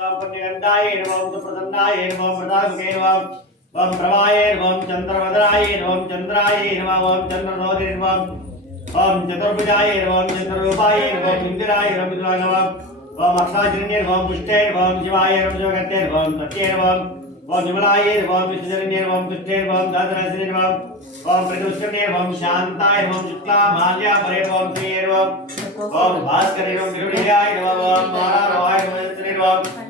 पुण्यगंधाय नमः प्रसन्नाय नमः प्रदामुखे नमः ओम प्रभाय नमः चंद्रवदनाय नमः चंद्राय नमः ओम चंद्रनोदे नमः ओम चतुर्भुजाय नमः चतुर्रूपाय नमः इंदिराय नमः ओम अक्षाजन्ये नमः पुष्टे नमः शिवाय नमः जगते नमः सत्ये नमः ओम विमलाय नमः विष्णुजन्ये नमः तुष्टे नमः दादराजन्ये नमः ओम प्रदुष्टने नमः शांताय नमः शुक्ला माल्या परे नमः त्रिये नमः ओम भास्करे नमः त्रिविधाय नमः ओम नारायणाय नमः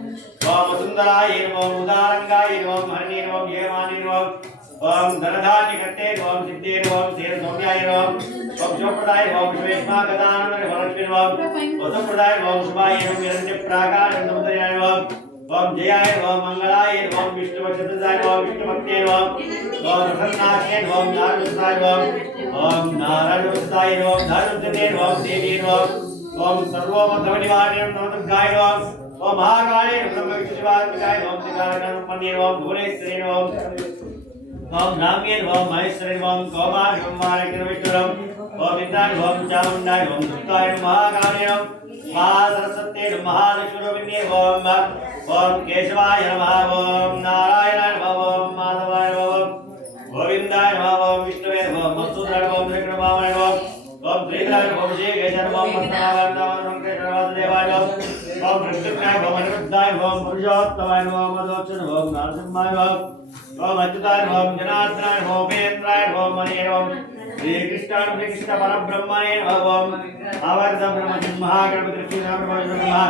ओम सुंदराय नमः उदारंगाय नमः हरणे नमः येमानि नमः ओम धनधान्य कर्ते नमः सिद्धे नमः सेन सौम्याय नमः ओम शोप्रदाय नमः विश्वेश्मा गदानंद वरलक्ष्मी नमः वसुप्रदाय नमः शुभाय नमः निरंजन प्राकार नमोदयाय नमः ओम जयाय नमः मंगलाय नमः विष्णुवक्षदाय नमः विष्णुभक्ते नमः ओम प्रसन्नाय नमः नारायणाय नमः ओम नारायणाय नमः धर्मते नमः देवी नमः ओम सर्वोपधवनिवार्य नमः दुर्गाय नमः ओम महाकाले ब्रह्म विष्णुवात्मिकाय ओम त्रिकालकर्मण्ये ओम भुवनेश्वरी ओम ओम नाम्ये ओम महेश्वरी ओम कौमार ब्रह्माण्य विष्णुरम ओम इंद्राय ओम चामुंडाय ओम दुर्गाय महाकाले महासरस्वती महालक्ष्मी ओम ओम केशवाय नमः ओम नारायणाय नमः ओम माधवाय नमः ओम गोविंदाय नमः ओम विष्णुवे नमः ओम मधुसूदनाय ओम त्रिविक्रमाय नमः ओम त्रिविक्रमाय ओम श्रीकेशवाय नमः पद्मनाभाय नमः केशवासुदेवाय नमः ओम प्रत्युत्नाय ओम अनिरुद्धाय ओम पुरुषोत्तमाय नमः ओम मधोक्षण ओम नरसिंहाय नमः ओम अच्युताय ओम जनार्दनाय ओम उपेन्द्राय ओम मणि ओम श्री कृष्ण परब्रह्मणे नमः ओम आवर्त ब्रह्म महागणपति श्री ब्रह्मा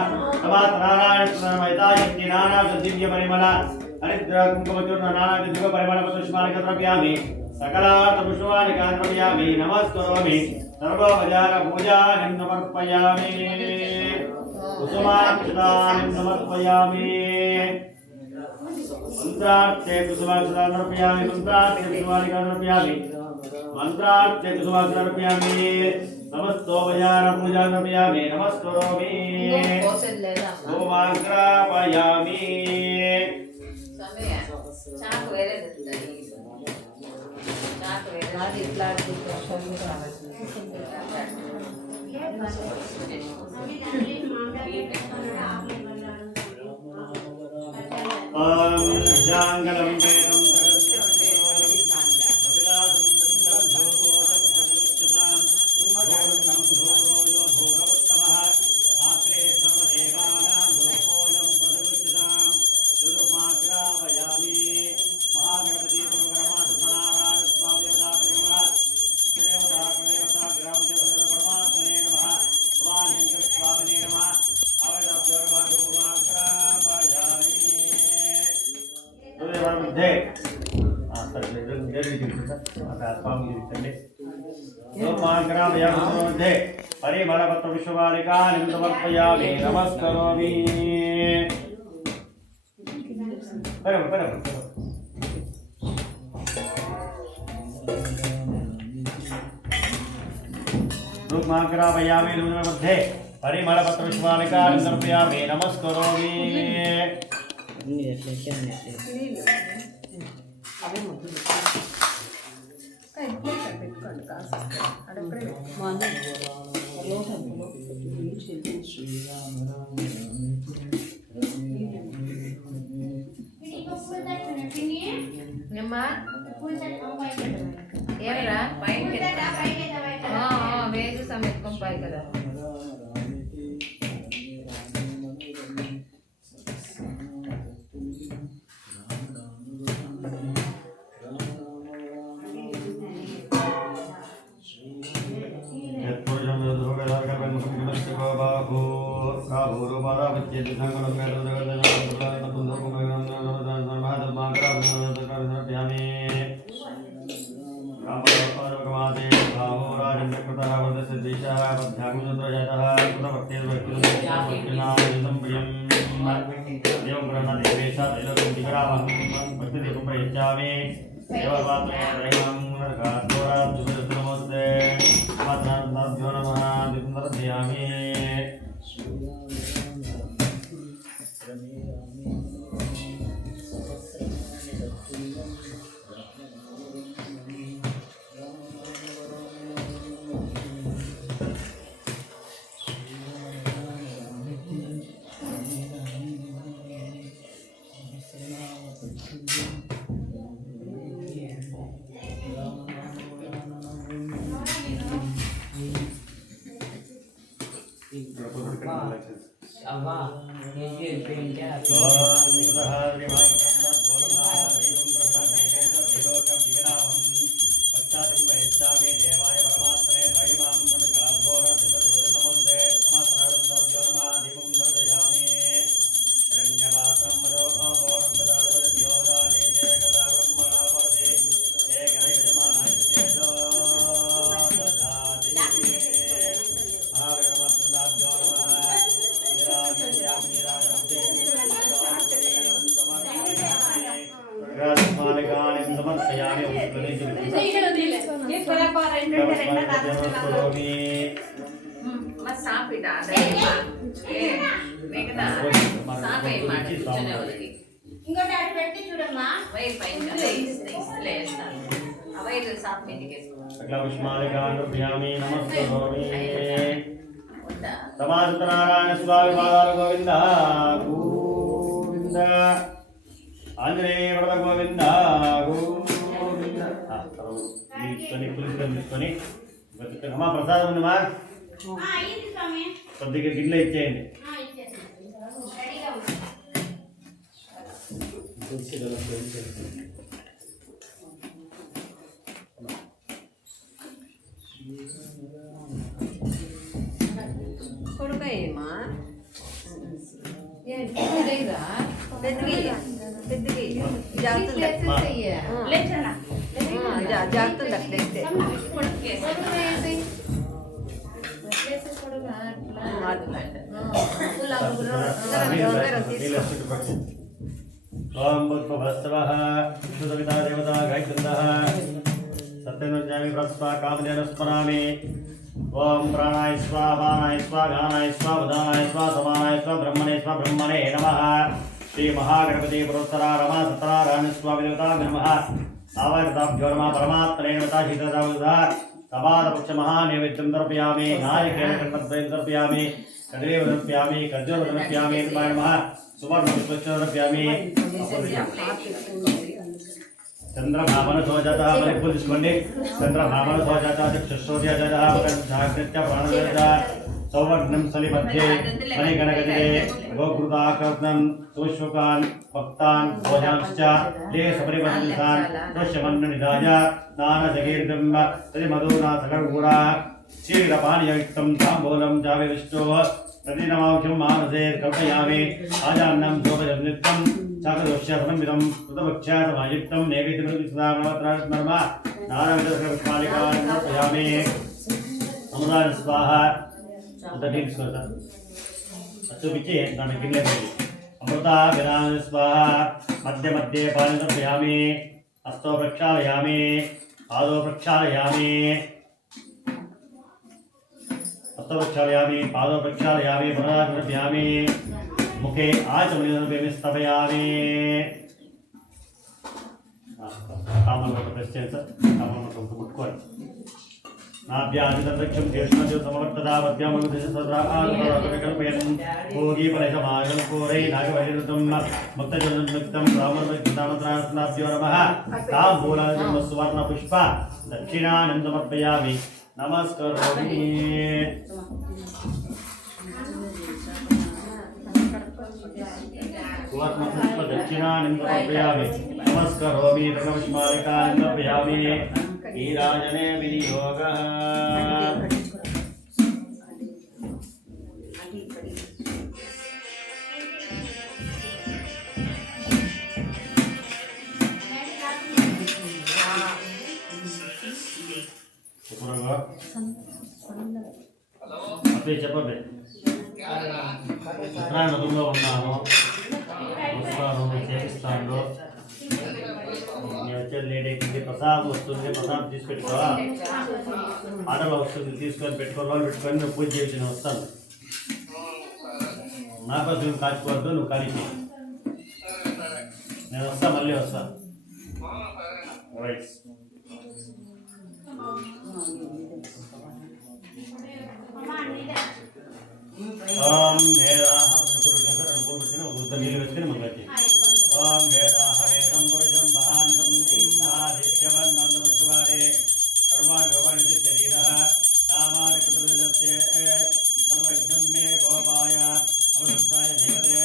समात नारायण समयताय नाना दिव्य परिमल हरिद्र कुंकुमचूर्ण नाना दिव्य परिमल पुष्पाणि द्रव्यामि सकलार्थ पुष्पाणि द्रव्यामि नमस्करोमि सर्वोपचार पूजां समर्पयामि कुसुमाक्षतां समर्पयामि मंत्रार्थे कुसुमाक्षतां समर्पयामि मंत्रार्थे कुसुमानि समर्पयामि मंत्रार्थे कुसुमानि समर्पयामि नमस्तोपचार पूजां समर्पयामि नमस्करोमि ओमाग्रापयामि चाक वेरे चाक वेरे आदि फ्लैट जांगलम वेदम परिमलपत्र विश्वमालिकां समर्पयामि नमस्करोमि रुक्माग्रापयामि मध्ये परिमलपत्र विश्वमालिकां समर्पयामि नमस्करोमि వేసి సమేతం పై కదా ఇంకోటి ఆడ పెట్టి చూడమ్మా. సమాంతనారాయణ స్వామి పాదాల గోవింద గోవింద ఆంజనేయ వరద గోవింద గోవింద. తీసుకొని పులుసుకొని తీసుకొని అమ్మా ప్రసాదం ఉందమ్మా, అయ్యింది స్వామి. కొద్దిగా గిన్నె ఇచ్చేయండి. రెడీగా ఉంది. కొడుకయ్యమ్మా విష్ణుసవితా దేవతా గాయత్రిందః సత్యనుజ్ఞామి ప్రస్వా కామధేన స్మరామి. ఓం ప్రాణాయ స్వాహ పానాయ స్వాహ గానాయ స్వాహ ఉదానాయ స్వాహ సమానాయ స్వాహ బ్రహ్మణే నమః. శ్రీ మహాగణపతి పురస్సరా రమా సత్యనారాయణ స్వామి దేవతా నమః. ఆవాహితాభ్యో నమః పరమాత్మనే నమః. శీతదావదా సపాదపక్ష మహానైవేద్యం దర్పయామి. నాయకేన కంఠద్వయం దర్పయామి. కదలీవ దర్పయామి. ఖర్జూర దర్పయామి. నమః. సువర్ణ పుష్ప దర్పయామి. చంద్రభామన సోజాత మలిపులు తీసుకోండి. చంద్రభామన సోజాత చక్షుశ్రోత్య జాగ్రత్య ప్రాణవేద సౌవర్ణం సలి మధ్యే మణిగణగతిరే గోకృతాకర్ణం సుష్వకాన్ భక్తాన్ భోజాంశ్చ లే సపరివర్తితాన్ దృశ్యమన్న నిదాయ నానజగీర్దం తది మధునా సకర్గూడా క్షీరపానీయయుక్తం తాంబూలం జావి విష్ణు ప్రతినమాఖ్యం మానసే కల్పయామి. ఆజాన్నం శోభజం నిత్యం చాకదోష్యాసనంవిదం కృతభక్ష్యాసమాయుక్తం నైవేద్యమర్మ నారాయణాలికాయామి. సముదాయ స్వాహ చూపించి దాని గిన్నె అమృత విరామ స్వాహ. మధ్య మధ్య పాని సమర్పయామి. హస్తో ప్రక్షాళయామి. పాదో ప్రక్షాళయామి. హస్తో ప్రక్షాళయామి. పాదో ప్రక్షాళయామి. పునరాగృహ్యామి. ముఖే ఆచమని స్థాపయామి. కామన్ ప్రెస్ చేయండి సార్. కామన్ ముట్టుకోండి. నాభ్యాధిదక్షం తీర్ష్ణజు సమవర్తదాపత్యామనుకల్పయన్ భోగి ఫలసమాగం కోరై నాగవైరుతం ముక్తజనుక్తం రామర్వజ్ఞామత్రాస్నాభ్యో నమః. తాంబూలాజం సువర్ణ పుష్ప దక్షిణానం సమర్పయామి. నమస్కరోమి. సువర్ణ పుష్ప దక్షిణానం సమర్పయామి. నమస్కరోమి. పుష్పాలికానం సమర్పయామి. ఈరాజనే వినియోగః. అదే చెప్పండి. ఉత్తరాయణంలో ఉన్నాను, వస్తాను, చేపిస్తాను. నేను వచ్చేది లేట్ అయిపోయింది. ప్రసాదం వస్తుంది, ప్రసాదం తీసి పెట్టుకోవా. ఆటలో వస్తుంది, తీసుకొని పెట్టుకోవాలి. పెట్టుకొని నువ్వు పూజ చేసి నేను వస్తాను. నా కోసం నువ్వు కాచుకోవద్దు, నువ్వు కలిసి నేను వస్తా, మళ్ళీ వస్తా. రైట్. ఓం వేదాహ నీళ్ళు వేసుకుని మంగళి. ఓం వేదాహ వేదం పురుషం మహాంతం ఆదిత్యవర్ణం నమస్వారే సర్వాణి భవాని శరీరః రామాయ కృతజ్ఞస్య సర్వజ్ఞం మే గోపాయ అమృతాయ జీవతే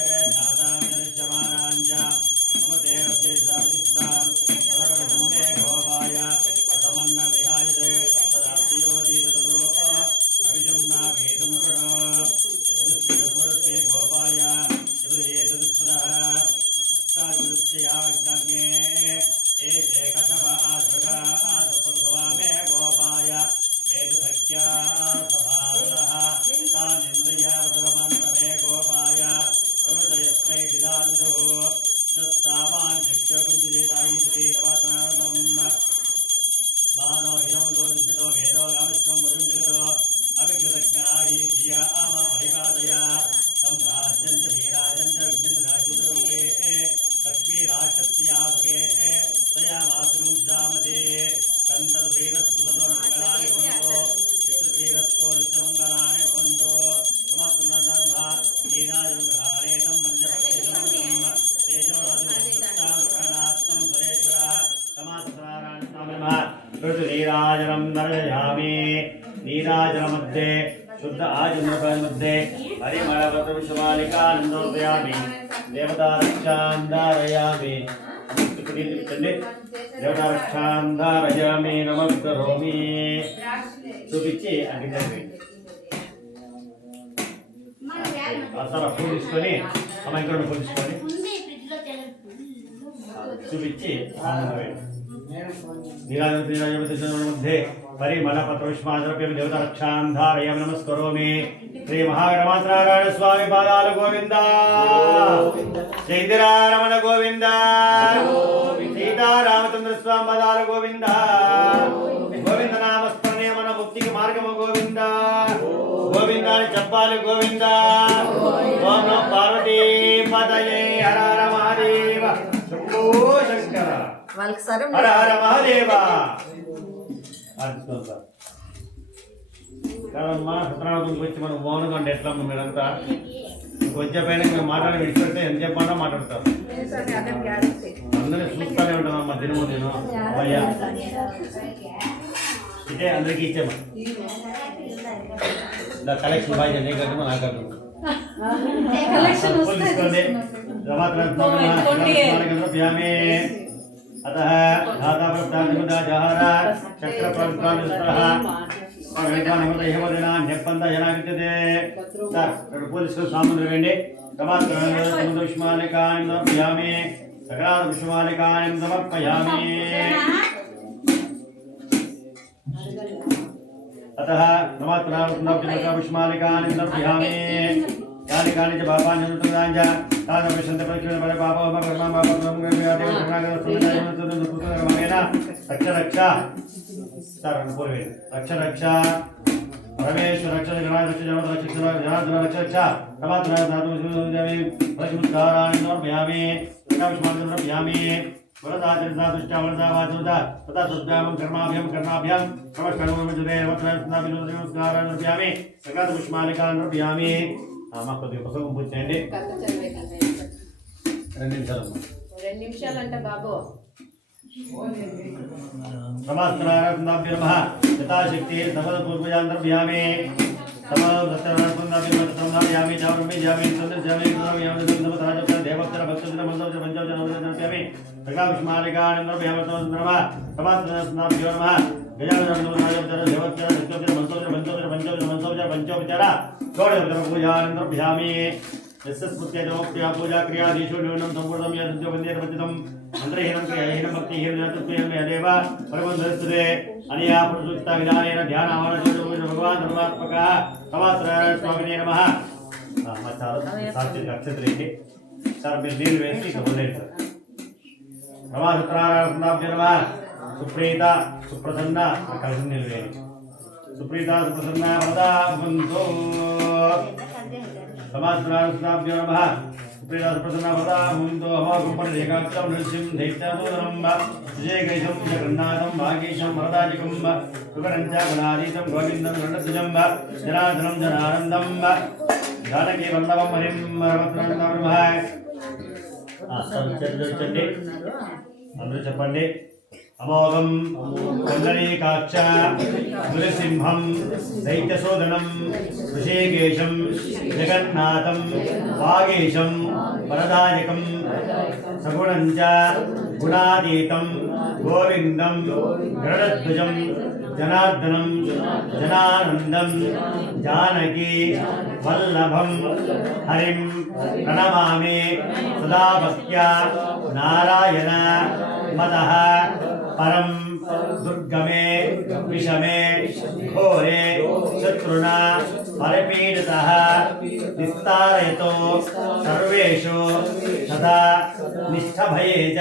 नीराजनं दर्शयामि नीराजनमध्ये शुद्ध आचमनमध्ये परिमलपत्रविषमालिकां समर्पयामि देवतारक्षां धारयामि देवतारक्षां धारयामि नमस्करोमि చూపించి అగ్గిపెట్టి అసలు పూలు తీసుకొని అమ్మ ఇక్కడ పూలు తీసుకొని చూపించి मध्ये परिमलपत्रविष्माद्रव्यं देवतारक्षां धारयामि नमस्करोमि श्री महागणमात्रारायण स्वामी पादाल गोविंद जयेन्द्ररमण गोविंद सीतारामचंद्र स्वामी पादाल गोविंद गोविंद नाम स्मरणे मन मुक्ति मार्गम गोविंद गोविंद चप्पाल गोविंद ओम नमः पार्वती पतये हर हर महादेव शंभो शंकर हर हर महादेव కాదమ్మా సత్యనారాయణ గురించి మనం మౌనంగా అంటే ఎట్లా మీరంతా కొంచెం పైన మీరు మాట్లాడి విడిచిపెడితే ఎంత చెప్పాలో మాట్లాడతారు అందరినీ చూస్తూనే ఉంటామమ్మా దినము నేను అయ్యా ఇదే అందరికీ ఇచ్చామా ఇలా కలెక్షన్ బాగా నేను కట్టమా నాకు తీసుకోండి రమాత్మే अतः धाता प्रत्यादिमुदा जहारा चक्र प्रवित्रानुस्त्रः वेदानुमत हेमदेना नेपंद जनाविद्यते सर पोलिस सामुद्र वेंडे तमात्र समुद्र विष्मालिकानि समर्पयामि सकल विष्मालिकानि समर्पयामि अतः तमात्र समुद्र विष्मालिकानि समर्पयामि कानि कानि च पापानि अनुत्तराञ्च तादृशन्ते परिक्षणे परे पापो कर्म पापं देव शरणागत सुन्दरमेन रक्ष रक्ष सर्वं पूर्वे रक्ष रक्ष परमेश्वर रक्ष गणाय रक्ष जगत रक्ष जनार्दन रक्ष रक्ष तमात्र धातु देवी रक्षमुद्धाराणि समर्पयामि प्रकाशमानं समर्पयामि वरदाचरण साधुष्टा वरदा वाचुदा तथा सद्यामं कर्माभ्यं नमस्कारं मुझे वत्रस्नाभिनो नमस्कारान् समर्पयामि सकल पुष्पमालिकान् समर्पयामि మాకు పుస్తకం పూజ చేయండి 2 నిమిషాలు అంట బాబు నమస్కారాభ్యో నమః యథాశక్తి సమద పూర్వజాంతర్భ్యామి సమదత్తరాత్మనాభ్యామి చావరమి జామి సందర్జామి నమః దేవక్తర భక్తజన మందోజ పంచోజన నమః ప్రకాశమాలికాని నమః నమస్కారాభ్యో నమః గజానన నమః దేవక్తర భక్తజన మందోజ పంచోజన पूजानंदर्भ्यामि यस्स्मृत्यजोक्त्या पूजा क्रियादीषु न्यूनं संपूर्णं यद्योगन्यवचितं मन्त्रहीनं क्रियाहीनं भक्तिहीनं तत्त्वयं यदेव परमन्दस्तुते अनया पुरुषोक्ता विधानेन ध्यानावनजो भगवान् धर्मात्मकः तवात्र स्वामिने नमः सात्विक नक्षत्रेके सर మీరు నీళ్ళు వేసి కబుర్లేదు సార్ నమస్కారాభ్యో నమః సుప్రీత సుప్రసన్న కలిసి నీళ్ళు వేయండి सुप्रीता सुप्रसन्ना वरदा भवन्तु समास्त्राभ्यो नमः सुप्रीता सुप्रसन्ना वरदा भवन्तु अमाकुम्पणरेखाक्षं नृसिंह दैत्यादूरं विजयकैशं जगन्नाथं भागीशं वरदाजिकं सुकरं च गणाधीशं गोविन्दं गणध्वजं जनार्दनं जनानन्दं जानकी वल्लभं हरिं रमत्रं नमः చండి అందరూ చెప్పండి अमोघं पुंडरीकाक्ष नृसिंहं दैत्यशोधनं ऋषिकेशं जगन्नाथं वागीशं वरदायकं सगुणं च गुणातीतं गोविन्दं गरुडध्वजं जनार्दनं जनानन्दं जानकी वल्लभं हरिं प्रणमामि सदा भक्त्या नारायण मदः परम दुर्गमे विषमे घोरे शत्रुना परपीडितः विस्तारयतो सर्वेषु सदा निष्ठभये च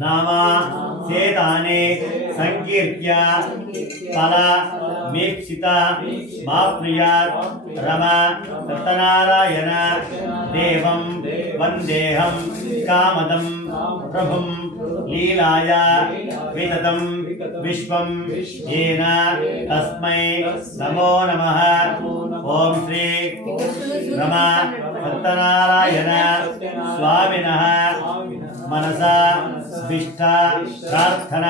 नामा सेताने संकीर्त्य फल मीप्सिता माप्नुयात् रमा सत्यनारायण देवं वन्देहं कामदं प्रभुं लीलाया विततं विश्वं येन तस्मै नमो नमः ओम श्री रमा सत्यनारायण स्वामिनः मनसा ఉద్దిష్ట ప్రార్థన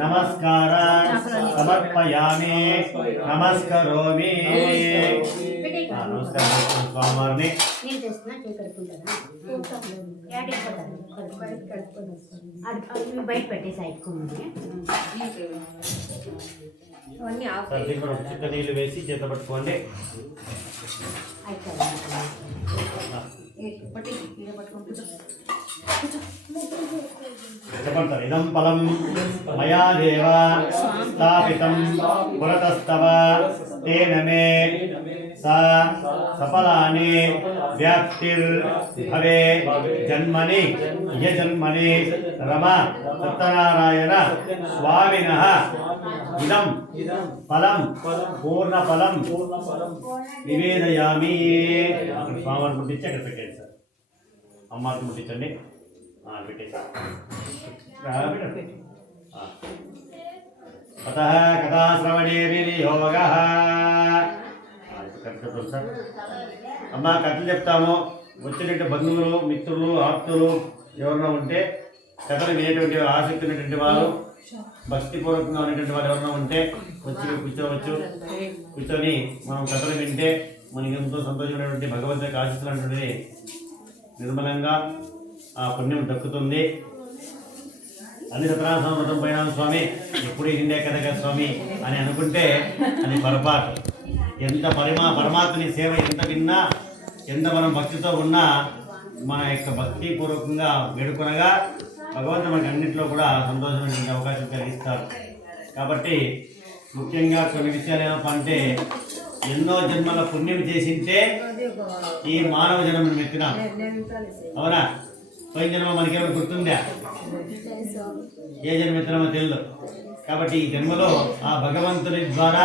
నమస్కార సమర్పయామి నమస్కరోమి. నమస్కారం స్వామివారిని. నేను చేస్తున్నా కడుక్కుంటారా బయట పెట్టేసి అయిపోయింది. అవన్నీ ఆఫ్ చిక్క నీళ్ళు వేసి చేత పట్టుకోండి. చెప్పండి. ఇదం ఫలం మయా దేవ స్థాపితం పురతస్తవ తేన మే సఫలాని వ్యాప్తిర్భవే జన్మని యజన్మని రమ సత్యనారాయణ స్వామినః ఇదం ఫలం పూర్ణ ఫలం నివేదయామి. స్వామిని ముట్టించి అక్కడ పెట్టండి సార్. అమ్మాకి ముట్టించండి. పెట్టేసి అతః కథా శ్రవణే వినియోగః. అమ్మ కథలు చెప్తాము. వచ్చినట్టు బంధువులు మిత్రులు ఆప్తులు ఎవరైనా ఉంటే కథలు వినేటువంటి ఆసక్తి ఉన్నటువంటి వారు భక్తిపూర్వకంగా ఉన్నటువంటి వారు ఎవరైనా ఉంటే వచ్చి కూర్చోవచ్చు. కూర్చొని మనం కథలు వింటే మనకి ఎంతో సంతోషమైనటువంటి భగవంతుడికి ఆశిస్తున్నటువంటి నిర్మలంగా ఆ పుణ్యం దక్కుతుంది. అన్ని సత్యనారాయణ వ్రతం పైన స్వామి ఎప్పుడు ఇండే కథగా స్వామి అని అనుకుంటే అది పొరపాటు. ఎంత పరమాత్మని సేవ ఎంత విన్నా ఎంత మనం భక్తితో ఉన్నా మన యొక్క భక్తిపూర్వకంగా వేడుకొనగా భగవంతుడు మనకి అన్నింటిలో కూడా సంతోషమైన అవకాశం కలిగిస్తారు. కాబట్టి ముఖ్యంగా కొన్ని విషయాలు ఏమన్నా అంటే ఎన్నో జన్మల పుణ్యం చేసింటే ఈ మానవ జన్మను ఎత్తినాం. అవునా? పోయిన జన్మ మనకేమైనా గుర్తుందా? ఏ జన్మ ఎత్తినామో తెలియదు. కాబట్టి ఈ జన్మలో ఆ భగవంతుని ద్వారా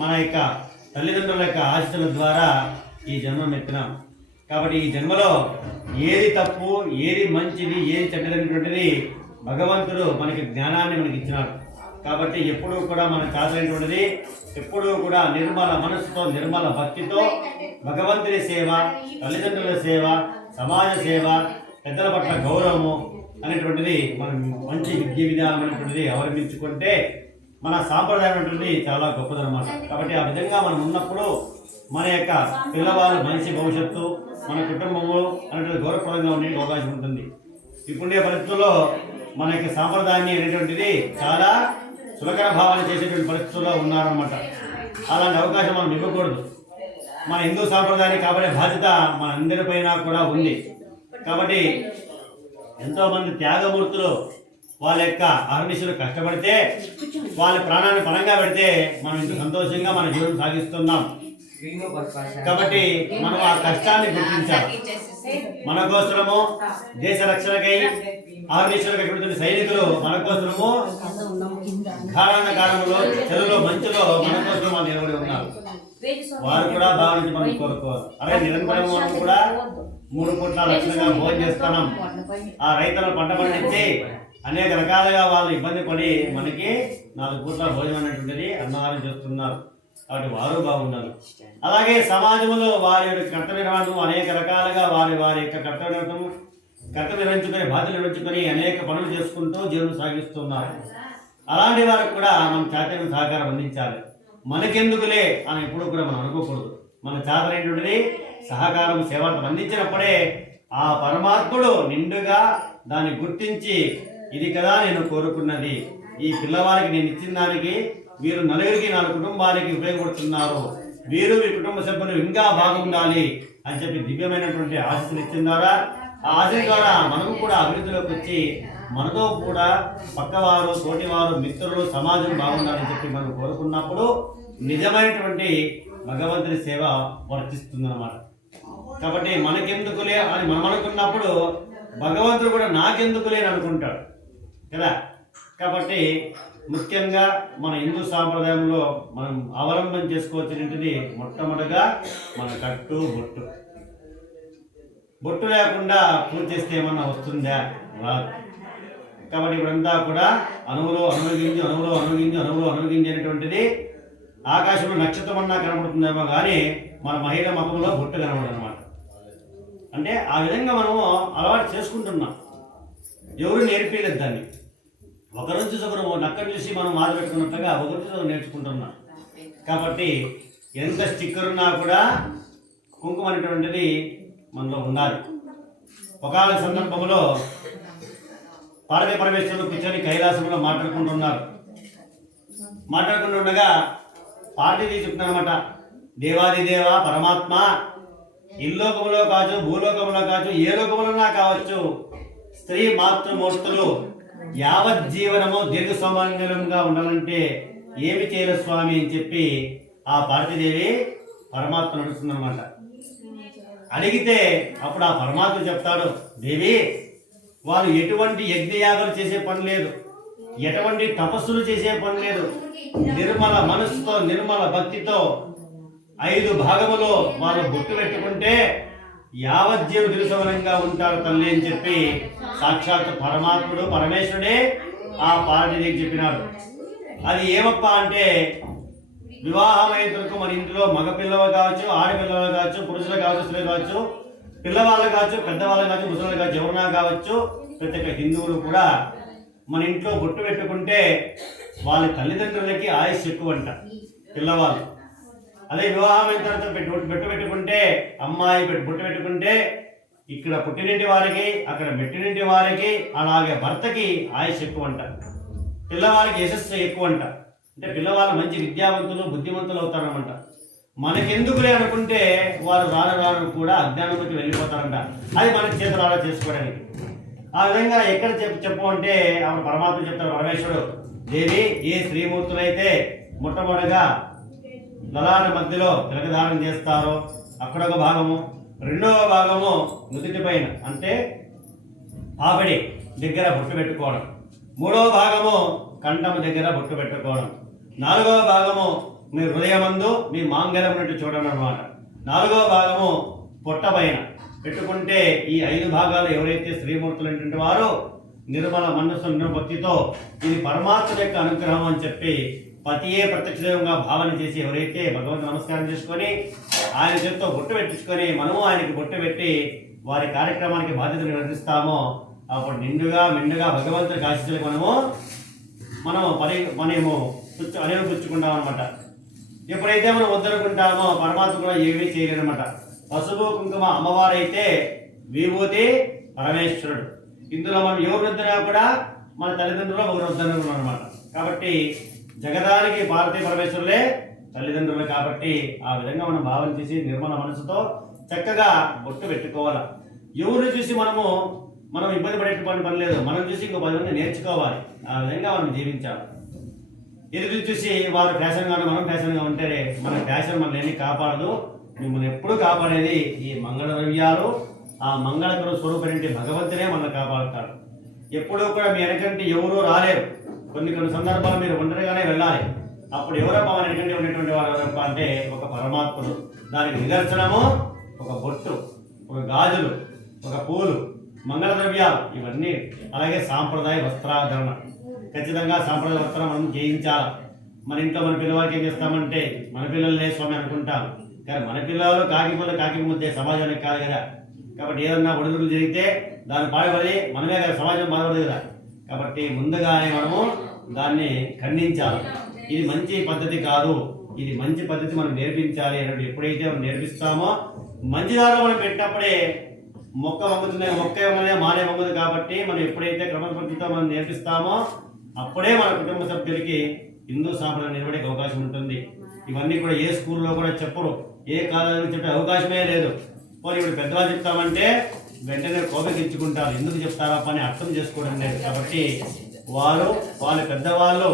మన యొక్క తల్లిదండ్రుల యొక్క ఆశల ద్వారా ఈ జన్మను ఎత్తినాం. కాబట్టి ఈ జన్మలో ఏది తప్పు ఏది మంచిది ఏది చెడ్డదనేటువంటిది భగవంతుడు మనకి జ్ఞానాన్ని మనకి ఇచ్చినాడు. కాబట్టి ఎప్పుడూ కూడా మన కాదైనటువంటిది ఎప్పుడూ కూడా నిర్మల మనస్సుతో నిర్మల భక్తితో భగవంతుని సేవ, తల్లిదండ్రుల సేవ, సమాజ సేవ, పెద్దల పట్ల గౌరవము అనేటువంటిది మనం మంచి విద్య విధానం అనేటువంటిది అవలంబించుకుంటే మన సాంప్రదాయం అనేటువంటిది చాలా గొప్పదన్నమాట. కాబట్టి ఆ విధంగా మనం ఉన్నప్పుడు మన యొక్క పిల్లవాళ్ళు మంచి భవిష్యత్తు, మన కుటుంబము అనేటువంటి గౌరవప్రదంగా ఉండే అవకాశం ఉంటుంది. ఇప్పుడే పరిస్థితుల్లో మన యొక్క సాంప్రదాయాన్ని అనేటువంటిది చాలా సులకర భావన చేసేటువంటి పరిస్థితుల్లో ఉన్నారన్నమాట. అలాంటి అవకాశం మనం ఇవ్వకూడదు. మన హిందూ సాంప్రదాయాన్ని కాపాడే బాధ్యత మన అందరిపైన కూడా ఉంది. కాబట్టి ఎంతోమంది త్యాగమూర్తులు వాళ్ళ యొక్క అహర్నిశలు కష్టపడితే వాళ్ళ ప్రాణాన్ని పరంగా పెడితే మనం ఇంత సంతోషంగా మన జీవనం సాగిస్తున్నాం. కాబట్టి మనం ఆ కష్టాన్ని గుర్తించాలి. మన కోసము దేశ రక్షణకై అహర్నిశలు కట్టుబడుతున్న సైనికులు మన కోసము కారణంలో చెరువులో మంచులో మన కోసం వాళ్ళు నిలబడి ఉన్నారు. వారు కూడా భావించి మనం కోరుకోవాలి. అలాగే నిరంతరం కూడా 3 పూట్ల లక్షణంగా భోజనం చేస్తున్నాం. ఆ రైతులు పంట పండించి అనేక రకాలుగా వాళ్ళు ఇబ్బంది పడి మనకి 4 పూట్ల భోజనం అనేటువంటిది అన్నదానం చేస్తున్నారు. కాబట్టి వారు బాగున్నారు. అలాగే సమాజంలో వారి యొక్క కర్తవ్య నిర్వహణ అనేక రకాలుగా వారి యొక్క కర్తవ్య నిర్వహించుకొని బాధ్యతలు నిర్వహించుకొని అనేక పనులు చేసుకుంటూ జీవనం సాగిస్తున్నారు. అలాంటి వారికి కూడా మనం చాతైన సహకారం అందించాలి. మనకెందుకులే అని ఎప్పుడు కూడా మనం అనుకోకూడదు. మన చాతనైనటువంటిది సహకారం సేవలు అందించినప్పుడే ఆ పరమాత్ముడు నిండుగా దాన్ని గుర్తించి ఇది కదా నేను కోరుకున్నది, ఈ పిల్లవారికి నేను ఇచ్చిన దానికి వీరు నలుగురికి 4 కుటుంబానికి ఉపయోగపడుతున్నారు, వీరు మీ కుటుంబ సభ్యులు ఇంకా బాగుండాలి అని చెప్పి దివ్యమైనటువంటి ఆశీస్సులు ఇచ్చిన ద్వారా ఆ ఆశల ద్వారా మనము కూడా అభివృద్ధిలోకి వచ్చి మనతో కూడా పక్కవారు, తోటివారు, మిత్రులు, సమాజం బాగుండాలని చెప్పి మనం కోరుకున్నప్పుడు నిజమైనటువంటి భగవంతుని సేవ వర్తిస్తుందన్నమాట. కాబట్టి మనకెందుకులే అని మనం అనుకున్నప్పుడు భగవంతుడు కూడా నాకెందుకులే అని అనుకుంటాడు కదా. కాబట్టి ముఖ్యంగా మన హిందూ సాంప్రదాయంలో మనం అవలంబన చేసుకోవచ్చినది మొట్టమొదటిగా మన కట్టు బొట్టు. బొట్టు లేకుండా పూజ చేస్తే ఏమన్నా వస్తుందా? రాదు. కాబట్టి ఇప్పుడంతా కూడా అణువులో అనుభవించి అనేటువంటిది ఆకాశంలో నక్షత్రం అన్నా కనబడుతుందేమో కానీ మన మహిళ మతంలో బొట్టు కనబడదు అనమాట. అంటే ఆ విధంగా మనము అలవాటు చేసుకుంటున్నాం. ఎవరు నేర్పించలేదు దాన్ని. ఒకరు చూసి ఒకరు నక్కను చూసి మనం మాల పెట్టుకున్నట్టుగా ఒకరు చూసి ఒకరు నేర్చుకుంటున్నాం. కాబట్టి ఎంత స్టిక్కర్ ఉన్నా కూడా కుంకుమ అనేటువంటిది మనలో ఉండాలి. ఒకవేళ సందర్భంలో పార్వతీ పరమేశ్వరులు కూర్చొని కైలాసంలో మాట్లాడుకుంటున్నారు. మాట్లాడుకుంటుండగా పార్వతీ చెప్తున్నారన్నమాట, దేవాది దేవ పరమాత్మ, ఇల్లోకములో కావచ్చు, భూలోకములో కావచ్చు, ఏ లోకములన్నా కావచ్చు, స్త్రీ మాతృమూర్తులు యావజ్జీవనము దీర్ఘ సౌమంగళంగా ఉండాలంటే ఏమి చేయాలి స్వామి అని చెప్పి ఆ పార్వతీదేవి పరమాత్మ నడుస్తుందన్నమాట. అడిగితే అప్పుడు ఆ పరమాత్మ చెప్తాడు, దేవి వాళ్ళు ఎటువంటి యజ్ఞయాగాలు చేసే పని లేదు, ఎటువంటి తపస్సులు చేసే పని లేదు, నిర్మల మనస్సుతో నిర్మల భక్తితో 5 భాగములో వాళ్ళు బొట్టు పెట్టుకుంటే యావజ్జీవుడు దిరుసవనంగా ఉంటారు తల్లి అని చెప్పి సాక్షాత్ పరమాత్ముడు పరమేశ్వరుడే ఆ పార్వతీదేవికి చెప్పినాడు. అది ఏమప్ప అంటే, వివాహమైనందుకు మన ఇంట్లో మగపిల్లలు కావచ్చు, ఆడపిల్లలు కావచ్చు, పురుషులు కావచ్చు, స్త్రీలు కావచ్చు, పిల్లవాళ్ళు కావచ్చు, పెద్దవాళ్ళు కావచ్చు, ముసలి కావచ్చు, ఎవరన్నా కావచ్చు, ప్రతి ఒక్క హిందువులు కూడా మన ఇంట్లో బొట్టు పెట్టుకుంటే వాళ్ళ తల్లిదండ్రులకి ఆయుష్ ఎక్కువ అంట పిల్లవాళ్ళు. అదే వివాహమైన తర్వాత బొట్టు పెట్టుకుంటే, అమ్మాయి బొట్టు పెట్టుకుంటే ఇక్కడ పుట్టినింటి వారికి, అక్కడ మెట్టినింటి వారికి, అలాగే భర్తకి ఆయుష్ ఎక్కువ అంట, పిల్లవాళ్ళకి యశస్సు ఎక్కువ అంట. అంటే పిల్లవాళ్ళు మంచి విద్యావంతులు బుద్ధిమంతులు అవుతారనమాట. మనకెందుకులే అనుకుంటే వారు రాను రాను కూడా అజ్ఞానంలోకి వెళ్ళిపోతారంట. అది మన చేతులారా చేసుకోవడానికి. ఆ విధంగా ఎక్కడ చెప్పమంటే ఆమె పరమాత్మ చెప్తారు, పరమేశ్వరుడు, దేవి ఏ స్త్రీమూర్తులైతే మొట్టమొదటిగా లలాట మధ్యలో తిలకధారణ చేస్తారో అక్కడొక భాగము, రెండవ భాగము నుదుటి పైన అంటే పాపడి దగ్గర బొట్టు పెట్టుకోవడం, మూడవ భాగము కంఠము దగ్గర బొట్టు పెట్టుకోవడం, నాలుగవ భాగము మీ హృదయమందు మీ మాంగళ్యం ఉన్నట్టు చూడండి అన్నమాట. నాలుగవ భాగము పొట్ట పైన పెట్టుకుంటే ఈ 5 భాగాలు ఎవరైతే స్త్రీమూర్తులు ఏంటంటే వారు నిర్మల మనస్సు భక్తితో ఇది పరమాత్మ యొక్క అనుగ్రహం అని చెప్పి పతియే ప్రత్యక్ష దైవంగా భావన చేసి ఎవరైతే భగవంతు నమస్కారం చేసుకొని ఆయన చేతితో బొట్టు పెట్టించుకొని మనము ఆయనకి బొట్టు పెట్టి వారి కార్యక్రమానికి బాధ్యతలు నిర్వహిస్తామో అప్పుడు నిండుగా మెండుగా భగవంతుడి ఆశీస్సులకు మనము పుచ్చుకుంటాం అనమాట. ఎప్పుడైతే మనం వద్దనుకుంటామో పరమాత్మ కూడా ఏమీ చేయలేదన్నమాట. పసుపు కుంకుమ అమ్మవారైతే విభూతి పరమేశ్వరుడు. ఇందులో మనం ఎవరు వద్దనా కూడా మన తల్లిదండ్రులు ఒకరు వద్దనుకున్నాం అనమాట. కాబట్టి జగదానికి పార్వతీ పరమేశ్వరులే తల్లిదండ్రులు. కాబట్టి ఆ విధంగా మనం భావన చేసి నిర్మల మనసుతో చక్కగా బొట్టు పెట్టుకోవాలి. ఎవరిని చూసి మనం ఇబ్బంది పడేటువంటి పని లేదు. మనం చూసి ఇంకో 10 మంది నేర్చుకోవాలి. ఆ విధంగా మనం జీవించాలి. ఎదురు చూసి వారు ఫ్యాషన్గా మనం ఫ్యాషన్గా ఉంటే మన ఫ్యాషన్ మనల్ని కాపాడదు. మిమ్మల్ని ఎప్పుడూ కాపాడేది ఈ మంగళ ద్రవ్యాలు, ఆ మంగళకర స్వరూపంటి భగవంతునే మనల్ని కాపాడుతాడు. ఎప్పుడూ కూడా మీ వెనకంటే ఎవరూ రాలేరు. కొన్ని సందర్భాలు మీరు ఒంటరిగానే వెళ్ళాలి. అప్పుడు ఎవరప్ప మన వెనకంటే ఉన్నటువంటి వారు ఎవరప్ప అంటే ఒక పరమాత్ముడు. దానికి నిదర్శనము ఒక బొట్టు, ఒక గాజులు, ఒక పూలు, మంగళ ద్రవ్యాలు ఇవన్నీ. అలాగే సాంప్రదాయ వస్త్రాధరణ, ఖచ్చితంగా సాంప్రదాయ వస్త్రం మనం చేయించాలి. మన ఇంట్లో మన పిల్లవాళ్ళకి ఏం చేస్తామంటే మన పిల్లలనే స్వామి అనుకుంటాం. కానీ మన పిల్లలు కాకి ముద్దే సమాజానికి కాదు కదా. కాబట్టి ఏదన్నా ఒడిదుడులు జరిగితే దాన్ని పాడుపడి మనమే కదా సమాజం బాధపడదు కదా. కాబట్టి ముందుగానే మనము దాన్ని ఖండించాలి. ఇది మంచి పద్ధతి కాదు, ఇది మంచి పద్ధతి మనం నేర్పించాలి అన్నట్టు ఎప్పుడైతే మనం నేర్పిస్తామో మంచి దారిలో మనం పెట్టినప్పుడే మొక్క వంగుతుంది, మొక్క ఏమనే మానే వంగుతుంది. కాబట్టి మనం ఎప్పుడైతే క్రమపద్ధతితో మనం నేర్పిస్తామో అప్పుడే మన కుటుంబ సభ్యులకి హిందూ సాంప్రదాయం నిలబడే అవకాశం ఉంటుంది. ఇవన్నీ కూడా ఏ స్కూల్లో కూడా చెప్పరు, ఏ కాలేజీలో చెప్పే అవకాశమే లేదు. పోనీ ఇప్పుడు పెద్దవాళ్ళు చెప్తామంటే వెంటనే కోపగించుకుంటారు. ఎందుకు చెప్తారా పని అర్థం చేసుకోవడం లేదు. కాబట్టి వాళ్ళ పెద్దవాళ్ళు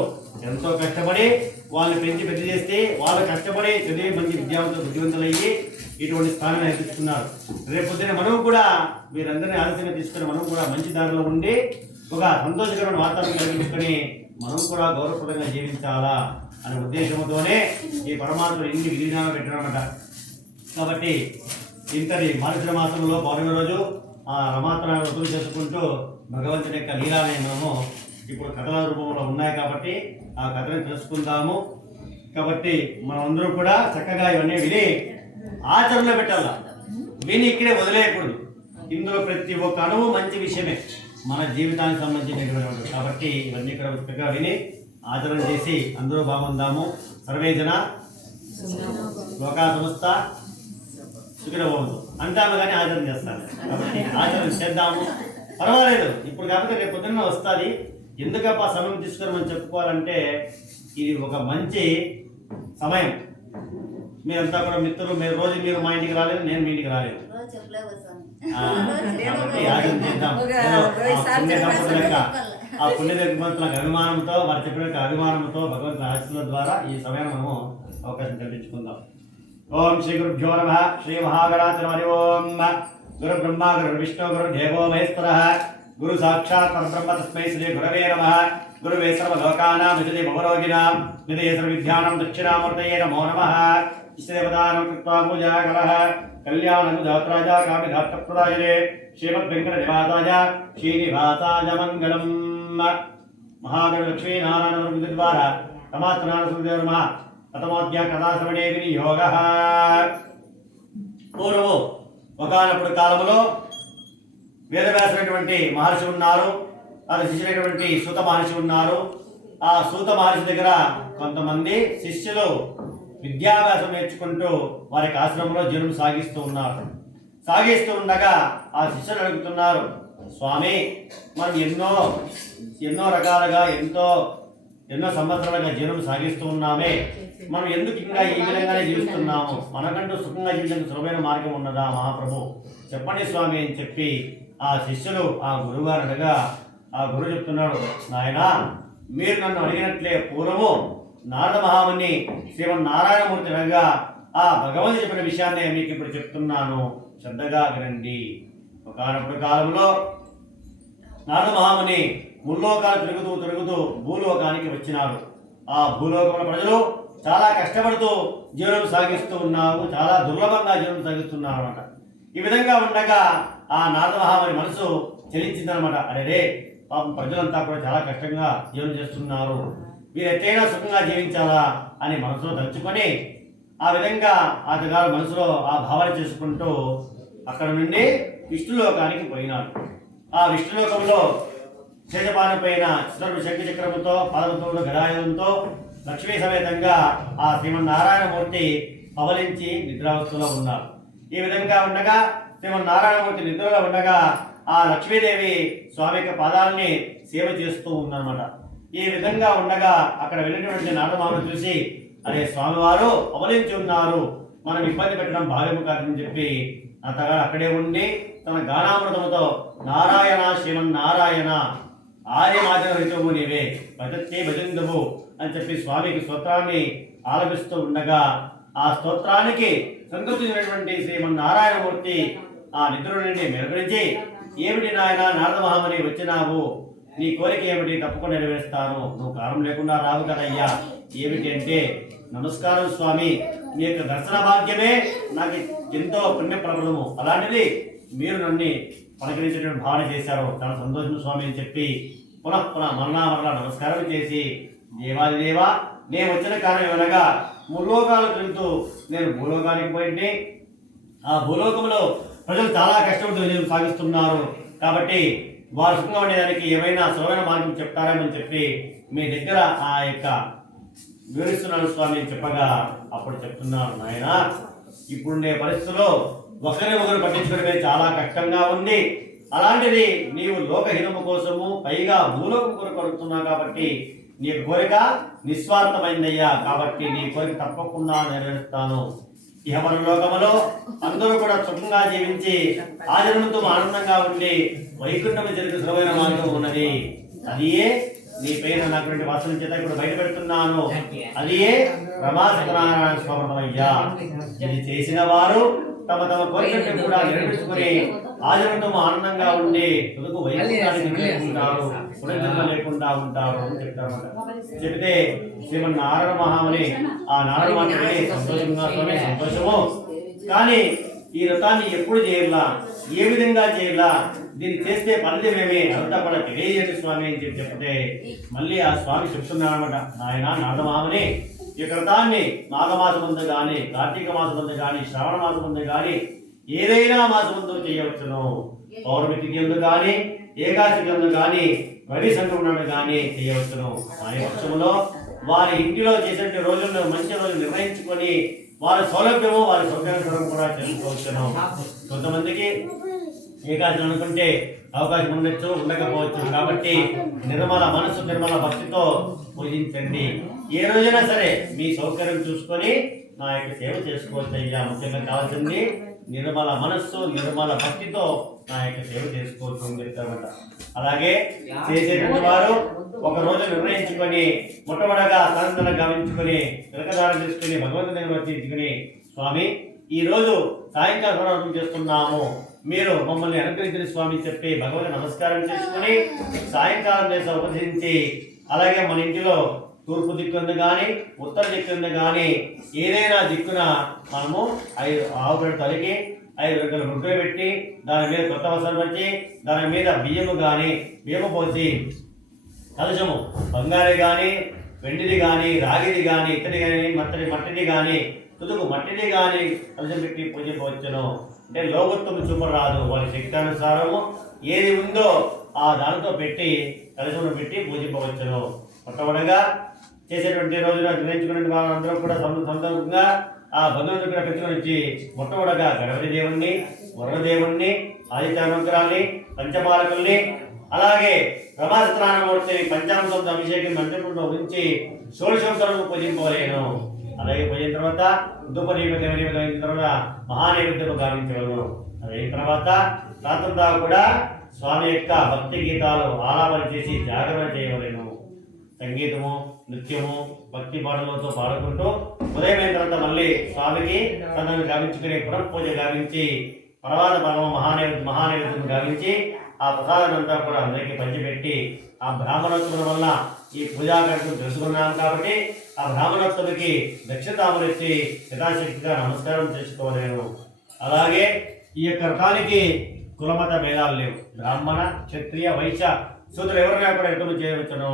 ఎంతో కష్టపడి వాళ్ళని పెంచి పెద్ద చేస్తే వాళ్ళు కష్టపడి చదివి మంచి బుద్ధివంతులు అయ్యి ఇటువంటి స్థానాన్ని నేర్పిస్తున్నారు. రేపొద్దున మనం కూడా వీరందరినీ ఆలోచన తీసుకుని మనం కూడా మంచి దారిలో ఉండి ఒక సంతోషకరమైన వాతావరణం కలిగించుకొని మనం కూడా గౌరవప్రదంగా జీవించాలా అనే ఉద్దేశంతోనే ఈ పరమాత్మ ఇన్ని విలీనాలు పెట్టారన్నమాట. కాబట్టి ఇంతటి మార్గశిర మాసంలో పౌర్ణమి రోజు ఆ రమాత్రాన్ని వదులు చేసుకుంటూ భగవంతుని యొక్క లీలాలని మనము ఇప్పుడు కథల రూపంలో ఉన్నాయి. కాబట్టి ఆ కథను తెలుసుకుందాము. కాబట్టి మనమందరం కూడా చక్కగా ఇవన్నీ విని ఆచరణలో పెట్టాల. విని ఇక్కడే వదిలేయకూడదు. ఇందులో ప్రతి ఒక్క అణువు మంచి విషయమే. మన జీవితానికి సంబంధించినటువంటి కాబట్టి ఇవన్నీ కూడా చక్కగా విని ఆచరణ చేసి అందరూ బాగుందాము. సర్వే జన లోకా సంస్థ సుఖినో భవంతు అంటాము కానీ ఆచరణ చేస్తాను. కాబట్టి ఆచరణ చేద్దాము, పర్వాలేదు. ఇప్పుడు కాకపోతే రేపు పొద్దున్న వస్తుంది. ఎందుకప్ప సమయం తీసుకొని మనం చెప్పుకోవాలంటే ఇది ఒక మంచి సమయం. మీరంతా కూడా మిత్రులు, మీరు రోజు మీరు మా ఇంటికి రాలేదు, నేను మీ ఇంటికి రాలేదు. కాబట్టి ఆచరణ చేద్దాం. పుణ్య దంపతుల యొక్క ఆ పుణ్య దంపతులకు అభిమానంతో, వారు చెప్పిన అభిమానంతో భగవంతుని ఆశీస్సుల ద్వారా ఈ సమయం మనము అవకాశం కల్పించుకుందాం. ఓం శ్రీ గురుభ్యో నమః. శ్రీ మహాగణాధిపతి ఓం. గురు బ్రహ్మ గురు విష్ణు గురు దేవో మహేశ్వరః. గురు సాక్షాత్ పరబ్రహ్మ తస్మై శ్రీ గురవే నమః. గురువే సర్వలోకానాం విజయే భవరోగిణాం నిధయే సర్వవిద్యానాం దక్షిణామూర్తయే నమో నమః. ఇష్టదేవతానాం కృత్వా పూజాకరః. కళ్యాణం జాత్రాజ కామిధాత్రప్రదాయనే శ్రీమద్ వెంకట నివాసాయ శ్రీనివాసాయ మంగళం. మహాదేవ లక్ష్మీ నారాయణ ద్వారా తమాత్మనారాయణ సుదేవ నమః. ప్రథమోధ్యాయ కథాశ్రవణే వినియోగః. పూర్వము ఒకానప్పుడు కాలంలో వేదవ్యాసులైనటువంటి మహర్షి ఉన్నారు. వారి శిష్యులైనటువంటి సూత మహర్షి ఉన్నారు. ఆ సూత మహర్షి దగ్గర కొంతమంది శిష్యులు విద్యాభ్యాసం నేర్చుకుంటూ వారికి ఆశ్రమంలో జీవనం సాగిస్తూ ఉన్నారు. సాగిస్తూ ఉండగా ఆ శిష్యులు అడుగుతున్నారు, స్వామి, మనం ఎన్నో రకాలుగా ఎన్నో సంవత్సరాలుగా జీవనం సాగిస్తూ ఉన్నామే, మనం ఎందుకు ఇంకా ఈ విధంగానే జీవిస్తున్నాము? మనకంటూ సుఖంగా జీవించడానికి సులభమైన మార్గం ఉన్నదా మహాప్రభు? చెప్పండి స్వామి అని చెప్పి ఆ శిష్యులు ఆ గురువుగారు అనగా ఆ గురువు చెప్తున్నాడు, నాయనా, మీరు నన్ను అడిగినట్లే పూర్వము నారద మహాముని శ్రీమన్నారాయణమూర్తి అనగా ఆ భగవంతుడు చెప్పిన విషయాన్ని మీకు ఇప్పుడు చెప్తున్నాను, శ్రద్ధగా వినండి. ఒకనప్పుడు కాలంలో నారద మహాముని ముల్లోకాలు తిరుగుతూ భూలోకానికి వచ్చినాడు. ఆ భూలోకంలో ప్రజలు చాలా కష్టపడుతూ జీవనం సాగిస్తూ ఉన్నారు, చాలా దుర్లభంగా జీవనం సాగిస్తున్నారు అనమాట. ఈ విధంగా ఉండగా ఆ నారద మహాముని మనసు చెలించిందనమాట. అరే, పాపం ప్రజలంతా కూడా చాలా కష్టంగా జీవనం చేస్తున్నారు, వీరు ఎట్టైనా సుఖంగా జీవించాలా అని మనసులో తలుచుకొని ఆ విధంగా అతగారు మనసులో ఆ భావన చేసుకుంటూ అక్కడ నుండి విష్ణులోకానికి పోయినాడు. ఆ విష్ణులోకంలో శేషపాన పైన శంఖ చక్రముతో పాదముతో గదాయుధంతో లక్ష్మీ సమేతంగా ఆ శ్రీమన్నారాయణమూర్తి పవలించి నిద్రావస్థలో ఉన్నారు. ఈ విధంగా ఉండగా శ్రీమన్నారాయణమూర్తి నిద్రలో ఉండగా ఆ లక్ష్మీదేవి స్వామి యొక్క పాదాలని సేవ చేస్తూ ఉందన్నమాట. ఈ విధంగా ఉండగా అక్కడ వెళ్ళినటువంటి నారదమహాముని చూసి, అరే స్వామివారు పవలించి ఉన్నారు, మనం ఇబ్బంది పెట్టడం భావ్యము కాదని చెప్పి అంతగా అక్కడే ఉండి తన గానామృతముతో నారాయణ శ్రీమన్నారాయణ ఆర్యమాచన రితువు నీవే భజత్తే భజందువు అని చెప్పి స్వామికి స్తోత్రాన్ని ఆలపిస్తూ ఉండగా ఆ స్తోత్రానికి సంతృప్తించినటువంటి శ్రీమన్నారాయణమూర్తి ఆ నిద్ర నుండి మెరుగురించి, ఏమిటి నాయన నారద మహాముని వచ్చినావు, నీ కోరిక ఏమిటి? తప్పకుండా నెరవేరుస్తాను, నువ్వు కారణం లేకుండా రావు కదయ్యా. ఏమిటి అంటే, నమస్కారం స్వామి, మీ యొక్క దర్శన భాగ్యమే నాకు ఎంతో పుణ్యప్రదము, అలాంటిది మీరు నన్ను పలకరించేటువంటి భావన చేశారు, చాలా సంతోషం స్వామి అని చెప్పి మరలా నమస్కారం చేసి, దేవాదిదేవా, నేను వచ్చిన కారణం ఏమనగా ముల్లోకాలు తిరుగుతూ నేను భూలోకానికి పోయింటే ఆ భూలోకంలో ప్రజలు చాలా కష్టపడుతూ జీవనం సాగిస్తున్నారు, కాబట్టి వారు సుఖంగా ఉండేదానికి ఏమైనా సులభమైన మార్గం చెప్తారని చెప్పి మీ దగ్గర ఆ యొక్క వివరిస్తున్నాను స్వామి అని చెప్పగా అప్పుడు చెప్తున్నారు, నాయన, ఇప్పుడుండే పరిస్థితుల్లో ఒకరు పట్టించుకోవడమే చాలా కష్టంగా ఉంది, అలాంటిది నీవు లోకహితము కోసము పైగా భూలోకం కొరకు అడుగుతున్నావు కాబట్టి నీ కోరిక నిస్వార్థమైందయ్యా, కాబట్టి నీ కోరిక తప్పకుండా నెరవేరుస్తాను. ఇహపర లోకములో అందరూ కూడా సుఖంగా జీవించి ఆచరణతో ఆనందంగా ఉండి వైకుంఠము జరిగే సులభమైన మార్గం ఉన్నది, అదియే నీ పైన నాటువంటి వాసన చేత ఇప్పుడు బయట పెడుతున్నాను, అదియే రమా సత్యనారాయణ స్వామయ్యా. ఇది చేసిన వారు తమ కోరికలను కూడా నెరవేర్చుకుని ఆచరణతో ఆనందంగా ఉండి తుదకు వైకుంఠానికి చేరుకుంటారు, పునర్జన్మ లేకుండా ఉంటారు అని చెప్తారు. చెప్తే శ్రీమన్నారాయణ మహాముని ఆ నారాయణ మాత్రమే సంతోషంగా స్వామి సంతోషము, కానీ ఈ వ్రతాన్ని ఎప్పుడు చేయాలా, ఏ విధంగా చేయాలా, దీన్ని చేస్తే ఫలితమేమి అంతా కూడా తెలియజేయండి స్వామి అని చెప్తే మళ్ళీ ఆ స్వామి చెప్తున్నారన్నమాట, నాయన నారదమహాముని, ఈ వ్రతాన్ని మాఘమాస ముందు కానీ, కార్తీక మాసం ముందు కానీ, శ్రావణ మాసం ముందు కానీ, ఏదైనా మాసం ముందు చేయవచ్చును. పౌర్ణమి తిథి ఎందు కానీ, ఏకాశికంలో కానీ రవి సంక్రమణను కానీ చేయవచ్చును. వారి పక్షంలో వారి ఇంటిలో చేసే రోజులను మంచి రోజులు నిర్ణయించుకొని వారి సౌలభ్యము వారి సౌకర్యం కూడా చేసుకోవచ్చును. కొంతమందికి ఏకాశం అనుకుంటే అవకాశం ఉండొచ్చు, ఉండకపోవచ్చు. కాబట్టి నిర్మల మనసు నిర్మల భక్తితో పూజించండి. ఏ రోజైనా సరే మీ సౌకర్యం చూసుకొని నా యొక్క సేవ చేసుకోవచ్చు. అయ్యా ముఖ్యంగా కావాల్సింది నిర్మల మనస్సు నిర్మల భక్తితో నా యొక్క సేవ చేసుకోవచ్చు అని చెప్తారన్నమాట. అలాగే చేసేటువంటి వారు ఒక రోజు నిర్ణయించుకొని మొట్టమొదటిగా తనంతన గావించుకొని తిలకదారం తీసుకుని భగవంతుని దగ్గర వచ్చి స్వామి ఈ రోజు సాయంకాల సమర్పణ చేస్తున్నాము, మీరు మమ్మల్ని అనుగ్రహించిన స్వామి చెప్పి భగవంతుని నమస్కారం చేసుకుని సాయంకాలం చేసే ఉపదేశించి అలాగే మన ఇంటిలో తూర్పు దిక్కుంది కానీ ఉత్తర దిక్కుంది కానీ ఏదైనా దిక్కున మనము 5 ఆవు పేడ తలికి 5 రకాల ముగ్గులు పెట్టి దాని మీద కొత్త వస్త్రం వచ్చి దాని మీద బియ్యము పోసి కలశము బంగారు కానీ వెండిది కానీ రాగిది కానీ ఇత్తడి కానీ మట్టిది కానీ తుదుకు మట్టిది కానీ కలశం పెట్టి పూజించవచ్చును. అంటే లోకత్వం చూపరాదు, వారి శక్తానుసారము ఏది ఉందో ఆ దానితో పెట్టి కలశమును పెట్టి పూజించవచ్చును. మొట్టమొదటిగా చేసేటువంటి రోజున గ్రహించుకునే వారందరూ కూడా సందర్భంగా ఆ భగవంతుడు కూడా పెట్టుకొని వచ్చి మొట్టమొదటిగా గణపతి దేవుణ్ణి, వరుణదేవుణ్ణి, ఆదిత్యానుగ్రహాన్ని, పంచమాలకుల్ని అలాగే రమాసత్రానమూర్తిని పంచామృతంతో అభిషేకం మంత్రంలో ఉంచి షోడశోత్తరాలను పూజింపలేను. అలాగే పూజించిన తర్వాత ధూప నైవేద్యం అయిన తర్వాత మహానైవేద్యం గావించగలను. అయిన తర్వాత రాత్రంతా కూడా స్వామి యొక్క భక్తి గీతాలు ఆలాపన చేసి జాగరణ చేయవలేను. సంగీతము నృత్యము భక్తి పాటలతో పాడుకుంటూ ఉదయమైన తర్వాత మళ్ళీ స్వామికి తనను గావించుకుని పునఃపూజ గావించి తర్వాత మహానైవేద్యం గావించి ఆ ప్రసాదాన్ని అంతా కూడా అందరికీ పంచిపెట్టి ఆ బ్రాహ్మణోత్సవం వల్ల ఈ పూజాకర్తను తెలుసుకున్నాం కాబట్టి ఆ బ్రాహ్మణోత్సవికి దక్షిణాములు ఇచ్చి యథాశక్తిగా నమస్కారం చేసుకోలేను. అలాగే ఈ యొక్క వ్రతానికి కులమత భేదాలు లేవు. బ్రాహ్మణ క్షత్రియ వైశ్య శూద్రులు ఎవరైనా కూడా ఎప్పుడు చేయవచ్చును,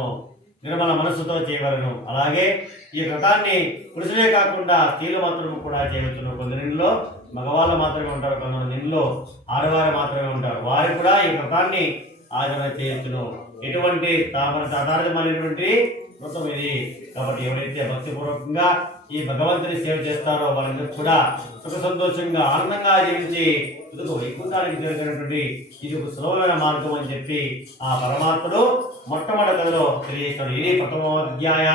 నిర్మల మనస్సుతో చేయవలను. అలాగే ఈ వ్రతాన్ని పురుషులే కాకుండా స్త్రీలు మాత్రం కూడా చేయవచ్చును. కొందరిలో మగవాళ్ళు మాత్రమే ఉంటారు, కొందరిలో ఆడవారు మాత్రమే ఉంటారు. వారు కూడా ఈ వ్రతాన్ని ఆచరణ చేయొచ్చును. ఎటువంటి సాధారణమైనటువంటి వ్రతం ఇది. కాబట్టి ఎవరైతే భక్తిపూర్వకంగా ఈ భగవంతుని సేవ చేస్తారో వాళ్ళందరూ కూడా సుఖ సంతోషంగా ఆనందంగా జీవించి వైకుంఠానికి చేరుకున్నటువంటి ఇది ఒక సులభమైన మార్గం అని చెప్పి ఆ పరమాత్ముడు మొట్టమొదటి కథలో తెలియజేస్తాడు. ఇది ప్రథమోధ్యాయ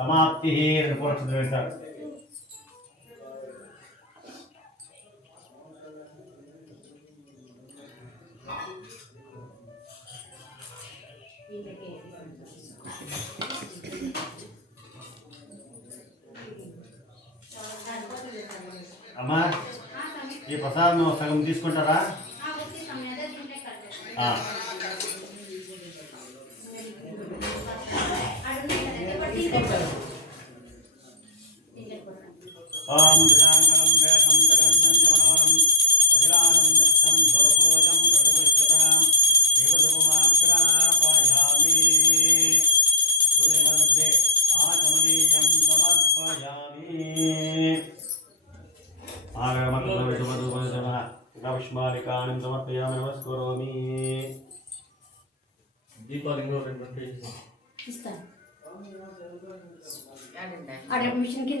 సమాప్తి అని కూడా చదివేశారు. అమ్మా ఈ ప్రసాదం సగం తీసుకుంటారా? ఓం ధ్యాంగలం వేదం జగన్నం చ మనోరం కపిలానం దత్తం ధోపోజం ప్రతిపుష్టతాం దేవధూమాగ్రాపయామి मध्ये आचमनीयं समर्पयामि पुष्पालिकानि समर्पयामि नमस्करोमि दीपावली मिशन की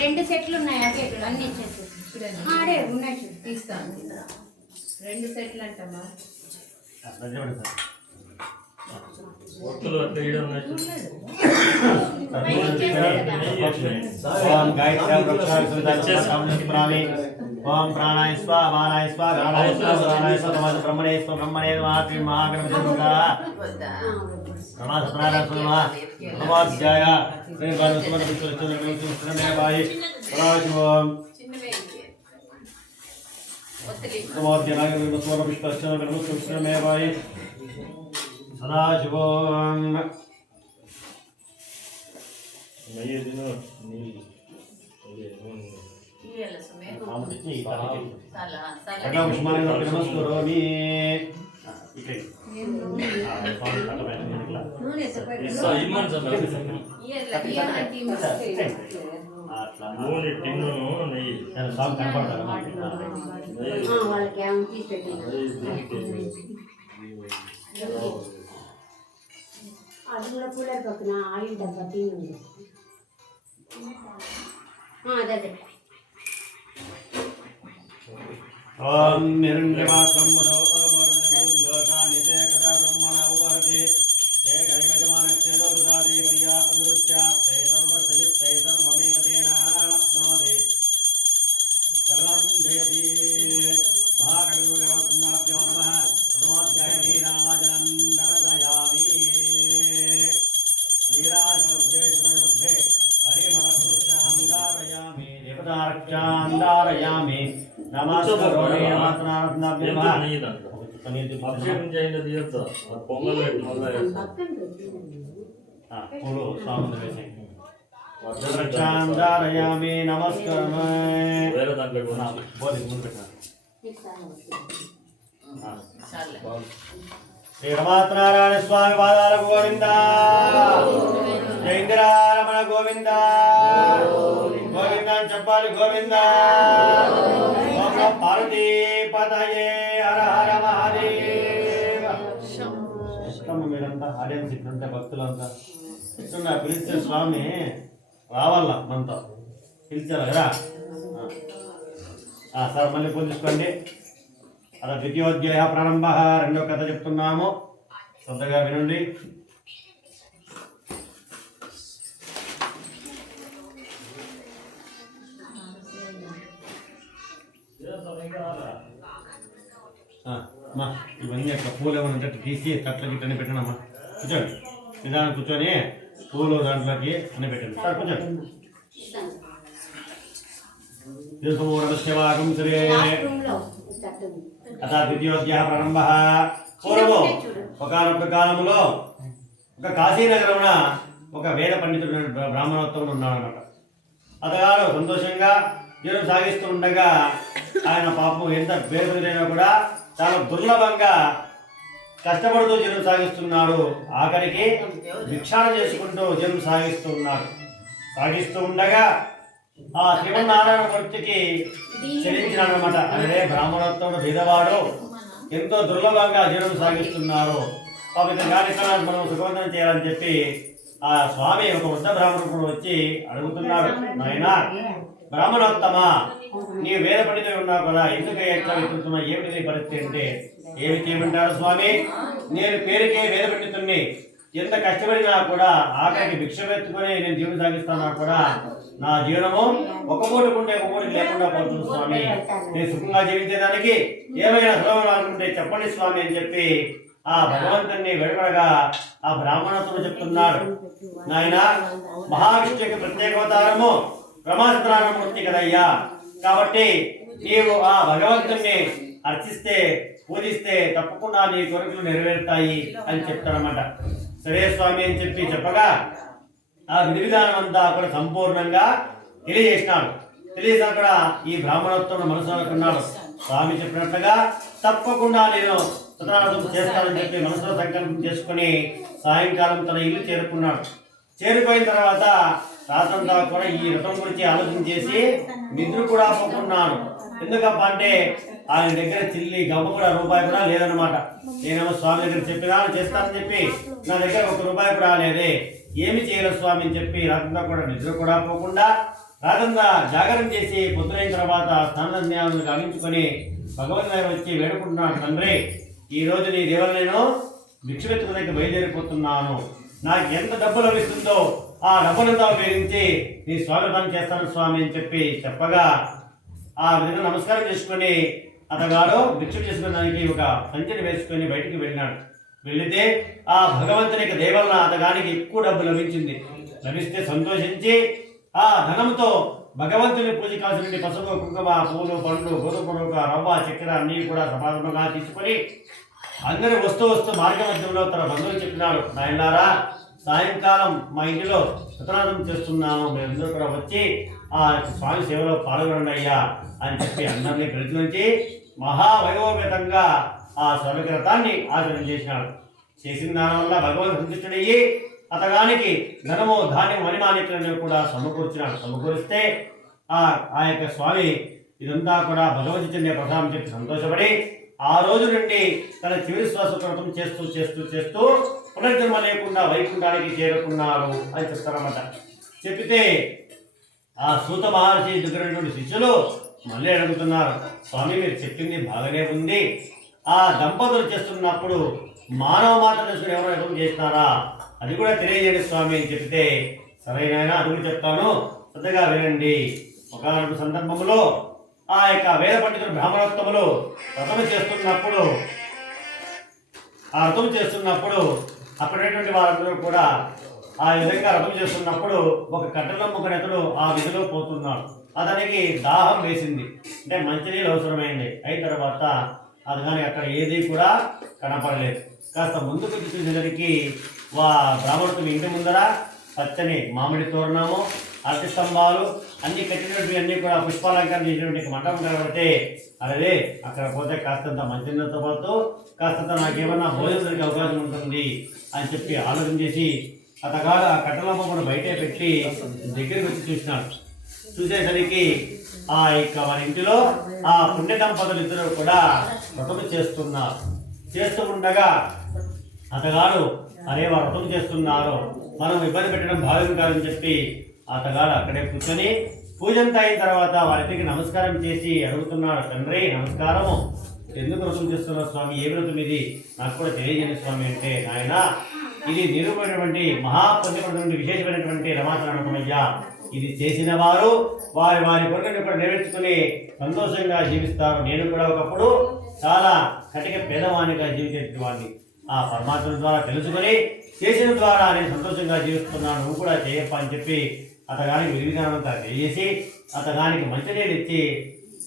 రెండు సెట్లు ఉన్నాయి అవి అన్ని ఇచ్చేసి ఆడే ఉన్నాయి తీస్తాను. 2 సెట్లు అంటమ్మా. ओम प्राणाय स्वाहा मानाय स्वाहा गानाय स्वाहा प्राणाय स्वाहा ब्रह्मणे स्वाहा ब्रह्मणे महात्रि महागणपति नमः प्राणाय स्वाहा नमोध्याय श्री बालसुमन विश्वचंद्र विष्णुमे भाई सदाशिवम नमोध्याय विश्वचंद्र विष्णुचंद्र विष्णुमे भाई सदाशिवम नये दिनों नमस्करोमि అట్లా నూనె టిన్ను నెయ్యి స్వామి కనపడతారు వాళ్ళకి ఏమో తీసి పెట్టిన అది కూడా కూలర్ పక్కన ఆయిల్ డబ్బా తింది అదే ఓం నిరంజమాసం యోగా నిజే కదా బ్రహ్మణ ఉపరతి ఏకైవజమానశ్చేదో దుదాది పర్యా అదృశ్య తే సర్వస్యజిత్తే సర్వమేవ తేనాప్నోతి సర్వం జయతి మహాకవిభగవత్నాభ్యో నమః ప్రథమాధ్యాయ నీరాజనం దర్శయామి నీరాజనముగ్ధే పరిమళపురుషాం ధారయామి దేవతారక్షాం ధారయామి నమస్కారోమి నమస్కారాభ్యో నమః నెయ్యి దాంట్లో అభిషేకం చేయండి తీయొచ్చు పొంగల్ పెట్టి మళ్ళీ పూలు స్వామి వేసేయండి రక్షాం ధారయామి నమస్కారమే వేరే దాంట్లో బోధి ముందు పెట్టినా చాలే. శ్రీ రమాత్నారాయణ స్వామి పాదాల గోవింద జైంద్రారమణ గోవింద గోవింద అని చెప్పాలి గోవింద పార్వతీ పదయే హర హర మహాదేవ మీరంతా ఆడియన్స్ ఇట్లుంటే భక్తులంతా ఇట్లున్నా పిలిస్తే స్వామి రావాల మనతో పిలిచారు కదా సార్ మళ్ళీ పూజ తీసుకోండి అలా ద్వితీయోధ్యాయ ప్రారంభ రెండో కథ చెప్తున్నాము శ్రద్ధగా వినండి ఇవన్నీ అట్లా పూలు ఏమన్నా తీసి కట్ల గిట్లని పెట్టండమ్మా కూర్చోండి నిదానం కూర్చొని పూలు దాంట్లోకి అన్ని పెట్టండి సార్ కూర్చోండి సేవాకం శ్రీ అథ ద్వితీయోధ్యాయ ప్రారంభ పూర్వం ఒకనొక కాలంలో ఒక కాశీనగరమున ఒక వేద పండితుడు బ్రాహ్మణోత్తముడు ఉన్నాడనమాట. అతగాడు సంతోషంగా జీవనం సాగిస్తూ ఉండగా ఆయన పాపం ఎంత పేదైనా కూడా చాలా దుర్లభంగా కష్టపడుతూ జీవనం సాగిస్తున్నాడు. ఆఖరికి భిక్షాటన చేసుకుంటూ జీవనం సాగిస్తూ ఉండగా ఆ శ్రీమన్నారాయణ మూర్తికి చెల్లించినాడు అనమాట. అదే బ్రాహ్మణోత్తముడు పేదవాడు ఎంతో దుర్లభంగా జీవనం సాగిస్తున్నారు, మనం సుఖవంతం చేయాలని చెప్పి ఆ స్వామి ఒక వృద్ధ బ్రాహ్మణుడు వచ్చి అడుగుతున్నాడు, నాయనా బ్రాహ్మణోత్తమ, నీ వేద పండితుడు ఉన్నావు కదా, ఎందుకు ఎట్లా వెతుకుతున్నా, ఏమిటి నీ పరిస్థితి అంటే ఏమి చేయమంటాడు స్వామి, నేను పేరుకే వేద పండితుడిని, ఎంత కష్టపడినా కూడా ఆఖరికి భిక్ష పెట్టుకుని నేను జీవనం సాగిస్తున్నా కూడా నా జీవనము ఒక పూట ఉంటే ఒక పూట లేకుండా పోతుంది స్వామి, నేను సుఖంగా జీవించేదానికి ఏమైనా సులభం అనుకుంటే చెప్పండి స్వామి అని చెప్పి ఆ భగవంతుని వేడుకగా ఆ బ్రాహ్మణోత్తముడు చెప్తున్నాడు, నాయన మహావిష్ణు యొక్క ప్రత్యేకవతారము బ్రహ్మసత్యనారాయణమూర్తి కదయ్యా, కాబట్టి నీవు ఆ భగవంతుణ్ణి అర్చిస్తే పూజిస్తే తప్పకుండా నీ కోరికలు నెరవేరుతాయి అని చెప్తారన్నమాట. సరే స్వామి అని చెప్పి చెప్పగా ఆ విధి విధానం అంతా కూడా సంపూర్ణంగా తెలియజేసినాడు. తెలియజేసినా కూడా ఈ బ్రాహ్మణోత్తముడు మనసు అనుకున్నాడు, స్వామి చెప్పినట్లుగా తప్పకుండా నేను సత్యనారాయణ చేస్తానని చెప్పి మనసులో సంకల్పం చేసుకుని సాయంకాలం తన ఇల్లు చేరుకున్నాడు. చేరిపోయిన తర్వాత రాత్రంతా కూడా ఈ వ్రతం గురించి ఆలోచన చేసి నిద్ర కూడా పోకున్నాను. ఎందుకప్ప అంటే ఆయన దగ్గర చిల్లి గవ్వ కూడా రూపాయి కూడా లేదనమాట. నేనేమో స్వామి దగ్గర చెప్పినాను చేస్తానని చెప్పి నా దగ్గర ఒక రూపాయి కూడా లేదే, ఏమి చేయలేదు స్వామి అని చెప్పి రాత్రంతా కూడా నిద్ర కూడా పోకుండా రాత్రంతా జాగరణ చేసి పొద్దునైన తర్వాత స్నానాలను గావించుకొని భగవంతుని వచ్చి వేడుకుంటున్నాడు, తండ్రి ఈ రోజు నీ దేవుడు నేను భిక్షమెత్తుకునేకి బయలుదేరిపోతున్నాను, నాకు ఎంత డబ్బు లభిస్తుందో ఆ డబ్బునంతా ఉపయోగించి నీ స్వాగతం చేస్తాను స్వామి అని చెప్పి చెప్పగా ఆ విధంగా నమస్కారం చేసుకుని అతగాడు భిక్ష చేసుకోవడానికి ఒక సంచిని వేసుకొని బయటికి వెళ్ళినాడు. వెళితే ఆ భగవంతునికి దేవలన అతగానికి ఎక్కువ డబ్బు లభిస్తే సంతోషించి ఆ ధనంతో భగవంతుని పూజ కావాల్సిన పసుపు కుంకుమ పూలు పండ్లు గోధుమ రవ్వ చక్కెర అన్నీ కూడా సమానంగా తీసుకొని అందరూ వస్తూ మార్గ మధ్యంలో తన బంధువులు చెప్పినాడు, నాయనారా సాయంకాలం మా ఇంటిలో సత్యనారాయణ చేస్తున్నాము, మీరందరూ కూడా వచ్చి ఆ స్వామి సేవలో పాల్గొనండి అయ్యా అని చెప్పి అందరినీ పిలుచుకొచ్చి మహావైభవేతంగా ఆ స్వామి వ్రతాన్ని ఆచరణ చేసినాడు. చేసిన దాని వల్ల భగవంతుడు సంతుష్టుడయ్యి అతగానికి ధనము ధాన్యం మణిమాణిక్యాలను కూడా సమకూర్చినాడు. సమకూరిస్తే ఆ యొక్క స్వామి ఇదంతా కూడా భగవతి చెందే ప్రసాదం చెప్పి సంతోషపడి ఆ రోజు నుండి తన చివరి శ్వాస వ్రతం చేస్తూ చేస్తూ చేస్తూ పునర్జన్మ లేకుండా వైకుంఠానికి చేరుకున్నారు అని చెప్తారన్నమాట. చెప్పితే ఆ సూత మహర్షి దగ్గర శిష్యులు మళ్ళీ అడుగుతున్నారు, స్వామి మీరు చెప్పింది బాగానే ఉంది, ఆ దంపతులు చేస్తున్నప్పుడు మానవ మాత దశలు ఎవరో వ్రతం చేస్తున్నారా అది కూడా తెలియజేయండి స్వామి అని చెప్తే, సరైన అడుగు చెప్తాను శ్రద్ధగా వినండి. ఒకనొక సందర్భంలో ఆ యొక్క వేద పండితులు బ్రాహ్మణోత్తములు వ్రతం చేస్తున్నప్పుడు అక్కడటువంటి వారందరూ కూడా ఆ విధంగా వ్రతం చేస్తున్నప్పుడు ఒక కట్టెలమ్మకనెతడు ఆ విధిలో పోతున్నాడు. అతనికి దాహం వేసింది, అంటే మంచినీళ్ళు అవసరమైంది. అయిన తర్వాత అది కానీ అక్కడ ఏది కూడా కనపడలేదు. కాస్త ముందుకు చూసేసరికి బ్రాహ్మణుడు ఇంటి ముందర పచ్చని మామిడి తోరణము, అరటి స్తంభాలు అన్ని కట్టినటువంటి అన్ని కూడా పుష్పాలంకరణ చేసినటువంటి మండపం కనబడితే, అదే అక్కడ పోతే కాస్తంత మంచినీళ్ళతో పాటు కాస్తంత నాకేమన్నా భోజనానికి అవకాశం ఉంటుంది అని చెప్పి ఆలోచన చేసి అతగాడు ఆ కట్టెలమ్మను బయటే పెట్టి దగ్గరికి వచ్చి చూసినాడు. చూసేసరికి ఆ యొక్క వారి ఇంటిలో ఆ పుణ్య దంపతులు ఇద్దరు కూడా వ్రతం చేస్తూ ఉండగా అతగాడు అరే వారు వ్రతం చేస్తున్నారు, మనం ఇబ్బంది పెట్టడం భావ్యం కాదని చెప్పి అతగాడు అక్కడే కూర్చొని పూజంతా అయిన తర్వాత వారికి నమస్కారం చేసి అడుగుతున్నాడు, తండ్రి నమస్కారము, ఎందుకు వ్రతం చేస్తున్నారు స్వామి, ఏ వ్రతం ఇది నాకు కూడా తెలియజేయండి స్వామి అంటే, నాయన ఇది నిరూపమైనటువంటి మహాపుణ్యమైనటువంటి విశేషమైనటువంటి రమాచరణమయ్య, ఇది చేసిన వారు వారి కోరికను కూడా నెరవేర్చుకుని సంతోషంగా జీవిస్తారు. నేను కూడా ఒకప్పుడు చాలా కటిక పేదవాణిగా జీవించేటువంటి వాడిని ఆ పరమాత్మ ద్వారా తెలుసుకొని చేసిన ద్వారా నేను సంతోషంగా జీవిస్తున్నాను, నువ్వు కూడా చేయప్ప అని చెప్పి అతగానికి విధివిధానంతా తెలియజేసి అతగానికి మంచినీళ్ళు ఇచ్చి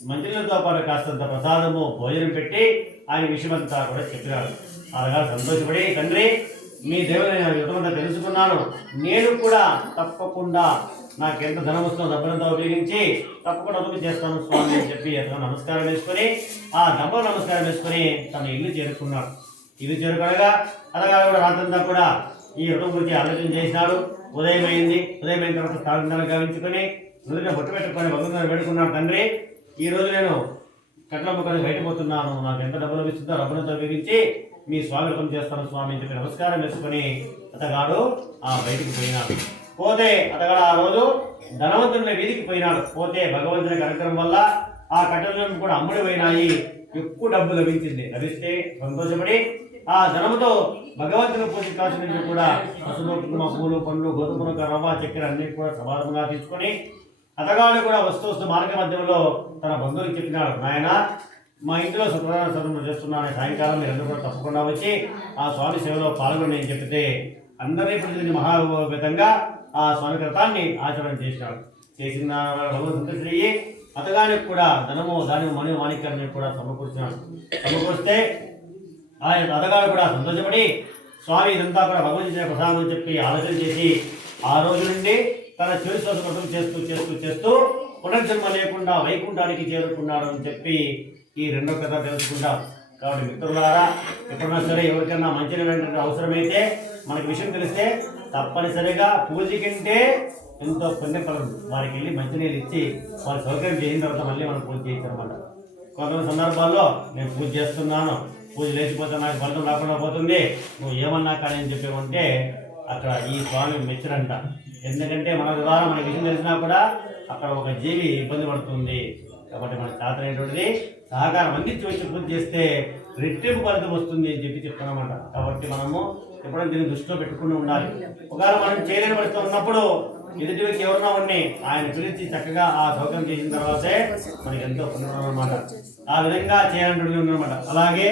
మంచినీళ్ళతో పాటు కాస్తంత ప్రసాదము భోజనం పెట్టి ఆయన విషయమంతా కూడా చెప్పినాడు. అతగారు సంతోషపడి, తండ్రి మీ దేవుని యుద్ధమంతా తెలుసుకున్నాను, నేను కూడా తప్పకుండా నాకెంత ధనం వస్తుందో డబ్బులంతా ఉపయోగించి తప్పకుండా వ్రతం చేస్తాను స్వామి అని చెప్పి అతను నమస్కారం వేసుకొని ఆ దంపతులు నమస్కారం వేసుకొని తన ఇల్లు చేరుకున్నాడు. ఇల్లు చేరుకోగా అతగారు కూడా రాత్రంతా కూడా ఈ వ్రతం గురించి ఆలోచన చేసినాడు. ఉదయం అయిన తర్వాత స్థానం గావించుకొని నుదుట బొట్టు పెట్టుకొని భగవంతుని వేడుకున్నాడు, తండ్రి ఈరోజు నేను కట్లమ్మకొని బయట పోతున్నాను, నాకు ఎంత డబ్బులు లభిస్తుందో డబ్బులతో ఉపయోగించి మీ స్వామి వ్రతం చేస్తాను స్వామి అని చెప్పి నమస్కారం వేసుకొని అతగాడు బయటికి పోయినాడు. పోతే అతగాడు ఆ రోజు ధనవంతుని వీధికి పోయినాడు. పోతే భగవంతునికి అనుగ్రహం వల్ల ఆ కట్టెలను కూడా అమ్ముడు పోయినాయి, ఎక్కువ డబ్బు లభిస్తే సంతోషపడి ఆ ధనముతో భగవంతుని పూజ కావాల్సినవి కూడా పసుపు కుంకుమ పూలు పండ్లు గోధుమలు రవ్వ చక్కెర అన్ని కూడా సమానంగా తీసుకొని అతగాడు కూడా వస్తూ మార్గ మధ్యంలో తన బంధువులకు చెప్పినాడు, నాయన మా ఇంట్లో సత్యనారాయణ సదనం చేస్తున్నాను, సాయంకాలం మీరు అందరూ కూడా తప్పకుండా వచ్చి ఆ స్వామి సేవలో పాల్గొని అని చెప్తే అందరినీ ప్రతినిధి మహావిధంగా ఆ స్వామి వ్రతాన్ని ఆచరణ చేసినాడు. చేసిన భగవంతుడు సంతృష్టి అతగానికి కూడా ధనము ధాన్యము మణి మాణిక్యాన్ని కూడా సమకూరిస్తే ఆయన అతగాడు కూడా సంతోషపడి స్వామి ఇదంతా కూడా భగవంతుని ప్రసాదం చెప్పి ఆలోచన చేసి ఆ రోజు నుండి తన చివరి శ్వాస వ్రతం చేస్తూ పునర్జన్మ లేకుండా వైకుంఠానికి చేరుకున్నాడు అని చెప్పి ఈ రెండో కథ తెలుసుకుంటాం. కాబట్టి మిత్రులారా, ఎప్పుడైనా సరే ఎవరికైనా మంచినటువంటి అవసరమైతే మనకి విషయం తెలిస్తే తప్పనిసరిగా పూజ కంటే ఎంతో పుణ్యఫలం వారికి వెళ్ళి మంచినీళ్ళు ఇచ్చి వారి సౌకర్యం చేసిన తర్వాత మళ్ళీ మనం పూజ చేయొచ్చనమాట. కొంత సందర్భాల్లో నేను పూజ చేస్తున్నాను, పూజ లేచిపోతే నాకు ఫలితం రాకుండా పోతుంది, నువ్వు ఏమన్నా కానీ అని చెప్పేమంటే అక్కడ ఈ స్వామి మెచ్చరంట. ఎందుకంటే మన ద్వారా మనకి విషయం తెలిసినా కూడా అక్కడ ఒక జీవి ఇబ్బంది పడుతుంది. కాబట్టి మన చేతనైనటువంటిది సహకారం అందించి వచ్చి పూజ చేస్తే రెట్టింపు ఫలితం వస్తుంది అని చెప్పి చెప్తున్నామన్నమాట. కాబట్టి మనము ఎప్పుడైనా దీన్ని దృష్టిలో పెట్టుకుని ఉండాలి. ఒకవేళ మనం చేయలేని పరిస్థితి ఉన్నప్పుడు ఎదుటి వ్యక్తి ఎవరన్నా ఉండి ఆయన పిలిచి చక్కగా ఆ సౌకర్యం చేసిన తర్వాతే మనకి ఎంతో పుణ్యం అన్నమాట. ఆ విధంగా చేయాలని ఉందన్నమాట. అలాగే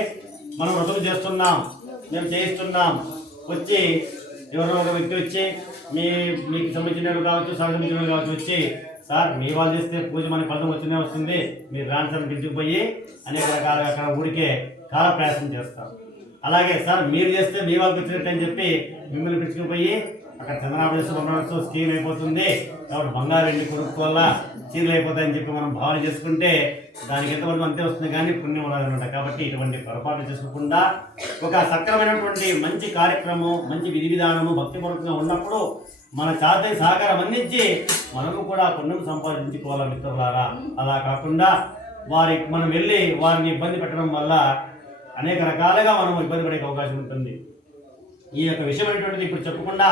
మనం వ్రతం చేస్తున్నాం, మేము చేయిస్తున్నాం, వచ్చి ఎవరో ఒక వ్యక్తి వచ్చి మీకు సంబంధించినవి కావచ్చు, సంబంధించినవి కావచ్చు, వచ్చి సార్ మీ వాళ్ళు చేస్తే పూజ మనకి ఫలితం వచ్చినే వస్తుంది, మీరు రాని సార్ పిలిచిపోయి అనేక రకాలుగా అక్కడ ఊరికే కాలప్రయాసం చేస్తారు. అలాగే సార్ మీరు చేస్తే మీ వాళ్ళకి వచ్చినట్టు అని చెప్పి మిమ్మల్ని పిలుచుకుపోయి అక్కడ చందనాభేశ్వర బొమ్మలతో స్కీమ్ అయిపోతుంది కాబట్టి బంగారు వెండి కొనుక్కు వల్ల చీరలు అయిపోతాయని చెప్పి మనం భావన చేసుకుంటే దానికి ఎంతవరకు అంతే వస్తుంది కానీ పుణ్యం ఉండదన్నమాట. కాబట్టి ఇటువంటి పొరపాటు చేసుకోకుండా ఒక సక్రమైనటువంటి మంచి కార్యక్రమం, మంచి విధి విధానము భక్తిపూర్వకంగా ఉన్నప్పుడు మన చాతయ్య సహకారం అందించి మనము కూడా పుణ్యం సంపాదించుకోవాలి మిత్రులారా. అలా కాకుండా మనం వెళ్ళి వారిని ఇబ్బంది పెట్టడం వల్ల అనేక రకాలుగా మనం ఇబ్బంది పడే అవకాశం ఉంటుంది. ఈ యొక్క విషయం అనేటువంటిది ఇప్పుడు చెప్పకుండా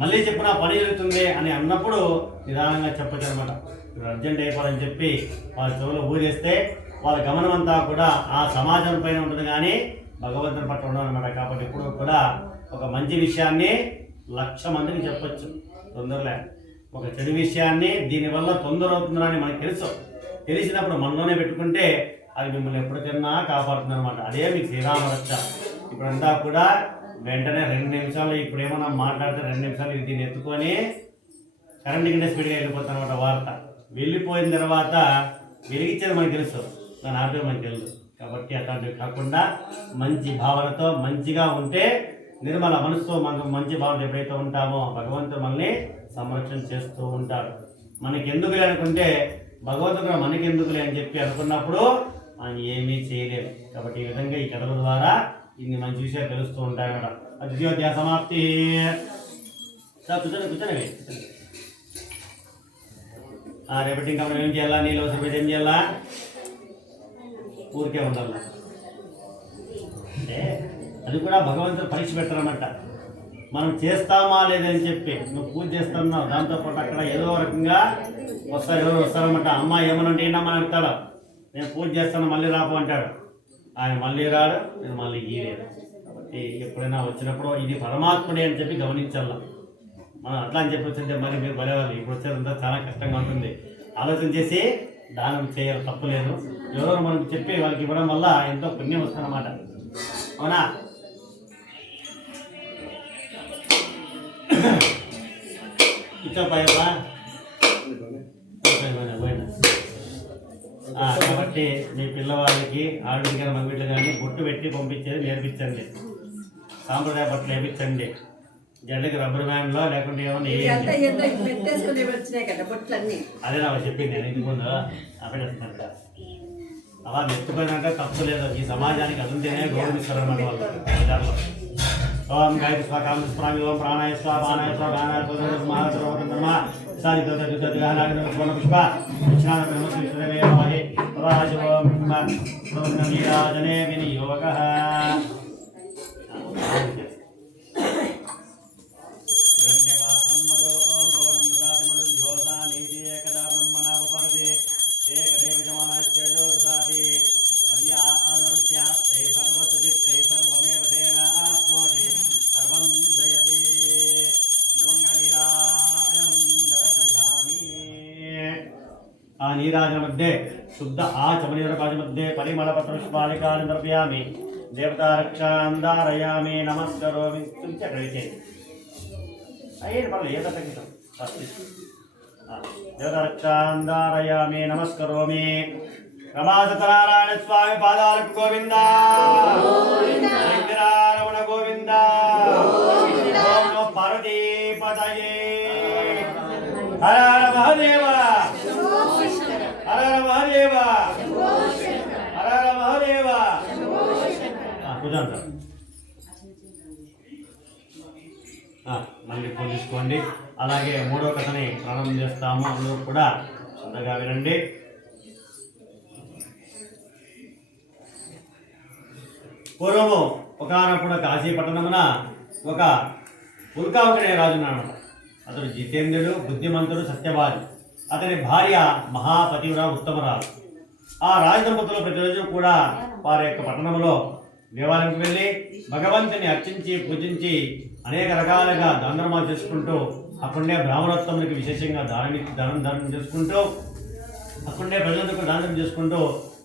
మళ్ళీ చెప్పినా పని జరుగుతుంది అని అన్నప్పుడు నిదానంగా చెప్పచ్చు అనమాట. ఇప్పుడు అర్జెంట్ అయిపోవాలని చెప్పి వాళ్ళ చెవులో ఊరేస్తే వాళ్ళ గమనం అంతా కూడా ఆ సమాజం పైన ఉంటుంది కానీ భగవంతుని పట్ల ఉండదు అనమాట. కాబట్టి ఇప్పుడు కూడా ఒక మంచి విషయాన్ని 1,00,000 మందికి చెప్పచ్చు తొందరలే. ఒక చెడు విషయాన్ని దీనివల్ల తొందర అవుతుందని మనకు తెలిసినప్పుడు మనలోనే పెట్టుకుంటే అది మిమ్మల్ని ఎప్పటికైనా కాపాడుతుంది అనమాట. అదే మీకు శ్రీరామ రక్ష. ఇప్పుడంతా కూడా వెంటనే 2 నిమిషాలు ఇప్పుడు ఏమన్నా మాట్లాడితే 2 నిమిషాలు దీన్ని ఎత్తుకొని కరెంట్ కింద స్పీడ్గా వెళ్ళిపోతుంది అనమాట. వార్త వెళ్ళిపోయిన తర్వాత వెలిగించేది మనకు తెలుసు, దాని ఆపే మనకు తెలుసు. కాబట్టి అట్లాంటివి కాకుండా మంచి భావనతో మంచిగా ఉంటే నిర్మల మనసుతో మనం మంచి భావన ఎప్పుడైతే ఉంటామో భగవంతుడు మనల్ని సంరక్షణ చేస్తూ ఉంటాడు. మనకి ఎందుకులే అనుకుంటే భగవంతుడు మనకి ఎందుకులే అని చెప్పి అనుకున్నప్పుడు మనం ఏమీ చేయలేము. కాబట్టి ఈ విధంగా ఈ కథల ద్వారా ఇన్ని మంచి విషయాలు తెలుస్తూ ఉంటాయన్నమాట. అధ్యాయ సమాప్తి. కూర్చొని రేపటి ఇంకా మనం ఏం చేయాలా? నీళ్ళు అవసరం ఏం చేయాలా? ఊరికే ఉండాలి. అంటే అది కూడా భగవంతుడు పరీక్ష పెట్టారన్నమాట. మనం చేస్తామా లేదని చెప్పి నువ్వు పూజ చేస్తున్నావు, దాంతోపాటు అక్కడ ఏదో రకంగా ఎవరు వస్తారన్నమాట. అమ్మ ఏమనంటే ఏంటమ్మా అని అడుగుతాడు. నేను పూజ చేస్తాను మళ్ళీ రాపు అంటాడు. ఆయన మళ్ళీ రాడు, నేను మళ్ళీ గీరేడు. కాబట్టి ఎప్పుడైనా వచ్చినప్పుడు ఇది పరమాత్ముడే అని చెప్పి గమనించాల. మనం అట్లా అని చెప్పి వచ్చింటే మరి మీరు పడేవాళ్ళు. ఇప్పుడు వచ్చేదంతా చాలా కష్టంగా ఉంటుంది. ఆలోచన చేసి దానం చేయాలి, తప్పులేదు. ఎవరో మనకు చెప్పి వాళ్ళకి ఇవ్వడం వల్ల ఎంతో పుణ్యం వస్తుందన్నమాట. అవునా? ఇచ్చోపాయమ్మా. కాబట్టి మీ పిల్లవాళ్ళకి ఆడబిడ్డ కానీ మగబిడ్డ కానీ బొట్టు పెట్టి పంపించేది నేర్పించండి. సాంప్రదాయ బట్టలు వేయించండి. జడ్డకి రబ్బర్ బ్యాండ్లో లేకుంటే ఏమన్నా అదే నాకు చెప్పింది. నేను ఇంటి ముందు అప్పేస్తున్నాను కదా. అలా మెత్తుకున్నాక తప్పు లేదు. ఈ సమాజానికి అదుంటేనే గౌరవిస్తారన్నమాట వాళ్ళు బజార్లో. ఓం గాయత్రి స్వామి స్వామి ఓం ప్రాణాయ స్వాపానాయ స్వాగానాయ మహాత్మ పుష్ప నీరాజనే వినియోగ. ఆ నీరాజన మధ్య శుద్ధ ఆచమనీరాజ మధ్య పరిమళపత్రపుష్పాలికాన్ని ద్రవ్యామి దేవతారక్షాందారయామి నమస్కరోమి. అక్కడైతే అయ్యేది పర్లేదు ఏదో తగ్గిస్తాం. దేవతారక్షాందారయామి నమస్కరోమి. రమాసతనారాయణ స్వామి పాదాలకు గోవింద, రమణ గోవింద. పార్వతీపతయే. హర హర మహాదేవ, హర హర మహాదేవ, హర హర మహాదేవ. కుదంతా మళ్ళీ ఫోన్ తీసుకోండి. అలాగే 3వ కథని ప్రారంభం చేస్తాము. అందరూ కూడా శ్రద్ధగా వినండి. పూర్వము ఒకనప్పుడు కాశీ పట్టణమున ఒక ఉల్కావుకనే రాజున్నాడు. అతడు జితేంద్రుడు, బుద్ధిమంతుడు, సత్యవాది. అతని భార్య మహాపతివ్ర ఉత్తమరాలు. ఆ రాజదంపతులు ప్రతిరోజు కూడా వారి యొక్క పట్టణంలో దేవాలయంకి వెళ్ళి భగవంతుని అర్చించి పూజించి అనేక రకాలుగా దానధర్మాలు చేసుకుంటూ అక్కడే బ్రాహ్మణోత్తమునికి విశేషంగా దానం చేసుకుంటూ అక్కడే ప్రజలకు దానం చేసుకుంటూ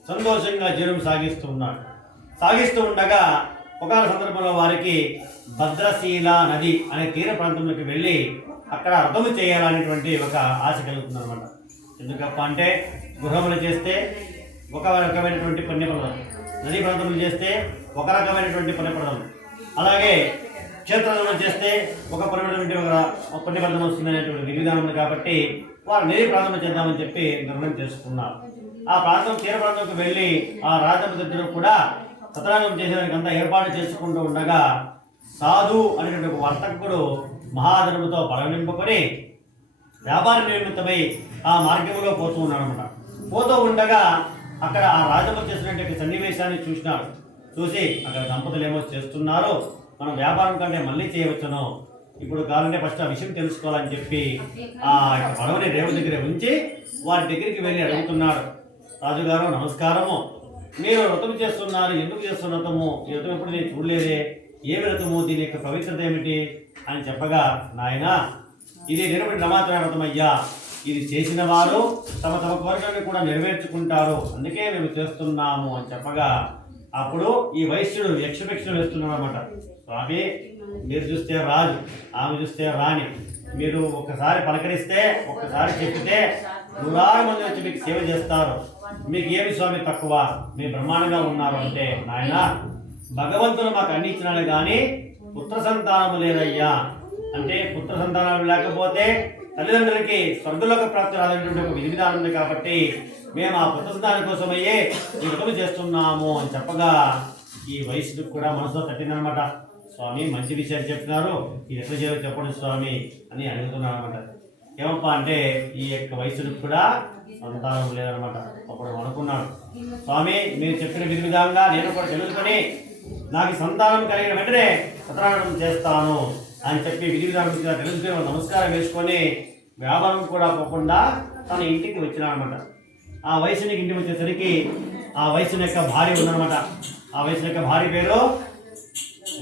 సంతోషంగా జీవనం సాగిస్తూ ఉండగా ఒకనొక సందర్భంలో వారికి భద్రశీల నది అనే తీర ప్రాంతంలోకి వెళ్ళి అక్కడ వ్రతము చేయాలనేటువంటి ఒక ఆశ కలుగుతుంది అనమాట. ఎందుకప్ప అంటే గృహములు చేస్తే ఒక రకమైనటువంటి పుణ్యప్రదం, నదీ ప్రాంతములు చేస్తే ఒక రకమైనటువంటి పుణ్యప్రదం. అలాగే క్షేత్రంలో చేస్తే ఒక పరిమితం ఒక పుణ్యఫలితం వస్తుందనేటువంటి విధానం ఉంది కాబట్టి వారు నేరే ప్రారంభం చేద్దామని చెప్పి నిర్ణయం చేసుకున్నారు. ఆ ప్రాంతం తీర ప్రాంతంకి వెళ్ళి ఆ రాజముద్రుడు కూడా సత్రాగం చేసేదానికి అంతా ఏర్పాటు చేసుకుంటూ ఉండగా సాధు అనేటువంటి ఒక వర్తకుడు మహాధనముతో పడనింపుకొని వ్యాపార నిమిత్తమై ఆ మార్గంలో పోతూ ఉన్నాడు అనమాట. పోతూ ఉండగా అక్కడ ఆ రాజము చేసినటువంటి సన్నివేశాన్ని చూసినాడు. చూసి అక్కడ దంపతులు ఏమో చేస్తున్నారు, మనం వ్యాపారం కంటే మళ్ళీ చేయవచ్చును, ఇప్పుడు కావాలంటే ఫస్ట్ ఆ విషయం తెలుసుకోవాలని చెప్పి ఆ పడవని రేవు దగ్గర ఉంచి వారి దగ్గరికి వెళ్ళి అడుగుతున్నాడు. రాజుగారు నమస్కారము, మీరు వ్రతం చేస్తున్నారు, ఎందుకు చేస్తున్న వ్రతము? ఈ వ్రతం ఎప్పుడు నేను చూడలేదే, ఏ వ్రతము, దీని యొక్క పవిత్రత ఏమిటి అని చెప్పగా, నాయన ఇది నిరవడి రమాత్ర వ్రతం అయ్యా, ఇది చేసిన వారు తమ తమ కోరికలను కూడా నెరవేర్చుకుంటారు, అందుకే మేము చేస్తున్నాము అని చెప్పగా, అప్పుడు ఈ వైశ్యుడు యక్షభిక్షలు వేస్తున్నాడు అనమాట. స్వామి, మీరు చూస్తే రాజు, ఆమె చూస్తే రాణి, మీరు ఒక్కసారి పలకరిస్తే ఒక్కసారి చెప్పితే 100 మంది వచ్చి మీకు సేవ చేస్తారు, మీకు ఏమి స్వామి తక్కువ, మీరు బ్రహ్మాండంగా ఉన్నారు అంటే, నాయన భగవంతుడు మాకు అన్ని ఇచ్చినాడు కానీ పుత్ర సంతానము లేదయ్యా, అంటే పుత్ర సంతానం లేకపోతే తల్లిదండ్రులకి స్వర్గంలోకి ప్రాప్తి రాదనేటువంటి ఒక విధి విధానం ఉంది కాబట్టి మేము ఆ పుత్ర సంతానం కోసమయ్యే ఈ వ్రతం చేస్తున్నాము అని చెప్పగా, ఈ వయసుకు కూడా మనసులో తట్టిందనమాట. స్వామి మంచి విషయాలు చెప్తున్నారు, ఇది ఎట్లా చేయాలో చెప్పండి స్వామి అని అడుగుతున్నాడు అనమాట. ఏమప్పా అంటే ఈ యొక్క వయసుకు కూడా సంతానం లేదనమాట. అప్పుడు అనుకున్నాడు, స్వామి మీరు చెప్పిన విధి విధానంగా నేను కూడా తెలుసుకొని నాకు సంతానం కలిగిన వెంటనే సత్రాగం చేస్తాను అని చెప్పి విధి విధానం తెలుసుకుని నమస్కారం వేసుకొని వ్యాపారం కూడా పోకుండా తన ఇంటికి వచ్చినాడనమాట. ఆ వయసునికి ఇంటికి వచ్చేసరికి ఆ వయసుని యొక్క భార్య ఉందనమాట. ఆ వయసుని యొక్క భార్య పేరు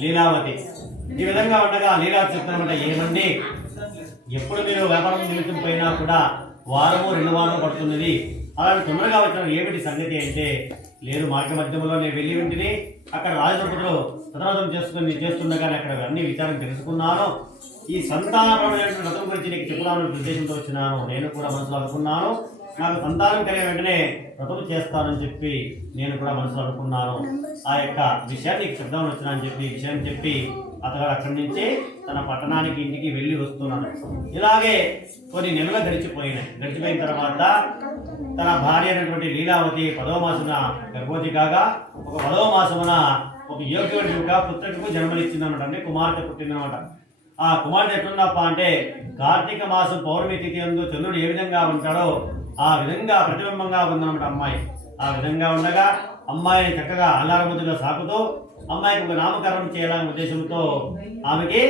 లీలావతి. ఈ విధంగా ఉండగా లీలావతి చెప్తానమాట, ఏమండి ఎప్పుడు మీరు వ్యాపారం నిమిత్తం పోయినా కూడా వారము 2 వారాలు పడుతున్నది, అలాంటి తొందరగా వచ్చిన ఏమిటి సంగతి అంటే, లేదు మార్గ మధ్యంలో నేను వెళ్ళి ఉంటిని, అక్కడ రాజదంపతులు సతరాజం చేస్తుండగానే అక్కడ అన్ని విచారం తెలుసుకున్నాను, ఈ సంతానపరమైనటువంటి వ్రతం గురించి నీకు చెప్పుదామని ఉద్దేశంతో వచ్చినాను, నేను కూడా మనసులో అనుకున్నాను, నాకు సంతానం కలిగిన వెంటనే వ్రతం చేస్తానని చెప్పి నేను కూడా మనసులో అనుకున్నాను, ఆ యొక్క విషయాన్ని నీకు చెప్దామని వచ్చినా అని చెప్పి విషయాన్ని చెప్పి అతగాడు అక్కడి నుంచి తన పట్టణానికి ఇంటికి వెళ్ళి వస్తున్నాడు. ఇలాగే కొన్ని నెలలు గడిచిపోయిన తర్వాత తన భార్య అయినటువంటి లీలావతి 10వ మాసమున గర్భవతి కాగా ఒక 10వ మాసమున ఒక యోగ్యుడిగా పుత్రుడికి జన్మనిచ్చిందనమాట. అంటే కుమార్తె పుట్టిందనమాట. ఆ కుమార్తె ఎట్లుందప్ప అంటే కార్తీక మాసం పౌర్ణమి తిథి యందు చంద్రుడు ఏ విధంగా ఉంటాడో ఆ విధంగా ప్రతిబింబంగా ఉందన్నమాట అమ్మాయి. ఆ విధంగా ఉండగా అమ్మాయిని చక్కగా అల్లారముద్దుగా సాకుతూ అమ్మాయికి ఒక నామకరణం చేయాలనే ఉద్దేశంతో ఆమెకి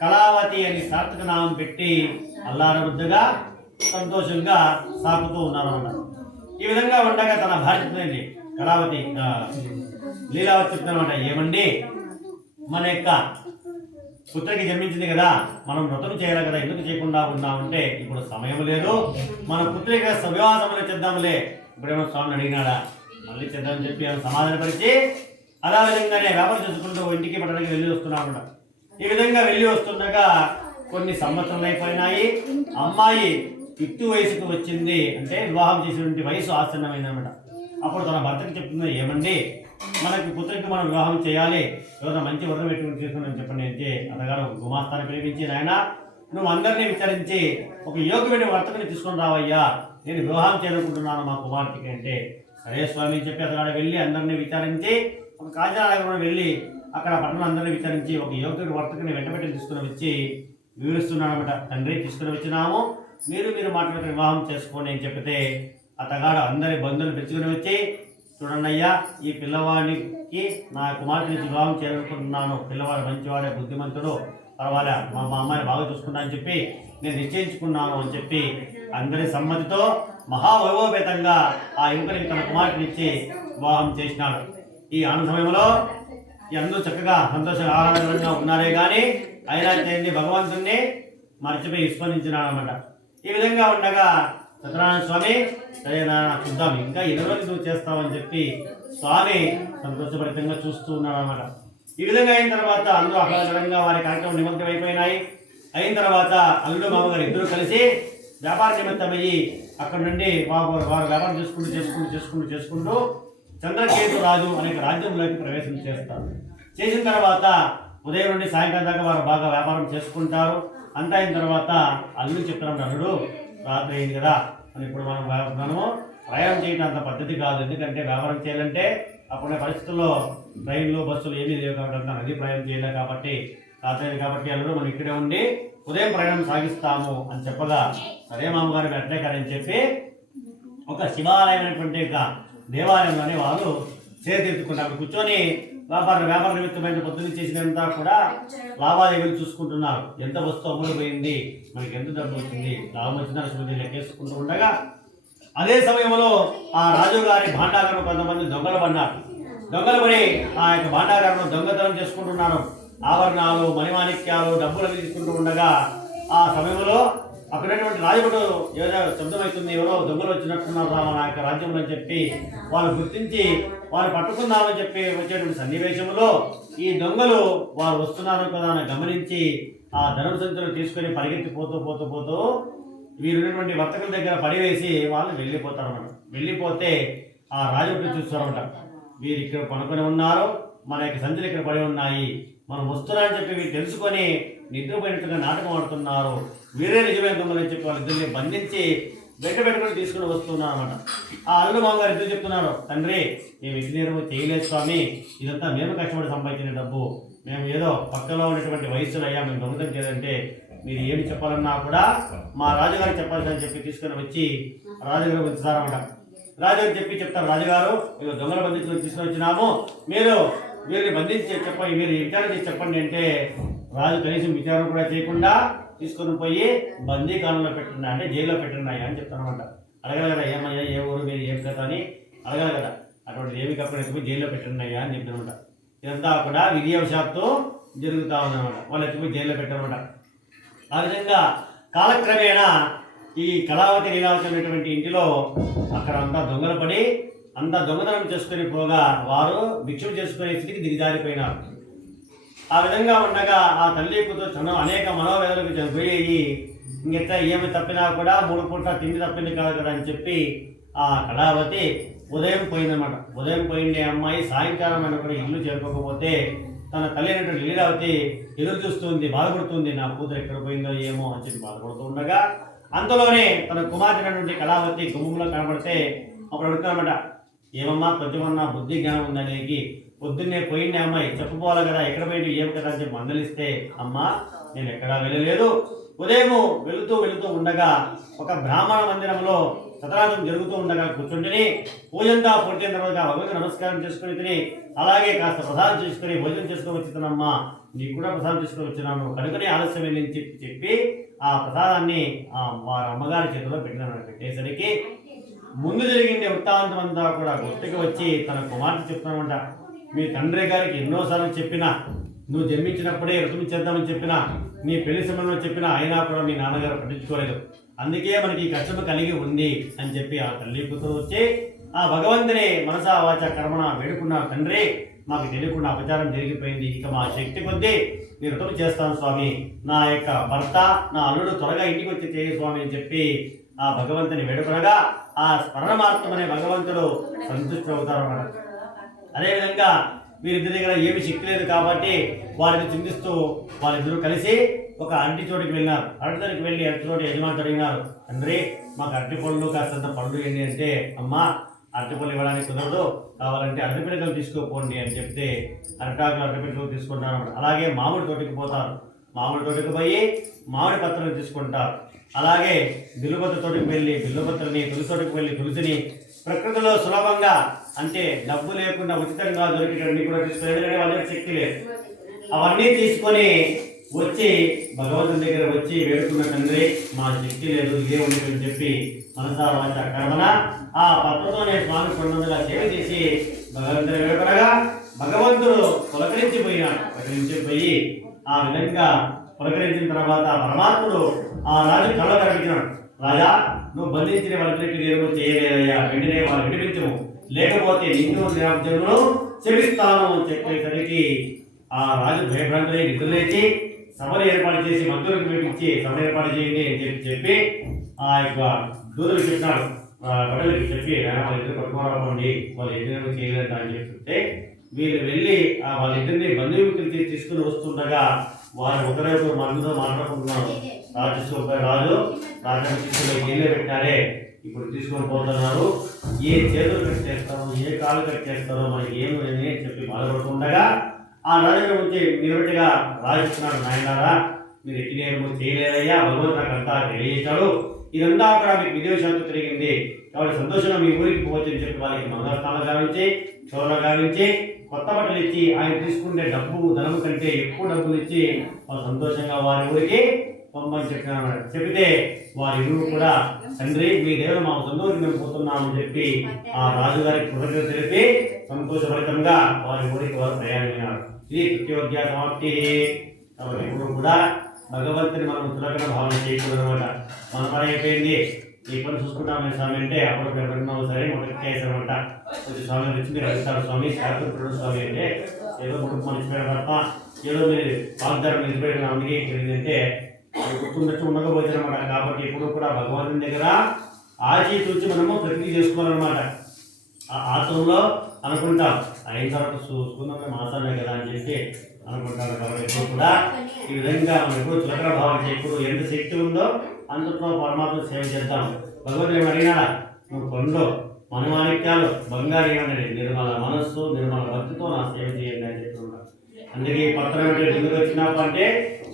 కళావతి అని సార్థక నామం పెట్టి అల్లారముద్దుగా సంతోషంగా సాకుతూ ఉన్నారన్నమాట. ఈ విధంగా ఉండగా తన భార్య చెప్తుంది, కళావతి లీలావతి చెప్తున్నమాట, ఏమండి మన యొక్క పుత్రికి జన్మించింది కదా, మనం వ్రతం చేయాలి కదా, ఎందుకు చేయకుండా ఉన్నామంటే ఇప్పుడు సమయం లేదు, మన పుత్రికి వివాహం చేద్దాంలే, ఇప్పుడేమో స్వామిని అడిగినాడా, మళ్ళీ చేద్దామని చెప్పి ఆమె సమాధానపరిచి అలా విధంగానే వ్యాపారం చేసుకుంటూ ఇంటికి పట్టడానికి వెళ్ళి వస్తున్నామన్నమాట. ఈ విధంగా వెళ్ళి వస్తుండగా కొన్ని సంవత్సరాలు అయిపోయినాయి. అమ్మాయి యుక్తి వయసుకు వచ్చింది, అంటే వివాహం చేసినటువంటి వయసు ఆసన్నమైందన్నమాట. అప్పుడు తన భర్తకి చెప్తుంది, ఏమండి మనకి పుత్రికి మనం వివాహం చేయాలి, ఎవరైనా మంచి వ్రతం పెట్టుకుని చేసుకుని చెప్పండి అంటే అతగారు ఒక గుమాస్తాన్ని పిలిపించి, నాయన నువ్వు అందరినీ విచారించి ఒక యోగ్యమైన వర్తకుని తీసుకొని రావయ్యా, నేను వివాహం చేయాలనుకుంటున్నాను మా కుమార్తెకి అంటే, సరే స్వామి అని చెప్పి అతగాడు వెళ్ళి అందరినీ విచారించి ఒక కాజానగరం వెళ్ళి అక్కడ పట్టణం అందరినీ విచారించి ఒక యోగ్యుడి వర్తకుని వెంటబెట్టి తీసుకుని వచ్చి వివరిస్తున్నాడు అనమాట. తండ్రి తీసుకుని వచ్చినాము, మీరు మాట్లాడుకుని వివాహం చేసుకోండి అని చెప్తే అతగాడు అందరి బంధువులు పెంచుకుని వచ్చి, చూడండి అయ్యా ఈ పిల్లవాడికి నా కుమార్తె నుంచి వివాహం చేయాలనుకుంటున్నాను, పిల్లవాడు మంచివాడే, బుద్ధిమంతుడు, పర్వాలే మా అమ్మాయిని బాగా చూసుకున్నా అని చెప్పి నేను నిశ్చయించుకున్నాను అని చెప్పి అందరి సమ్మతితో మహావైభవపేతంగా ఆ యువకునికి తన కుమార్తెనిచ్చి వివాహం చేసినాడు. ఈ ఆనంద సమయంలో అందరూ చక్కగా సంతోషంగా ఆహ్లాదకరంగా ఉన్నారే కానీ అయినా చేయండి భగవంతుణ్ణి మర్చిపోయి విస్మరించినాడు అనమాట. ఈ విధంగా ఉండగా సత్యనారాయణ స్వామి, సరే నాన్న చూద్దాం ఇంకా 20 రోజులు నువ్వు చేస్తావని చెప్పి స్వామి సంతోషభరితంగా చూస్తూ ఉన్నాడు అనమాట. ఈ విధంగా అయిన తర్వాత అందరూ ఆహ్లాదకరంగా వారి కార్యక్రమం నిమగ్నం అయిపోయినాయి. అయిన తర్వాత అల్లుడు మామగారు ఇద్దరు కలిసి వ్యాపార నిమిత్తమయ్యి అక్కడ నుండి వారు వ్యాపారం చేసుకుంటూ చంద్రకేతు రాజు అనే రాజ్యంలోకి ప్రవేశం చేస్తారు. చేసిన తర్వాత ఉదయం నుండి సాయంకాలం దాకా వారు బాగా వ్యాపారం చేసుకుంటారు. అంతా అయిన తర్వాత అల్లుడు చెప్తున్నాడు, అల్లుడు రాత్రి అయింది కదా అని. ఇప్పుడు మనము ప్రయాణం చేయడం అంత పద్ధతి కాదు, ఎందుకంటే వ్యాపారం చేయాలంటే అప్పుడున్న పరిస్థితుల్లో ట్రైన్లు బస్సులు ఏమీ లేవు కాబట్టి నది ప్రయాణం చేయలేదు కాబట్టి రాత్రి కాబట్టి అల్లుడు మనం ఇక్కడే ఉండి ఉదయం ప్రయాణం సాగిస్తాము అని చెప్పగా, సరే మామగారు వెంటనే చెప్పి ఒక శివాలయమైనటువంటి ఒక దేవాలయంలోనే వారు చేతిర్చుకుంటారు. కూర్చొని వ్యాపార నిమిత్తమైన పొద్దున్న చేసినంతా కూడా లావాదేవీలు చూసుకుంటున్నారు. ఎంత వస్తువు అమ్ముడు పోయింది, మనకి ఎంత డబ్బు వచ్చింది, లాభం వచ్చిందని శుభ్రం లెక్కేసుకుంటూ ఉండగా అదే సమయంలో ఆ రాజుగారి భాండాగారం కొంతమంది దొంగలు పడినారు. దొంగలు పడి ఆ యొక్క భాండాగారం దొంగతనం చేసుకుంటున్నారు. ఆభరణాలు, మణిమాణిక్యాలు, డబ్బులు తీసుకుంటూ ఉండగా ఆ సమయంలో అక్కడటువంటి రాజుడు ఏదో శబ్దమవుతుంది, ఎవరో దొంగలు వచ్చినట్టున్నారు మన యొక్క రాజ్యంలో అని చెప్పి వాళ్ళు గుర్తించి వారు పట్టుకుందామని చెప్పి వచ్చేటువంటి సన్నివేశంలో ఈ దొంగలు వారు వస్తున్నారు కదా అని గమనించి ఆ ధనం సంచులు తీసుకొని పరిగెత్తిపోతూ వీరున్నటువంటి వర్తకుల దగ్గర పడివేసి వాళ్ళు వెళ్ళిపోతారన్నమాట. వెళ్ళిపోతే ఆ రాజుడు చూస్తారన్నమాట, వీరు ఇక్కడ పనుకొని ఉన్నారు, మన యొక్క సంచులు ఇక్కడ పడి ఉన్నాయి, మనం వస్తున్నారని చెప్పి వీరు తెలుసుకొని నిద్రపోయినట్టుగా నాటకం ఆడుతున్నారు, వీరే నిజమైన దొంగలని చెప్పి వాళ్ళిద్దరిని బంధించి పెట్టుకొని తీసుకుని వస్తున్నారు అన్నమాట. ఆ అల్లుడు మామగారు ఇద్దరు చెప్తున్నారు, తండ్రి మేము ఇంజనీర్ చేయలేదు స్వామి, ఇదంతా మేము కష్టపడి సంపాదించిన డబ్బు, మేము ఏదో పక్కలో ఉన్నటువంటి వయస్సులో అయ్యా మేము దొంగతనం చేయాలంటే మీరు ఏమి చెప్పాలన్నా కూడా మా రాజుగారికి చెప్పాలని చెప్పి తీసుకొని వచ్చి రాజుగారు వచ్చారన్నమాట. రాజుగారు చెప్తారు, రాజుగారు మేము దొంగల బంధించుకొని తీసుకొని వచ్చినాము, మీరు వీరిని బంధించి చెప్పండి, మీరు విచారణ చేసి చెప్పండి అంటే రాజు కనీసం విచారణ కూడా చేయకుండా తీసుకొని పోయి బందీకాలంలో పెట్టున్నా అంటే జైల్లో పెట్టున్నాయి అని చెప్తానమాట. అడగాలి కదా, ఏమయ్యా ఏ ఊరు మీరు ఏం కదా అని అడగాలి కదా. అటువంటి ఏమి కప్పుడు జైల్లో పెట్టున్నాయా అని చెప్తానమాట. ఇదంతా కూడా విధివశాత్తు జరుగుతూ ఉందన్నమాట. వాళ్ళు ఎత్తుకుపోయి జైల్లో పెట్టారన్నమాట. ఆ విధంగా కాలక్రమేణా ఈ కళావతి లీలావతి అనేటువంటి ఇంటిలో అక్కడ అంతా దొంగలు పడి అంతా దొంగతనం చేసుకుని పోగా వారు భిక్షం చేసుకునే స్థితికి దిగజారిపోయినారు. ఆ విధంగా ఉండగా ఆ తల్లి కూతురు అనేక మనోవేదనకు చనిపోయి ఇంకెట్లా ఏమి తప్పినా కూడా 3 పూట్ల తిండి తప్పింది కాదు కదా అని చెప్పి ఆ కళావతి ఉదయం పోయిందన్నమాట. ఉదయం పోయిండే అమ్మాయి సాయంకాలం అయినా కూడా ఇల్లు చేరుకోకపోతే తన తల్లి అయినటువంటి లీలావతి ఎదురు చూస్తుంది, బాధపడుతుంది, నా కూతురు ఎక్కడ పోయిందో ఏమో అని చెప్పి బాధపడుతూ ఉండగా అంతలోనే తన కుమార్తె అయినటువంటి కళావతి గుమ్మంలో కనబడితే అప్పుడు అడుగుతానమాట, ఏమమ్మా కొంచెమన్నా బుద్ధి జ్ఞానం ఉందనేకి పొద్దున్నే పోయిండే అమ్మాయి చెప్పుకోవాలి కదా, ఎక్కడ పోయింది ఏం కదా అని చెప్పి మందలిస్తే, అమ్మా నేను ఎక్కడా వెళ్ళలేదు, ఉదయం వెళుతూ ఉండగా ఒక బ్రాహ్మణ మందిరంలో సతరాజం జరుగుతూ ఉండగా కూర్చుంటుని పూజంతా పూర్తయిన తర్వాత భగవంతుడు నమస్కారం చేసుకుని తిని అలాగే కాస్త ప్రసాదం చేసుకుని భోజనం చేసుకొని వచ్చినానమ్మా, నీకు కూడా ప్రసాదం చేసుకొని వచ్చినాను కనుకనే ఆలస్యం వెళ్ళి చెప్పి ఆ ప్రసాదాన్ని వారి అమ్మగారి చేతిలో పెట్టేసరికి ముందు జరిగిండే వృత్తాంతం అంతా కూడా గుర్తుకు వచ్చి తన కుమార్తె చెప్తానంట, మీ తండ్రి గారికి ఎన్నోసార్లు చెప్పినా, నువ్వు జన్మించినప్పుడే ఋతువు చేద్దామని చెప్పినా, నీ పెళ్లి సమయంలో చెప్పినా అయినా కూడా మీ నాన్నగారు పట్టించుకోలేదు, అందుకే మనకి ఈ కష్టం కలిగి ఉంది అని చెప్పి ఆ తల్లి కూతురు వచ్చి ఆ భగవంతుని మనసా వాచ కర్మణ వేడుకున్నారు, తండ్రి మాకు తెలియకుండా అపచారం జరిగిపోయింది, ఇక మా శక్తి కొద్దీ మీరు ఋతువు చేస్తాను స్వామి, నా యొక్క భర్త నా అల్లుడు త్వరగా ఇంటికి వచ్చి చేయ స్వామి అని చెప్పి ఆ భగవంతుని వేడుకొనగా ఆ స్మరణమాత్రమనే భగవంతుడు సంతృష్టి అవుతారన్నమాట. అదేవిధంగా వీరిద్దరి దగ్గర ఏమి శక్తి లేదు కాబట్టి వారిని చింతిస్తూ వాళ్ళిద్దరూ కలిసి ఒక అరటి చోటుకి వెళ్ళినారు. అరటి చోటుకి వెళ్ళి అరటి చోటు యజమాని అడిగినారు, తండ్రి మాకు అరటి పళ్ళు కాస్తంత పళ్ళు ఏంటి అంటే, అమ్మా అరటి పళ్ళు ఇవ్వడానికి కుదరదు, కావాలంటే అరటి పిడకలు తీసుకోపోండి అని చెప్తే అరటాకులు అరటి పిడకలు తీసుకుంటారు. అలాగే మామిడి తోటకి పోతారు, మామిడి తోటకి పోయి మామిడి పత్రాలు తీసుకుంటారు. అలాగే బిల్లుపత్ర తోటకి వెళ్ళి బిల్లుపత్రని, తులసి తోటకి వెళ్ళి తులసిని ప్రకృతిలో సులభంగా అంటే డబ్బు లేకుండా ఉచితంగా దొరికేటన్ని కూడా తీసుకుని, ఎందుకంటే వాళ్ళ శక్తి లేదు, అవన్నీ తీసుకొని వచ్చి భగవంతుని దగ్గర వచ్చి వేడుకున్న, తండ్రి మా శక్తి లేదు ఇదే ఉండదని చెప్పి మనసా వాచ కర్మణ ఆ పత్రతోనే స్వామి కొండందుగా సేవ చేసి భగవంతుని వేడుకొనగా భగవంతుడు పులకరించిపోయి ఆ విధంగా పులకరించిన తర్వాత పరమాత్ముడు ఆ రాజు కళ్ళ కనిపించినాడు, రాజా నువ్వు బంధించిన వాళ్ళకి నేను చేయలేదయ్యా, వెంటనే వాళ్ళు విడిపించము, లేకపోతే నిన్ను నిరాబ్జమును చెపిస్తాను చెప్పేసరికి ఆ రాజు భయభ్రాంతులై నిద్రలేచి సభలు ఏర్పాటు చేసి మంత్రులకు పిలిపించి సభ ఏర్పాటు చేయండి అని చెప్పి ఆ యొక్క దూతలకు చెప్పినాడు, బట్టలకి చెప్పి వాళ్ళ ఇద్దరు పట్టుకోరాకండి, వాళ్ళు ఎదురు చేయలేదా అని చెప్తే వీళ్ళు వెళ్ళి వాళ్ళిద్దరిని బంధువులు తీసుకుని వస్తుండగా వారు ఒకరైపు మనతో మాట్లాడుకుంటున్నారు. రాజు తీసుకుని గేలే పెట్టారే, ఇప్పుడు తీసుకొని పోతున్నారు. ఏ చేతులు కట్ చేస్తారో ఏ కాళ్ళు కట్ చేస్తారో మనకి ఏమి అని చెప్పి బాధపడుతుండగా ఆ రాజు వచ్చి నిలబెట్టిగా రాజిస్తున్నాడు, నాయనారా మీరు ఎట్టి నేను చేయలేదయ్యా, భగవంతు నాకు అంతా తెలియజేశాడు, ఇదంతా అక్కడ మీకు విదేశాలకు తిరిగింది కాబట్టి సంతోషంగా మీ ఊరికి పోవచ్చని చెప్పి వాళ్ళకి మంగళస్థానం గావించి చోళ గావించి కొత్త బట్టలు ఇచ్చి ఆయన తీసుకుంటే ధనము కంటే ఎక్కువ డబ్బులు ఇచ్చి వాళ్ళు సంతోషంగా వారి ఊరికి పంపని చెప్పినారు. చెబితే వారి ఇరువురు కూడా తండ్రి మీ దేవుడు మా సంతోషం మేము పోతున్నామని చెప్పి ఆ రాజుగారికి కృతజ్ఞత తెలిపి సంతోషభరితంగా వారి ఊరికి వారు ప్రయాణమైనారు. ఇది తృతీయోధ్యాయ సమాప్తి. కాబట్టి ఇప్పుడు కూడా భగవంతుని మనం తులకన భావన చేయకూడదు అనమాట. మన పని అయిపోయింది, ఈ పని చూసుకుంటామని స్వామి అంటే అప్పుడు ఎవరినావు సరే మొదటి చేశారనమాట. కొంచెం స్వామి వచ్చి మీరు అడుగుతారు, స్వామి శాస్త్రపురుడు స్వామి అంటే ఏదో కుటుంబం నిలిచిపోయిన తప్ప ఏదో మీరు వాగ్దానం నిలిచిపోయిన అందుకే ఏంటంటే గుర్తుండొచ్చు ఉండకపోవచ్చు అనమాట. కాబట్టి ఇప్పుడు కూడా భగవంతుని దగ్గర ఆచితూచి మనము ప్రతిజ్ఞ చేసుకోవాలన్నమాట. ఆ ఆత్మలో అనుకుంటాం అయిన తర్వాత చూసుకుందాం మాసానే కదా అని చెప్పి అనుకుంటారు. కాబట్టి ఎప్పుడు కూడా ఈ విధంగా మనం ఎప్పుడు చులకన భావన చేయకూడదు. ఎంత శక్తి ఉందో అందులో పరమాత్మ సేవ చేద్దాం. భగవంతుడు ఏమి అడిగినాడా, నువ్వు కొండలో మనమాణిక్యాలు బంగారు ఏమన్నాడు, నిర్మల మనస్సు నిర్మల భక్తితో నా సేవ చేయండి అని చెప్తున్నాడు. అందుకే ఈ పత్రం అంటే ఎందుకు వచ్చినాపు అంటే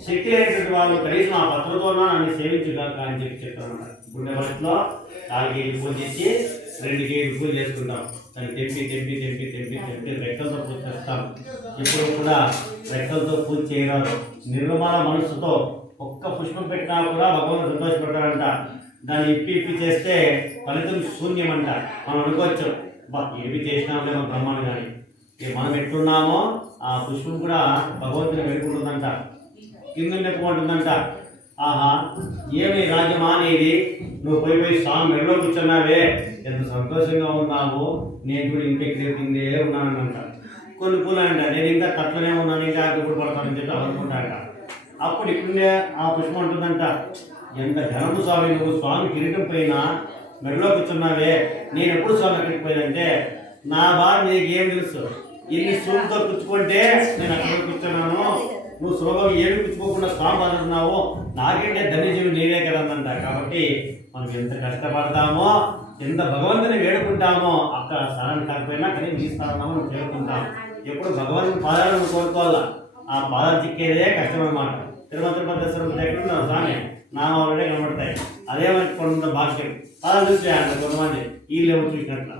శక్తి లేనటువంటి వాళ్ళు కనీసం ఆ పత్రంతో నన్ను సేవించుగాక అని చెప్పి చెప్తాను. గుండె భక్తిలో 4 కేజీ పూజ చేసి 2 కేజీ పూజ చేసుకుంటాం. దాన్ని తెంపి రెక్కలతో పూజ చేస్తాం. ఇప్పుడు కూడా రెక్కలతో పూజ చేయరాదు. నిర్మల మనస్సుతో ఒక్క పుష్పం పెట్టినా కూడా భగవంతుడు సంతోషపడతాడంట. దాన్ని ఇప్పి చేస్తే ఫలితం శూన్యమంట. మనం అనుకోవచ్చు ఏమి చేసినాంలే మన బ్రహ్మాన్ని కానీ మనం ఎట్లున్నామో ఆ పుష్పం కూడా భగవంతుని వెనుకుంటుందంట, కింద నెప్పుకుంటుందంట. ఆహా ఏమి రాజ్యమా అనేది నువ్వు పోయి స్వామి మెడలో కూర్చున్నావే, ఎంత సంతోషంగా ఉన్నావు, నేను కూడా ఇంకెక్కడే కిందే ఉన్నానంట. కొన్ని పూలు అంట నేను ఇంకా తట్లనే ఉన్నాను, ఇంకా ఇప్పుడు పడతానని చెప్పి అనుకుంటాట. అప్పుడు ఇప్పుడే ఆ పుష్పం ఉంటుందంట, ఎంత ఘనము స్వామి నువ్వు, స్వామి కిరీటం పైన మెడలో కూర్చున్నావే, నేను ఎప్పుడు స్వామి ఎక్కడికి పోయిందంటే నా బాధ నీకు ఏం తెలుసు, ఇన్ని సూపుతో కూర్చుకుంటే నేను అక్కడ కూర్చున్నాను, నువ్వు సులభంగా ఏమి కూర్చుకోకుండా స్వామి బాధన్నావు, నాకంటే ధన్యజీవి నీవే కదందంట. కాబట్టి మనం ఎంత కష్టపడతామో ఎంత భగవంతుని వేడుకుంటామో అక్కడ స్థానాన్ని కాకపోయినా కానీ నీ స్థానంలో మనం చేరుకుంటాం. ఎప్పుడు భగవంతుని పాదాలను కోరుకోవాలా, ఆ పాదాలు చిక్కేదే కష్టం అన్నమాట. తిరుమల దగ్గర స్వామి నామాలనే కనబడతాయి, అదే మనకి కొంత భాగ్యం. పాదాలు చూసాయంట కొంతమంది వీళ్ళేమో చూసినట్ల.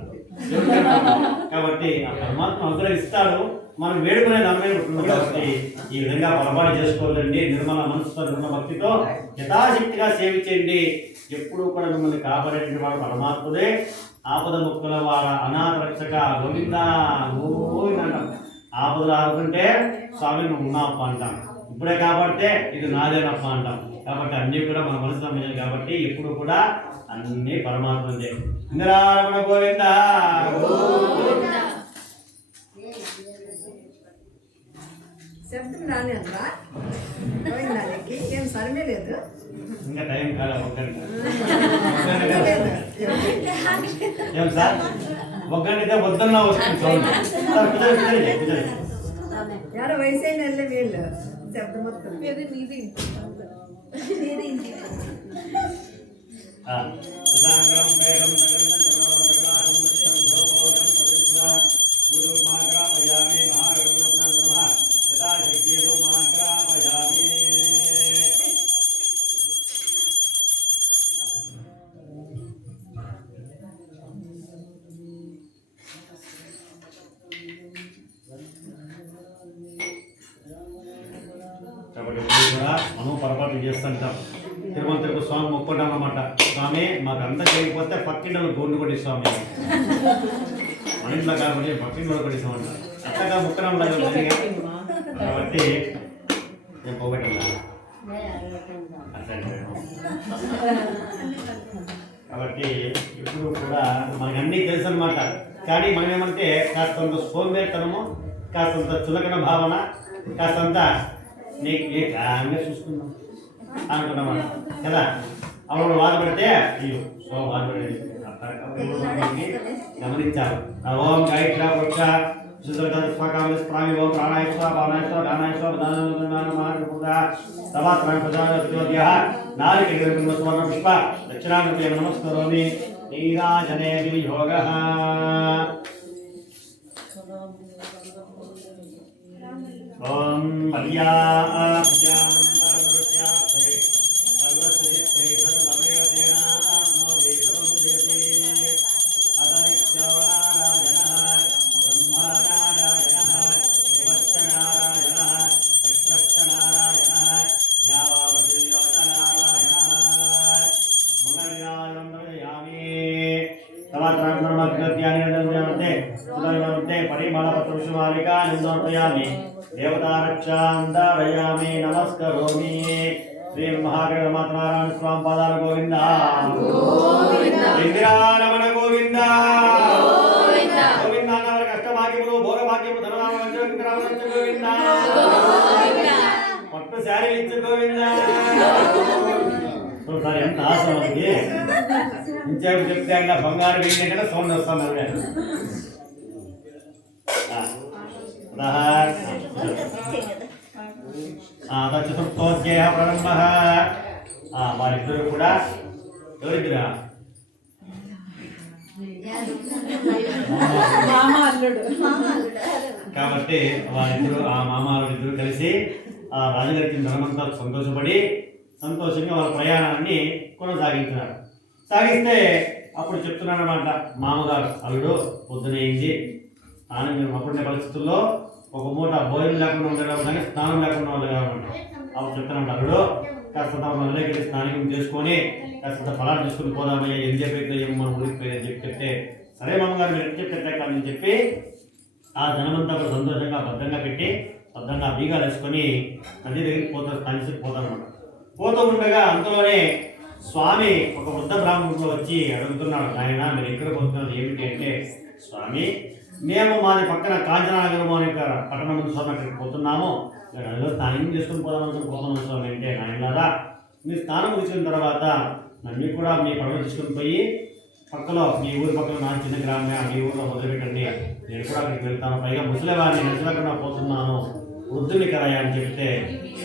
కాబట్టి ఆ పరమాత్మ అనుగ్రహిస్తాడు, మనం వేడుకునే దాని మీద ఉంటుంది. కాబట్టి ఈ విధంగా పొరపాటు చేసుకోవాలండి. నిర్మల మనసుతో నిర్మల భక్తితో యథాశక్తిగా సేవించండి. ఎప్పుడు కూడా మిమ్మల్ని కాపాడేటువంటి వాడు పరమాత్ముడే. ఆపద ముక్కుల వాడ అనాథ రక్షక గోవింద అంటాం. ఆపదలు ఆడుకుంటే స్వామి నువ్వు ఉన్నాప్ప అంటాం, ఇప్పుడే కాపాడితే ఇది నాదేనప్ప అంటాం. కాబట్టి అన్నీ కూడా మన మనసు నమ్మేది. కాబట్టి ఎప్పుడు కూడా అన్ని పరమాత్మదే. ఇంద్రారమణ గోవింద. ఇంకా టైం కాదు, ఏం సార్ ఒక్కడితే వద్దన్నా వస్తుంది. వయసు అయిన వీళ్ళు శబ్దం మొత్తం కాబట్టి కూడా మనం పొరపాటు చేస్తుంటాం. తిరుమల స్వామి మొక్కుంటాం అన్నమాట. స్వామి మాకు అంతా చేయకపోతే పక్కింట్లో గోండు కొట్టి స్వామి, మన ఇంట్లో కాబట్టి పక్కింట్లో కొట్టిస్తామంట. అట్టగా ముక్కడం కాబట్టి నేను పోగొట్టా. కాబట్టి ఇప్పుడు కూడా మనకి అన్నీ తెలుసు అనమాట. కానీ మనం ఏమంటే కాస్తంత సోంబేరితనము, కాస్తంత చులకన భావన, కాస్తంత నీకు ఏ కాంగా చూసుకున్నాం అనుకున్నామాట కదా. అప్పుడు బాధపడితే అయ్యో సో బాధపడేది గమనించాలి. ఓం గాయత్ర వృక్ష स्वाकामस्प्रामि वो प्राणायस्व पावनायस्व दानायस्व दानमानमानमानपुदा तवात्रां प्रजापतियोद्यः नारिकेलगुण सुवर्ण पुष्प दक्षिणाकृते नमस्करोमि नीराजने वियोगः ओम मर्याद्यां सर्वस्यास्ते सर्वस्यजित्ते सर्वमेव तेना आप्नोति सर्वं जयति अतनित्यो नारायणः ब्रह्मा नारायणः शिवश्च नारायणः चक्रश्च नारायणः यावावृतियो च नारायणः मंगलविराजं प्रयामि तवात्रां ब्रह्मज्ञानि नमस्ते सुदर्शनमते परिमलपत्रपुष्पमालिका समर्पयामि देवतारक्षां धारयामि नमस्करोमि श्री महागणनारायण स्वामी पादार गोविंद इंदिरारमण गोविंद गोविंद नाम कष्टभाग्यमुలు భోగభాగ్యములు ధనలాభం గోవింద పట్టు శారీ ఇచ్చు గోవింద ఒకసారి ఎంత ఆశ ఉంది ఇంచేపు చెప్తే ఇంకా బంగారు వీడిని కూడా సౌండ్ వస్తాను చతుర్థోధ్యాయ ప్రారంభ వారిద్దరు కూడా ఎవరిద్దరా కాబట్టి వారిద్దరు ఆ మామూలు కలిసి ఆ రాజుగారికి ధనమంతా సంతోషంగా వాళ్ళ ప్రయాణాన్ని కొనసాగించినారు. సాగిస్తే అప్పుడు చెప్తున్నాడు అన్నమాట మామగారు, అల్లుడు పొద్దునయింది స్నానం అప్పుడున్న పరిస్థితుల్లో ఒక మూట భోజనం లేకుండా ఉండడం కానీ స్నానం లేకుండా ఉండేవాడు. అప్పుడు చెప్తున్నాడు అల్లుడు కాస్త నల్లకెళ్ళి స్నానం చేసుకొని కాస్త ఫలాలు తీసుకుని పోదామయ్యా ఏం చెప్పైతే ఏమో మనం ఊరికిపోయిందని చెప్పి చెప్తే సరే మామగారు మీరు చెప్పే కాదని చెప్పి ఆ ధనమంతా కూడా సంతోషంగా భద్రంగా పెట్టి భద్రంగా బీగాలు వేసుకొని నది దగ్గరికి పోతానమాట. పోతూ ఉండగా అంతలోనే స్వామి ఒక వృద్ధ బ్రాహ్మణుడు వచ్చి అడుగుతున్నాడు, ఆయన మీరు ఎక్కడ పోతున్నారు ఏమిటి అంటే, స్వామి మేము మాది పక్కన కాంచనానగరము అనే పట్టణం ముందు స్వామి అక్కడికి పోతున్నాము, నదిలో స్నానం చేసుకుని పోదామనుకుని పోతున్నాం స్వామి అంటే, నాయనలారా మీ స్నానం తీసుకున్న తర్వాత నన్ను కూడా మీ పడవ తీసుకుని పోయి పక్కలో మీ ఊరి పక్కన నా చిన్న గ్రామమే మీ ఊరిలో మొదలుపెట్టండి, నేను కూడా అక్కడికి వెళ్తాను, పైగా ముసలివారిని నచ్చలేకుండా పోతున్నాను వృద్ధుని కదా అని చెప్తే,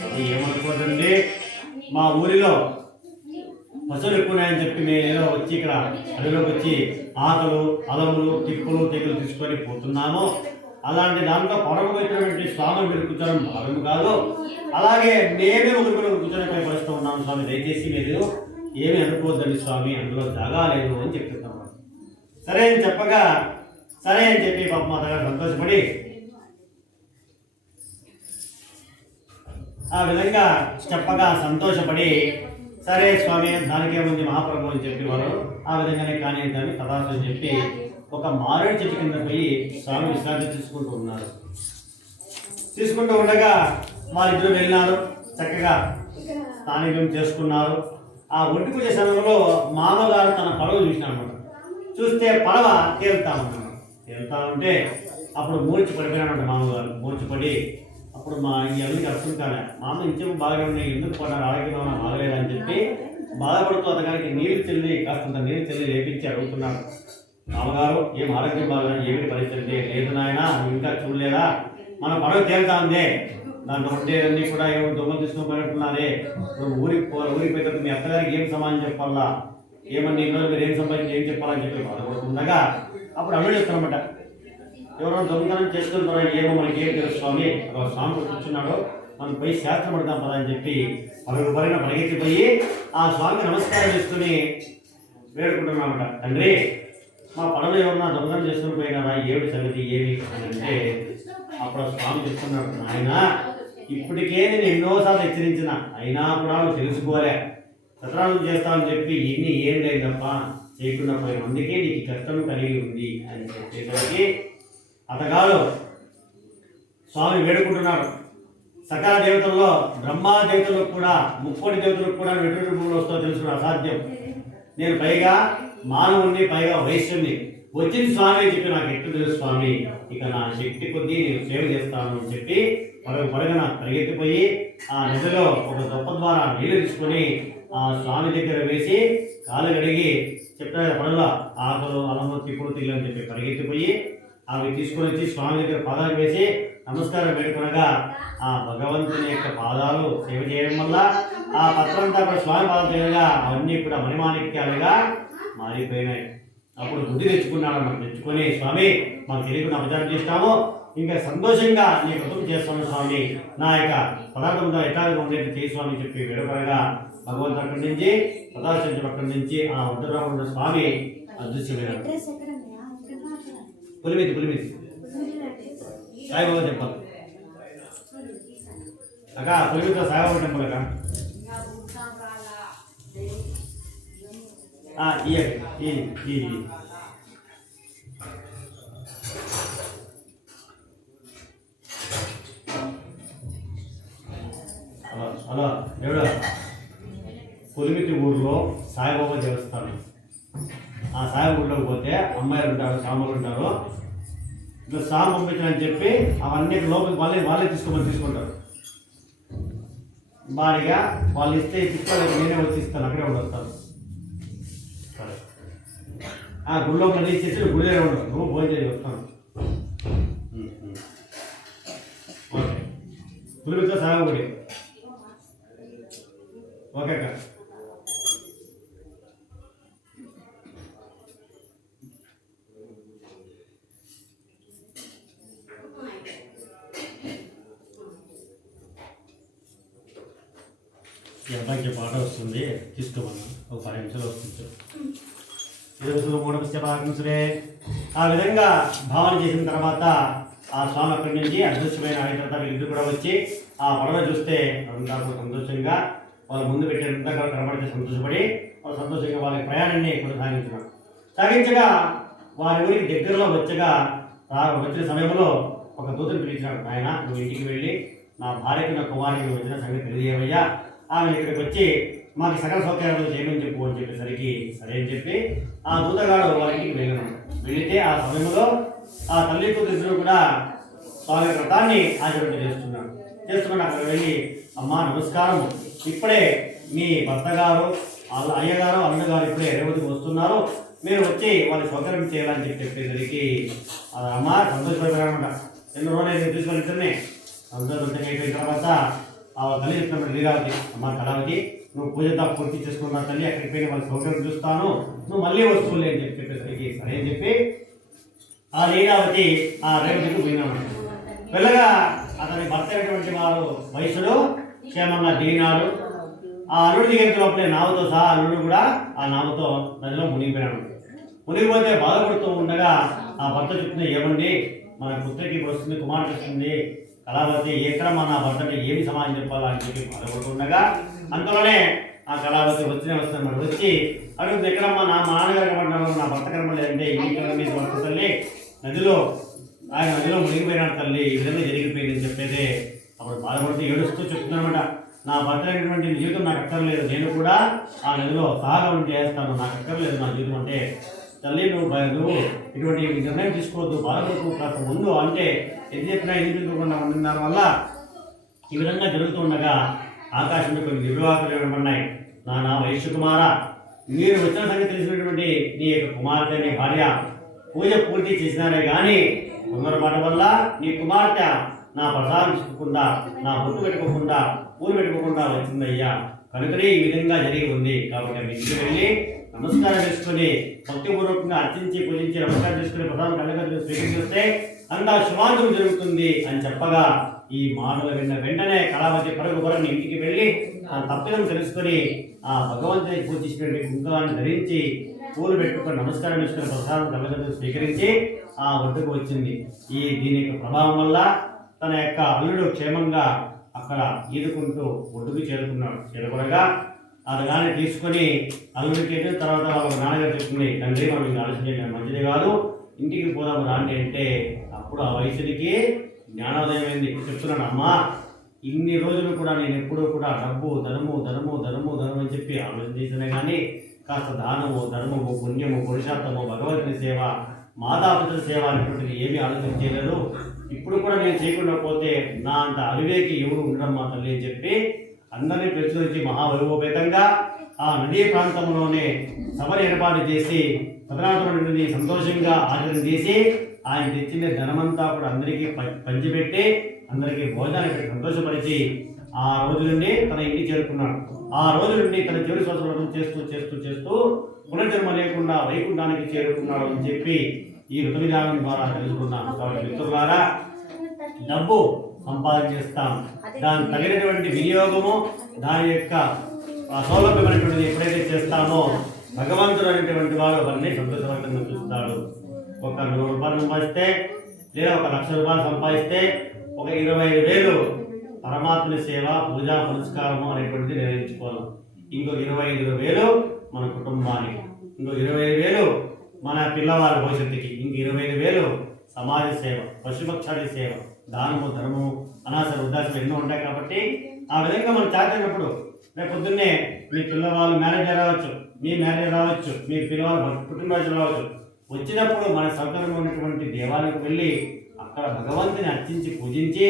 అది ఏమనుకోదండి మా ఊరిలో పశువులు ఎక్కువన్నాయని చెప్పి మేము ఏదో వచ్చి ఇక్కడ అడవిలోకి వచ్చి ఆకలు అలములు తిప్పులు తెగులు తీసుకొని పోతున్నాము, అలాంటి దాంట్లో పడవబోయినటువంటి స్వామి మీరు కూర్చోడం భాగం కాదు, అలాగే మేమే ఒకరికొకరు కూర్చొని పరిస్థితి ఉన్నాము స్వామి, దయచేసి మీరు ఏమి అనుకోవద్దండి స్వామి, అందులో జాగా లేదు అని చెప్తున్నాము. సరే అని చెప్పగా సరే అని చెప్పి పాప మా దగ్గర సంతోషపడి ఆ విధంగా చెప్పగా సంతోషపడి సరే స్వామి దానికేముంది మహాప్రభు అని చెప్పి వారు ఆ విధంగానే కానీ దాన్ని తదాస్తు అని చెప్పి ఒక మారేడు చెట్టు కింద పోయి స్వామి విశ్రాంతి తీసుకుంటూ ఉండగా వాళ్ళిద్దరూ వెళ్ళినారు, చక్కగా స్నానం చేసుకున్నారు. ఆ ఒంటి పూజ సమయంలో మామగారు తన పడవ చూసినాడు. చూస్తే పడవ తేలుతా ఉంటే అప్పుడు మూర్చి పడిపోయినాడు మామగారు. మూర్చిపడి అప్పుడు మా ఈ అల్లుడికి అర్థం కాలే, మామ ఇంచేపు బాగా ఉన్నాయి ఎందుకు పడ్డారు ఆరోగ్యంగా బాగలేదని చెప్పి బాధపడుతూ అతగానికి కాస్తంత నీళ్ళు చెల్లి లేపించి అడుగుతున్నాడు, మామగారు ఏం ఆరోగ్యం బాగా ఏమిటి పరిస్థితి లేదు నాయన ఇంకా చూడలేదా, మన పడవ తేలుతా ఉందే, దాంట్లో ఉండేవన్నీ కూడా ఏమో దొంగలు తీసుకుని పోయినట్టున్నారే, ఊరికి పోయేటప్పుడు మీ అత్తగారికి ఏం సమాధానం చెప్పాలా, ఏమన్నా ఈరోజు మీరు ఏం సంపాదించి ఏం చెప్పాలని చెప్పి బాధపడుతుండగా అప్పుడు అల్లుడు చెప్తానమాట, ఎవరో దొంగతనం చేస్తుంటారో ఏమో మనకి ఏం తెలుసు స్వామి, స్వామి కూర్చున్నాడు మనం పోయి శాస్త్రం పడతాం పదా అని చెప్పి పరిగెత్తిపోయి ఆ స్వామికి నమస్కారం చేసుకుని వేడుకుంటున్నామట, తండ్రి మా పడవలో ఎవరన్నా దొంగతనం చేసుకుని పోయినారా ఏమిటి సంగతి ఏమి అని అంటే, అప్పుడు స్వామి చెప్తున్నాడు, ఆయన ఇప్పటికే నేను ఎన్నోసార్లు హెచ్చరించిన అయినా కూడా నువ్వు తెలుసుకోలే, సత్రాలు చేస్తామని చెప్పి ఎన్ని ఏం లేదు తప్ప చేయకుండా పోయాను, అందుకే నీకు కష్టం కలిగి ఉంది అని చెప్పేసరికి అతగాడు స్వామి వేడుకుంటున్నాడు. సకల దేవతల్లో బ్రహ్మా దేవతలకు కూడా 30 దేవతలకు కూడా ఎటువంటి రూపంలో వస్తుందో తెలుసు అసాధ్యం, నేను పైగా మానవుణ్ణి పైగా వైశ్యుణ్ణి, వచ్చింది స్వామి చెప్పి నాకు ఎట్టు తెలుసు స్వామి, ఇక నా శక్తి కొద్దీ నేను సేవ చేస్తాను అని చెప్పి పడగన పరిగెత్తిపోయి ఆ నదిలో ఒక దొప్ప ద్వారా నీళ్లు తీసుకొని ఆ స్వామి దగ్గర వేసి కాలు కడిగి చెప్తారు పడవలో ఆకలు అలము తిప్పుడు తిల్లు అని చెప్పి పరిగెత్తిపోయి అవి తీసుకొని వచ్చి స్వామి దగ్గర పాదాలు వేసి నమస్కారం పెట్టుకునగా ఆ భగవంతుని యొక్క పాదాలు సేవ చేయడం వల్ల ఆ పత్రం అంతా కూడా స్వామి పాదాలు చేయగా అవన్నీ కూడా మణిమాణిక్యాలుగా మారిపోయినాయి. అప్పుడు బుద్ధి తెచ్చుకున్నాడు. మనం తెచ్చుకొని స్వామి మాకు తెలియకుండా అపచారం చేస్తాము, ఇంకా సంతోషంగా నీ వ్రతం చేస్తాను స్వామి, నా యొక్క పదార్థంతో ఎట్లాగా ఉండేది చేయి స్వామి చెప్పి వేడుకగా భగవంతుడు అక్కడి నుంచి సదాశివ అక్కడి నుంచి ఆ ఉత్తరాఖండ స్వామి అదృశ్యమైనాడు. పులిమితి సాయిబాబా టెంపుల్ అక్క, పులిమితిలో సాయిబాబా టెంపుల్ అక్క. ఈ హలో దేవుడు, పులిమితి ఊళ్ళో సాయిబాబా దేవస్థానం. ఆ సాయిబాబా ఊళ్ళోకి పోతే అమ్మాయిలు ఉంటారు, సాములు ఉంటారు. ఇట్లా సాము పంపించాలని చెప్పి అవన్నీ లోపలికి వాళ్ళే తీసుకుంటారు. భారీగా వాళ్ళు ఇస్తే తీసుకోలేదు, నేనే వచ్చి ఇస్తాను, అక్కడే వస్తాను. సరే ఆ గుళ్ళో మళ్ళీ ఇచ్చేసి గుళ్ళే ఉండదు, నువ్వు భోజనం చేసి వస్తాను. ఓకే, పులిమితిలో సాయిబాబా గుడి. ఓకే అక్క. ఈ అబ్బాయికి పాట వస్తుంది, తీసుకోమన్నా ఒక 10 నిమిషాలు వస్తుంది. మూఢపశ్చపాకంసురే ఆ విధంగా భావన చేసిన తర్వాత ఆ స్వామి అక్కడి నుంచి అదృశ్యమైన అయిన తర్వాత వీళ్ళిద్దరు కూడా వచ్చి ఆ పడవ చూస్తే అంతా సంతోషంగా వాళ్ళ ముందు పెట్టేంతా కూడా కనబడితే సంతోషపడి వాళ్ళు సంతోషంగా వాళ్ళ ప్రయాణాన్ని కొనసాగించున్నారు. సాగించగా వారి ఊరికి దగ్గరలో వచ్చిన సమయంలో ఒక దూతను పిలిచినాడు. ఆయన నువ్వు ఇంటికి వెళ్ళి నా భార్యకి నా కుమారికి వచ్చిన సంగతి తెలియజేయవయ్యా, ఆమె ఇక్కడికి వచ్చి మాకు సకల సౌకర్యాలు చేయమని చెప్పు అని చెప్పేసరికి సరే అని చెప్పి ఆ దూతగాడు వాళ్ళ ఇంటికి వెళ్ళినాడు. వెళితే ఆ సమయంలో ఆ తల్లి కూతురు కూడా స్వామి వ్రతాన్ని ఆచరణ చేస్తున్నాడు. అక్కడ వెళ్ళి అమ్మా నమస్కారం, ఇప్పుడే మీ భర్త గారు అయ్యగారు అన్నగారు ఇప్పుడే రేవతికి వస్తున్నారు, మీరు వచ్చి వాళ్ళకి సౌకర్యం చేయాలని చెప్పేసరికి అమ్మ సంతోషపడతారనమాట. 2 రోజులు తీసుకొని ఇద్దరిని సంతోషంగా అయిపోయిన తర్వాత ఆ తల్లి చెప్తున్నప్పుడు లీలావతి, అమ్మ కళావతి నువ్వు పూజంతా పూర్తి చేసుకున్న తల్లి, అక్కడికి పోయి వాళ్ళ సౌకర్యం చూస్తాను, నువ్వు మళ్ళీ వస్తువులే అని చెప్పేసరికి సరే అని చెప్పి ఆ లీలావతి ఆ రేవతికి పోయినాడు. వెళ్ళగా అతని భర్త అయినటువంటి వారు వయసులో క్షేమంగా దిగినాడు. ఆ అల్లుడు దిగేలోపలే నావతో సహా అల్లుడు కూడా ఆ నావతో నదిలో మునిగిపోయినాడు. మునిగిపోతే బాధపడుతూ ఉండగా ఆ భర్త చెప్తుంది, ఏమండి మన పుత్రికి ఇప్పుడు వస్తుంది, కుమార్తె వస్తుంది, కళావతి ఎక్కడ మన భర్తకి ఏమి సమాధానం చెప్పాలా అని చెప్పి బాధపడుతుండగా అంతలోనే ఆ కళావతి వస్తున్నమాట. వచ్చి అడుగుతుంది, ఎక్కడమ్మా మా నాన్నగారు కనబడ్డారు, నా భర్త కనబడలేదంటే ఇంటి మీద భర్త తల్లి నదిలో మునిగిపోయినాడు తల్లి, ఈ విధంగా జరిగిపోయింది అని చెప్పేదే. అప్పుడు బాధపడుతూ ఏడుస్తూ చెప్తుందనమాట, నా భర్త అయినటువంటి జీవితం నాకు అక్కర్లేదు, నేను కూడా ఆ నదిలో సహగమనం చేస్తాను, నాకు అక్కర్లేదు నా జీవితం అంటే. తల్లి నువ్వు ఇటువంటి నిర్ణయం తీసుకోవద్దు, బాధపడుతూ కాస్త ముందు అంటే ఎన్ని చెప్పినా ఎందుకు తీసుకోకుండా ఉండడం వల్ల ఈ విధంగా జరుగుతుండగా ఆకాశంలో కొన్ని దివ్యవాకులు ఇవ్వబడినాయి. నాన్న వైశ్య కుమార, మీరు వచ్చిన సంగతి తెలిసినటువంటి నీ యొక్క కుమార్తె నీ భార్య పూజ పూర్తి చేసినారే కానీ తొందరపాటు వల్ల నీ కుమార్తె నా ప్రసాదం తీసుకోకుండా, నా బొట్టు పెట్టుకోకుండా, పూలు పెట్టుకోకుండా వచ్చిందయ్యా, కనుకనే ఈ విధంగా జరిగి ఉంది. కాబట్టి మీ ఇంటికి వెళ్ళి నమస్కారం చేసుకుని భక్తిపూర్వకంగా అర్చించి పూజించి నమస్కారం చేసుకుని ప్రసాదం కళ్ళగలు స్వీకరిస్తే అంతా శుభాంతం జరుగుతుంది అని చెప్పగా ఈ మాటలు విన్న వెంటనే కళావతి పరుగుని ఇంటికి వెళ్ళి ఆ తప్పిదం తెలుసుకొని ఆ భగవంతుని పూజించినటువంటి కుంకుమాన్ని ధరించి పూలు పెట్టుకొని నమస్కారం చేసుకుని ప్రసాదం కళ్ళగలు స్వీకరించి ఆ ఒడ్డుకు వచ్చింది. దీని యొక్క ప్రభావం వల్ల తన యొక్క అల్లుడు క్షేమంగా అక్కడ ఈదుకుంటూ ఒడ్డుకు చేరుకునగా అతగానే తీసుకొని అల్లుడికి తర్వాత వాళ్ళ నాన్నగారు చెప్తుంది, తండ్రి మనం ఇంకా ఆలోచన చేయడం మంచిది కాదు, ఇంటికి పోదాము రాండి అంటే అప్పుడు ఆ వయసునికి జ్ఞానోదయం అయింది. చెప్తున్నాను, అమ్మా ఇన్ని రోజులు కూడా నేను ఎప్పుడూ కూడా డబ్బు ధనము అని చెప్పి ఆలోచన చేసినా కానీ కాస్త దానము ధర్మము పుణ్యము పురుషార్థము భగవంతుని సేవ మాతాపితల సేవ అనేటువంటిది ఏమీ ఆలోచన చేయలేదు. ఇప్పుడు కూడా నేను చేయకుండా పోతే నా అంత అవివేకి ఎవరు ఉండడం మా తల్లి అని చెప్పి అందరినీ ప్రచురించి మహావైభవపేతంగా ఆ నదీ ప్రాంతంలోనే సభను ఏర్పాటు చేసి ప్రధానమైనటువంటి సంతోషంగా ఆచరణ చేసి ఆయన తెచ్చిన ధనమంతా కూడా అందరికీ పంచిపెట్టి అందరికీ భోజనాలు పెట్టి సంతోషపరిచి ఆ రోజు నుండి తన ఇంటికి చేరుకున్నాడు. ఆ రోజు నుండి తన చివరి శ్వాస చేస్తూ చేస్తూ చేస్తూ పునర్జన్మ లేకుండా వైకుంఠానికి చేరుకున్నాడు అని చెప్పి ఈ ఋతు విధానం ద్వారా తెలుసుకున్నాం. కాబట్టి మిత్రులారా, డబ్బు సంపాదన చేస్తాం, దాని తగినటువంటి వినియోగము, దాని యొక్క సౌలభ్యమైనటువంటిది ఎప్పుడైతే చేస్తామో భగవంతుడు అనేటువంటి వాడు అవన్నీ సంతోషవంతంగా చూస్తాడు. ఒక 100 రూపాయలు సంపాదిస్తే లేదా 1 లక్ష రూపాయలు సంపాదిస్తే ఒక 25,000 పరమాత్మని సేవ, పూజా పురస్కారము అనేటువంటిది నిర్వహించుకోవాలి. ఇంకో 25,000 మన కుటుంబానికి, ఇంకో 25,000 మన పిల్లవాళ్ళ భవిష్యత్తుకి, ఇంక 25,000 సమాజ సేవ, పశుపక్షాది సేవ, దానము, ధర్మము, అనాథ వృద్ధాశ్రమం ఎన్నో ఉంటాయి. కాబట్టి ఆ విధంగా మనం చాటినప్పుడు రేపు పొద్దున్నే మీ పిల్లవాళ్ళు మ్యారేజ్ రావచ్చు, మీ మ్యారేజ్ రావచ్చు, మీ పిల్లవాళ్ళు పుట్టినరోజు రావచ్చు. వచ్చినప్పుడు మన సౌకర్యంగా ఉన్నటువంటి దేవాలయానికి వెళ్ళి అక్కడ భగవంతుని అర్చించి పూజించి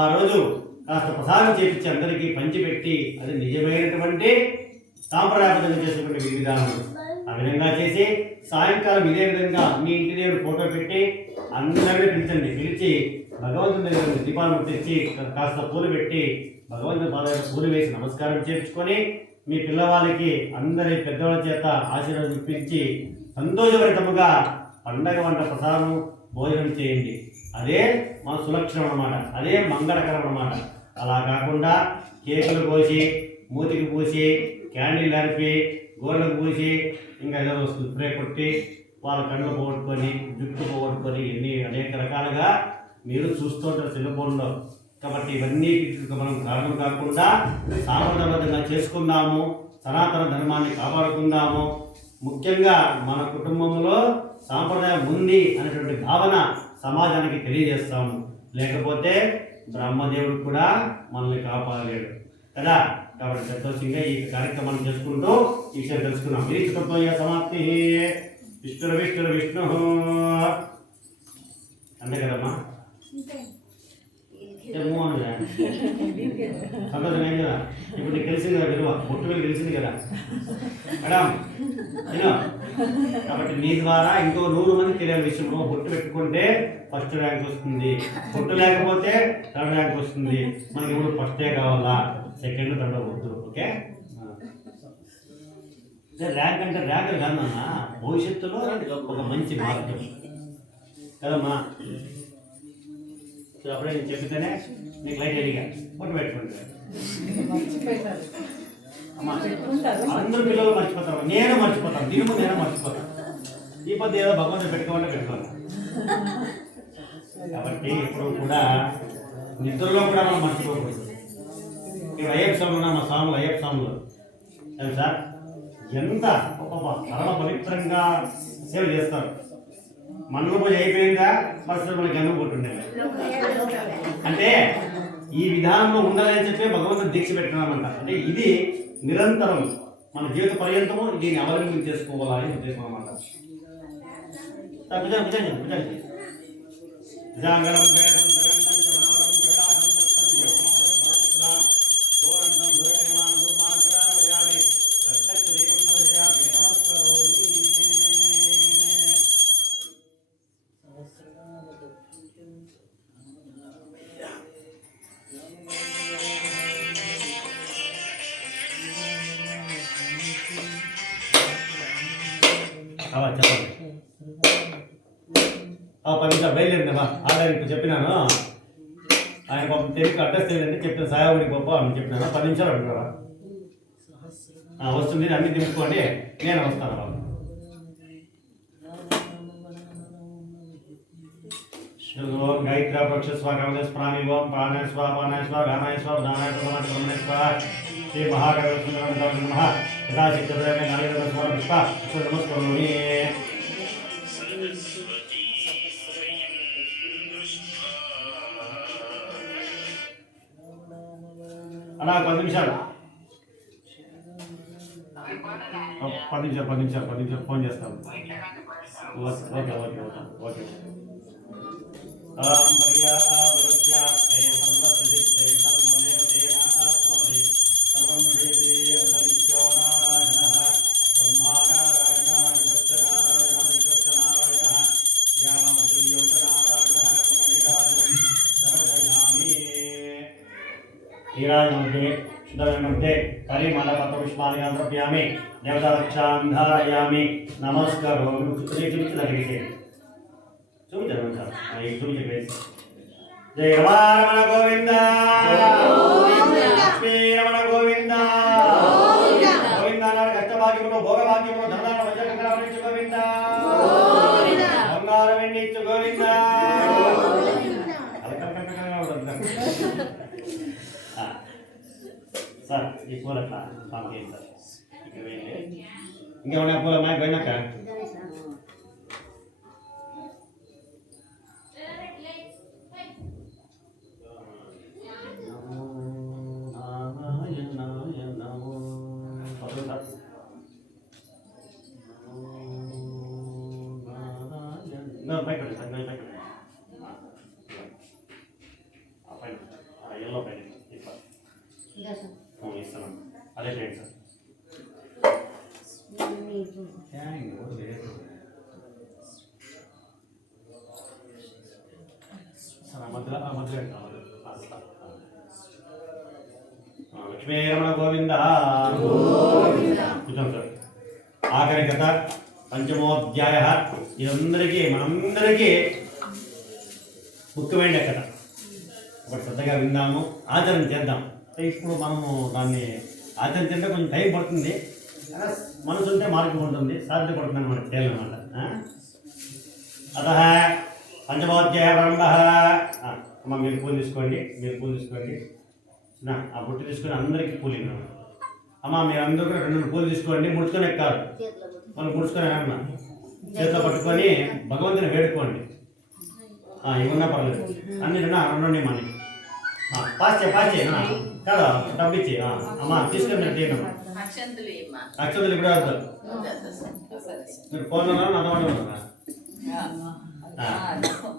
ఆ రోజు కాస్త ప్రసాదం చేపించి అందరికీ పంచిపెట్టి అది నిజమైనటువంటి సాంప్రదాయబద్ధంగా చేసినటువంటి విధి విధానం. ఆ విధంగా చేసి సాయంకాలం ఇదే విధంగా మీ ఇంటి దగ్గర ఫోటో పెట్టి అందరినీ పిలిచి భగవంతుని దగ్గర దీపాలను తెచ్చి కాస్త పూలు పెట్టి భగవంతుని పాద పూలు వేసి నమస్కారం చేర్చుకొని మీ పిల్లవాళ్ళకి అందరి పెద్దవాళ్ళ చేత ఆశీర్వాదం ఇప్పించి సంతోషభరితముగా పండగ వంట ప్రసాదం భోజనం చేయండి. అదే మన సులక్షణం అన్నమాట, అదే మంగళకరం అన్నమాట. అలా కాకుండా కేకులు కోసి, మూతికి పూసి, క్యాండిల్ నరిపి, గోడలకు పూసి, ఇంకా ఏదో స్ప్రే కొట్టి వాళ్ళ కళ్ళు పోగొట్టుకొని, జుట్టు పోగొట్టుకొని, ఇన్ని అనేక రకాలుగా మీరు చూస్తుంటారు సెల్ ఫోన్లో. కాబట్టి ఇవన్నీ మనం కారణం కాకుండా సాంప్రదాయబద్ధంగా చేసుకుందాము, సనాతన ధర్మాన్ని కాపాడుకుందాము. ముఖ్యంగా మన కుటుంబంలో సాంప్రదాయం ఉంది అనేటువంటి భావన సమాజానికి తెలియజేస్తాము. లేకపోతే బ్రహ్మదేవుడు కూడా మనల్ని కాపాడలేడు కదా. కాబట్టి సంతోషంగా ఈ కార్యక్రమాన్ని చేసుకుంటూ ఈ విషయం తెలుసుకున్నాం. విష్ణుత్వయ సమాప్తి. విష్ణు అంతే కదమ్మా. సంతోషం ఏం కదా. ఇప్పుడు నీకు తెలిసింది కదా విలువ, బొట్టు వెళ్ళి తెలిసింది కదా మేడం. కాబట్టి నీ ద్వారా ఇంకో 100 మంది తెలియని విషయంలో బొట్టు పెట్టుకుంటే ఫస్ట్ ర్యాంక్ వస్తుంది, బొట్టు లేకపోతే 3rd ర్యాంక్ వస్తుంది. మనకి ఇప్పుడు ఫస్టే కావాలా, 2nd 3rd వద్దు. ఓకే, ర్యాంక్ అంటే ర్యాంక్ కాదన్నా, భవిష్యత్తులో ఒక మంచి మార్గం కదమ్మా. అప్పుడే నేను చెప్తేనే నీకు లైట్ ఎదిగా బొట్టు పెట్టుకుంటాను. అందరూ పిల్లలు మర్చిపోతారు, నేను మర్చిపోతాను, దీని నేను మర్చిపోతాను. ఈ పద్ధతి ఏదో భగవంతుడు పెట్టుకోవాలంటే పెట్టుకోవాలి. కాబట్టి ఇప్పుడు కూడా నిద్రలో కూడా మనం మర్చిపోకూడదు. ఈ అయ్యప్ప స్వాములు మా స్వాములు, అయ్యప్ప స్వాములు తెలుసా ఎంత పరమ పవిత్రంగా సేవ చేస్తారు. మనలో పూజ అయిపోయిందా ఫస్ట్ మనకి గన్ను కొట్టుండే. అంటే ఈ విధానంలో ఉండాలని చెప్పి భగవంతుడు దీక్ష పెట్టినామంట. అంటే ఇది నిరంతరం మన జీవిత పర్యంతము దీన్ని అవలంబన చేసుకోవాలని ఉద్దేశం అన్నమాట. చెప్పండి 10 నిమిషాలు బయలుదేరిందా ఆల్రెడీ ఇప్పుడు చెప్పినాను. ఆయన పాపం తెలియక అడ్రస్ తెలియదంటే చెప్తాను, సాయావుడికి పాప అని చెప్పినాను. 10 నిమిషాలు అంటున్నారా వస్తుంది, అన్ని దింపుకోండి, నేను వస్తాను. బాబు ఓం గాయత్ర పక్షస్వ కమలస్వామి ఓం ప్రాణస్వ పానస్వ గానాయస్వ దానాయస్వ బ్రహ్మణస్వ శ్రీ మహాగణపతి నమః. యథాశక్తిమే నాగేంద్ర పుష్ప నమస్కరోమి. అలా 10 నిమిషాలు 10 నిమిషాలు ఫోన్ చేస్తాను. Okay okay okay okay. Brahma Narayana नीराजमध्ये शुद्धमध्ये कलिमलपत्रपुष्पाणि समर्पयामि देवतारक्षां धारयामि नमस्कारोमि लगे जय रमण गोविंद लक्ष्मी रमण गोविंद गोविंद कष्टभाग्यमुలు భోగభాగ్యములు ధనాల వజ్రకంకణములు గోవింద బంగారు వెండి గోవింద సార్ ఈ పూల సార్ ఇంకేమన్నా పూల మాకు పోయినాక ఎల్లో పెన్ ఇస్తాను అదే చేయండి సార్ లక్ష్మీ రమణ గోవింద కూర్చోండి సార్ ఆఖరి కథ పంచమోధ్యాయ ఇదందరికీ మనందరికీ ముఖ్యమైన కథ ఒకటి శ్రద్ధగా విందాము ఆచరణ చేద్దాం. ఇప్పుడు మనము దాన్ని ఆచరణ చేస్తే కొంచెం టైం పడుతుంది, మనసు ఉంటే మార్గం ఉంటుంది, సాధ్యపడుతుందని మనకు చేయాలన్నమాట. అత పంచమోధ్యాయ ప్రారంభ. అమ్మ మీరు పూలు తీసుకోండి, ఆ బుట్టు తీసుకొని అందరికీ పూలు ఇవ్వండి. అమ్మ మీరు అందరూ కూడా 2 పూలు తీసుకోండి, ముడుచుకొని ఎక్కారు మనం ముడుచుకొని అన్న చేతిలో పట్టుకొని భగవంతుని వేడుకోండి. ఇవన్నా పర్లేదు అన్ని 2 మనీ పాచే కదా డబ్బిచ్చి అమ్మ తీసుకొని అక్షంతలు ఇప్పుడు వద్దు, మీరు ఫోన్లో నడవడం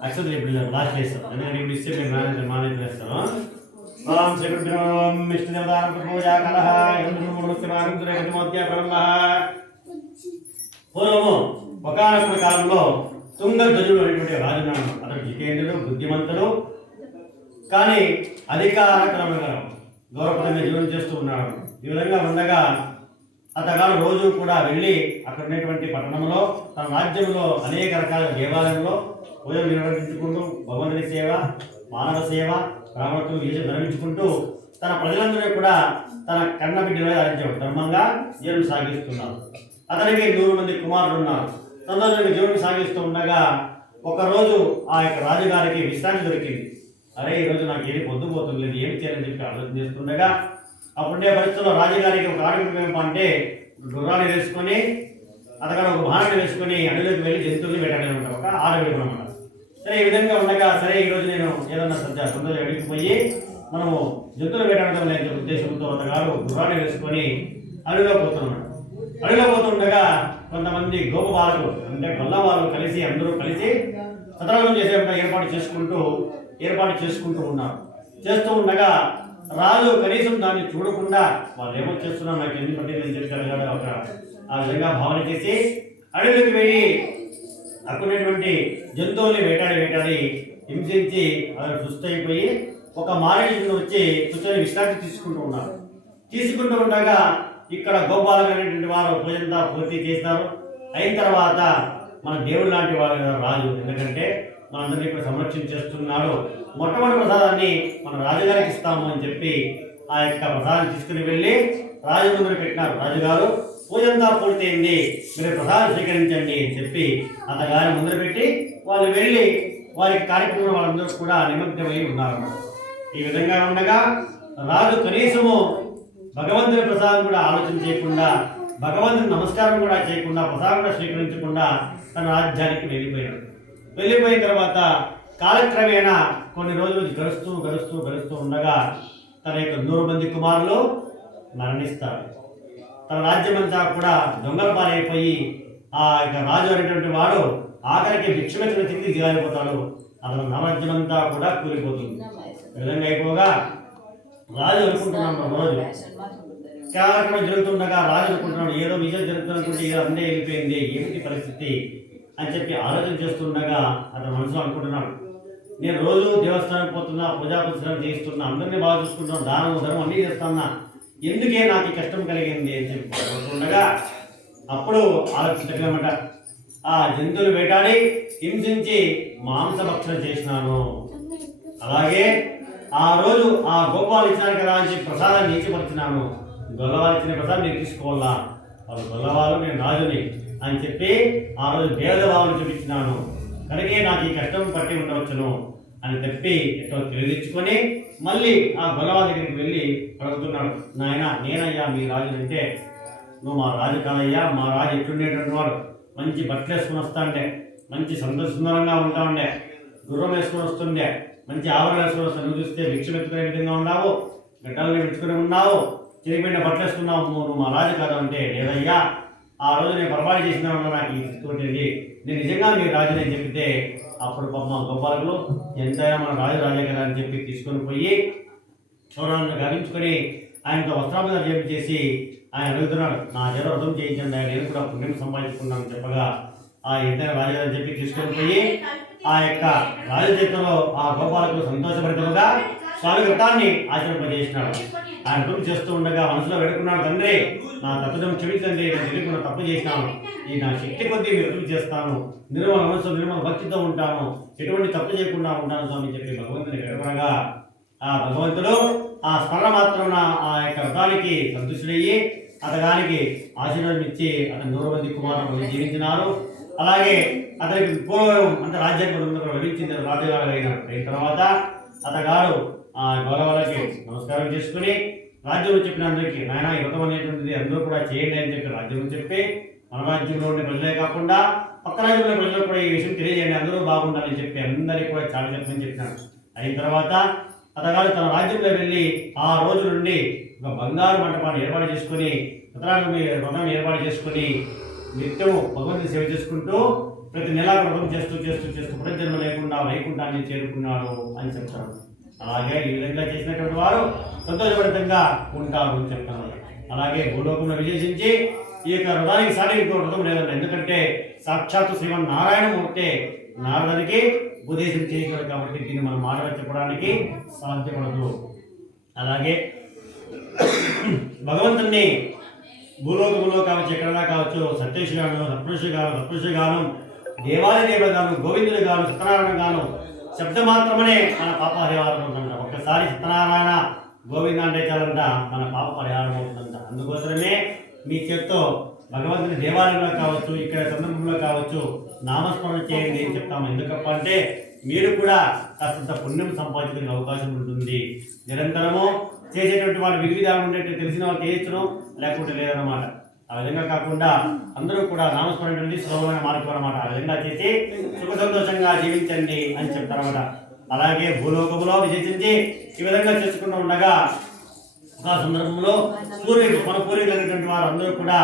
అక్షంతలు ఇప్పుడు లాస్ట్ వేస్తాం, ఎందుకంటే ఇప్పుడు ఇస్తే మీరు మేనేజ్ చేస్తాను. ఓం శ్రీ గురుభ్యో నమః. ఇష్టదేవతానాం పూజా కలహ పూర్వము ఒకానొక కాలంలో తుంగధ్వజుడు అనేటువంటి రాజున్నాడు. అతడు జితేంద్రుడు, బుద్ధిమంతుడు, కానీ అధికారక్రమంగా గౌరవప్రదంగా జీవనం చేస్తూ ఉన్నాడు. ఈ విధంగా ఉండగా అతగాడు రోజు కూడా వెళ్ళి అక్కడ ఉన్నటువంటి పట్టణంలో తన రాజ్యంలో అనేక రకాల దేవాలయంలో పూజలు నిర్వహించుకుంటూ భగవంతుని సేవ, మానవ సేవ, బ్రాహ్మణులు వీళ్ళు ధరించుకుంటూ తన ప్రజలందరూ కూడా తన కన్న బిడ్డలో ఆరించాడు. ధర్మంగా జీవనం సాగిస్తున్నారు. అతనికి 100 మంది కుమారులు ఉన్నారు. సంతోషంగా జీవనం సాగిస్తూ ఉండగా ఒకరోజు ఆ యొక్క రాజుగారికి విశ్రాంతి దొరికింది. అరే ఈరోజు నాకు ఏది పొద్దుపోతుంది లేదు, ఏం చేయాలని చెప్పి ఆలోచన చేస్తుండగా అప్పుడే పరిస్థితుల్లో రాజుగారికి ఒక ఆరోగ్యం ఏమంటే గుర్రాన్ని వేసుకొని అతను ఒక బాణాన్ని వేసుకొని అడవిలోకి వెళ్ళి జంతువుల్ని వేటాడేమంట, ఒక ఆడవిడ అనమాట. సరే ఈ విధంగా ఉండగా సరే ఈరోజు నేను ఏదన్నా సొంతలు అడిగిపోయి మనము జంతువులు వేటాడడం లేని ఉద్దేశంతో అతగాడు గుర్రాన్ని వేసుకొని అడవిలో పోతున్నాడు. అడవిలో పోతుండగా కొంతమంది గోప బాలకులు అంటే గొల్ల వాళ్ళు కలిసి అందరూ కలిసి సతరాగం చేసే ఏర్పాటు చేసుకుంటూ ఉన్నారు. చేస్తూ ఉండగా రాజు కనీసం దాన్ని చూడకుండా వాళ్ళు ఏమో చేస్తున్నారు నాకు ఎందుకు పట్టిందని చెప్పి ఒక ఆ విధంగా భావన చేసి అడవిలోకి వెళ్ళి అక్కడటువంటి జంతువుల్ని వేటాడి హింసించి అలా సుస్థైపోయి ఒక మారేడు వచ్చి కూర్చొని విశ్రాంతి తీసుకుంటూ ఉండగా ఇక్కడ గోపాలకు అనేటువంటి వారు పూజంతా పూర్తి చేస్తారు. అయిన తర్వాత మన దేవుడు లాంటి వాడు రాజు, ఎందుకంటే మనందరినీ ఇప్పుడు సంరక్షణ చేస్తున్నాడు. మొట్టమొదటి ప్రసాదాన్ని మన రాజుగారికి ఇస్తాము అని చెప్పి ఆ యొక్క ప్రసాదాన్ని తీసుకుని వెళ్ళి రాజు ముందు పెట్టినారు. రాజుగారు పూజంతా పూర్తయింది, మీరు ప్రసాదం స్వీకరించండి అని చెప్పి అతగారి ముందర పెట్టి వాళ్ళు వెళ్ళి వారికి కార్యక్రమం వాళ్ళందరూ కూడా నిమగ్నమై ఉన్నారు. ఈ విధంగా ఉండగా రాజు కనీసము భగవంతుని ప్రసాదం కూడా ఆలోచన చేయకుండా, భగవంతుని నమస్కారం కూడా చేయకుండా, ప్రసాదం కూడా స్వీకరించకుండా తన రాజ్యానికి వెళ్ళిపోయిన తర్వాత కాలక్రమేణా కొన్ని రోజులు గడుస్తూ ఉండగా తన యొక్క 100 మంది కుమారులు మరణిస్తారు. తన రాజ్యమంతా కూడా దొంగల పాలైపోయి ఆ యొక్క రాజు అనేటువంటి వాడు ఆఖరికి భిక్షమెత్తిన తిరిగి దిగాలిపోతాడు. అతను రాజ్యమంతా కూడా కూలిపోతుంది. విధంగా అయిపోగా రాజు అనుకుంటున్నాడు, రోజు కార్యక్రమం జరుగుతుండగా రాజు అనుకుంటున్నాడు ఏదో విజయం జరుగుతున్నటువంటి ఏదో అందే వెళ్ళిపోయింది, ఏమిటి పరిస్థితి అని చెప్పి ఆలోచన చేస్తుండగా అతను మనసులో అనుకుంటున్నాడు, నేను రోజు దేవస్థానం పోతున్నా, పూజా పుస్తకాలు చేస్తున్నా, అందరినీ బాగా చూసుకుంటున్నాను, దానం ధర్మం అన్నీ చేస్తున్నా, ఎందుకే నాకు ఈ కష్టం కలిగింది అని చెప్పి ఉండగా అప్పుడు ఆలోచించగలమాట. ఆ జంతువులు వేటాడి హింసించి మాంసభక్షణ చేసినాను. అలాగే ఆ రోజు ఆ గోపాలు ఇచ్చినాను కదా అని చెప్పి ప్రసాదాన్ని నీచిపరిచినాను. గొల్లవాళ్ళు ఇచ్చిన ప్రసాదం నేను తీసుకోవాలా, వాళ్ళు గొల్లవాళ్ళు, నేను రాజుని అని చెప్పి ఆ రోజు భేదభావం చూపించినాను. కనుకే నాకు ఈ కష్టం పట్టి ఉండవచ్చును అని చెప్పి ఎటో తెలియచుకొని మళ్ళీ ఆ గొల్లవాళ్ళ దగ్గరికి వెళ్ళి అడుగుతున్నాడు. నాయన, నేనయ్యా మీ రాజు అంటే, నువ్వు మా రాజు కాదయ్యా, మా రాజు ఎట్లుండేటువంటి వాడు, మంచి బట్టలు వేసుకుని వస్తాండే, మంచి సుందరంగా ఉంటా ఉండే, గుర్రం వేసుకొని వస్తుండే, మంచి ఆభరణాలు వేసుకొని వస్తాను. నువ్వు చూస్తే భిక్షం ఎత్తుకునే విధంగా ఉన్నావు, గడ్డలు పెట్టుకుని ఉన్నావు, చిరిగిపోయిన బట్టలు వేసుకున్నావు, నువ్వు మా రాజు కాదు అంటే, లేదయ్యా ఆ రోజు నేను పొరపాటు చేసిన నాకు ఈ స్థితి, నేను నిజంగా మీ రాజుని అని చెప్తే అప్పుడు పాప గోపాలకు ఎంతైనా మన రాజే కదా అని చెప్పి తీసుకొని పోయి చూడాలని గావించుకొని ఆయనతో వస్త్రాభరణాలు చేసి ఆయన అడుగుతున్నాడు, నా చేత వ్రతం చేయించండి, నేను కూడా పుణ్యం సంపాదించుకున్నాను చెప్పగా ఆ ఎంతైనా రాజు అని చెప్పి తీసుకొని పోయి ఆ యొక్క రాజు చేతిలో ఆ గోపాలకు సంతోషపరితముగా స్వామి వ్రతాన్ని ఆచరింపజేసినాడు. ఆయన వ్రతం చేస్తూ ఉండగా మనసులో పెట్టుకున్నాడు, తండ్రి నా తప్పుదం క్షమించండి, నేను తెలియకుండా తప్పు చేసినాను, ఈ నా శక్తి కొద్దీ వ్రతం చేస్తాను, నిర్మల మనసు నిర్మల భక్తితో ఉంటాను, ఎటువంటి తప్పు చేయకుండా ఉంటాను స్వామి చెప్పి భగవంతుని గడపడగా ఆ భగవంతుడు ఆ స్మరణ మాత్రం ఆ యొక్క వ్రతానికి సంతుష్టుడయ్యి అతగానికి ఆశీర్వాదం ఇచ్చి అతను 100 మంది కుమారులు జీవించినారు. అలాగే అతనికి పూర్వం అంటే రాజ్యాంగం లభించింది, రాజుగారు అయిన తర్వాత అతగాడు ఆ గౌరవాలకి నమస్కారం చేసుకుని రాజ్యం చెప్పిన అందరికీ, నాయన ఈ వ్రతం అనేటువంటిది అందరూ కూడా చేయండి అని చెప్పి రాజ్యం చెప్పి మన రాజ్యంలో ఉండే ప్రజలే కాకుండా పక్క రాజ్యంలో ప్రజలకు కూడా ఈ విషయం తెలియజేయండి, అందరూ బాగుండాలని చెప్పి అందరికీ కూడా చాలా చెప్పని చెప్పినాడు. అయిన తర్వాత అతగాడు తన రాజ్యంలో వెళ్ళి ఆ రోజు నుండి ఒక బంగారు మంటపాన్ని ఏర్పాటు చేసుకుని వ్రతం ఏర్పాటు చేసుకుని నిత్యము భగవంతుని సేవ చేసుకుంటూ ప్రతి నెలా వ్రతం చేస్తూ పునర్జన్మ లేకుండా వైకుంఠాన్ని చేరుకున్నాడు అని చెప్తారు. అలాగే ఈ విధంగా చేసినటువంటి వారు సంతోషభరితంగా ఉంటారు అని చెప్తారు. అలాగే భూలోకంలో విశేషించి ఈ యొక్క వ్రతానికి సాటి వ్రతం లేదండి, ఎందుకంటే సాక్షాత్తు శ్రీమన్నారాయణమూర్తి నారదునికి ఉపదేశం చేశాడు కాబట్టి దీన్ని మనం మాటగా చెప్పడానికి సాధ్యపడదు. అలాగే భగవంతుణ్ణి భూలోకంలో కావచ్చు, ఎక్కడైనా కావచ్చు, సత్యేష్ గాను, సత్పురుషి గాను, దేవాది దేవుడు గాను, గోవిందుడు గాను, సత్యనారాయణ గాను శబ్దం మాత్రమే మన పాప పరిహారం అవుతుందంట. ఒక్కసారి సత్యనారాయణ గోవింద అంటే చాలంట మన పాప పరిహారం అవుతుందంట. అందుకోసమే మీ చేత్తో భగవంతుని దేవాలయంలో కావచ్చు, ఇక్కడ సందర్భంలో కావచ్చు నామస్మరణ చేయండి అని చెప్తాము. ఎందుకప్ప అంటే మీరు కూడా కాస్తంత పుణ్యం సంపాదించుకునే అవకాశం ఉంటుంది. నిరంతరము చేసేటువంటి వాళ్ళు విధానం ఉండేట్టు తెలిసిన వాళ్ళు చేయొచ్చును, లేకుంటే లేదన్నమాట. ఆ విధంగా కాకుండా అందరూ కూడా నామస్మరణ నుండి సులభమైన మార్గం అన్నమాట. ఆ విధంగా చేసి సుఖ సంతోషంగా జీవించండి అని చెప్తారన్నమాట. అలాగే భూలోకంలో విశేషించి ఈ విధంగా చేసుకుంటూ ఉండగా ఒక సందర్భంలో మన పూర్వీకులైనటువంటి వారు అందరూ కూడా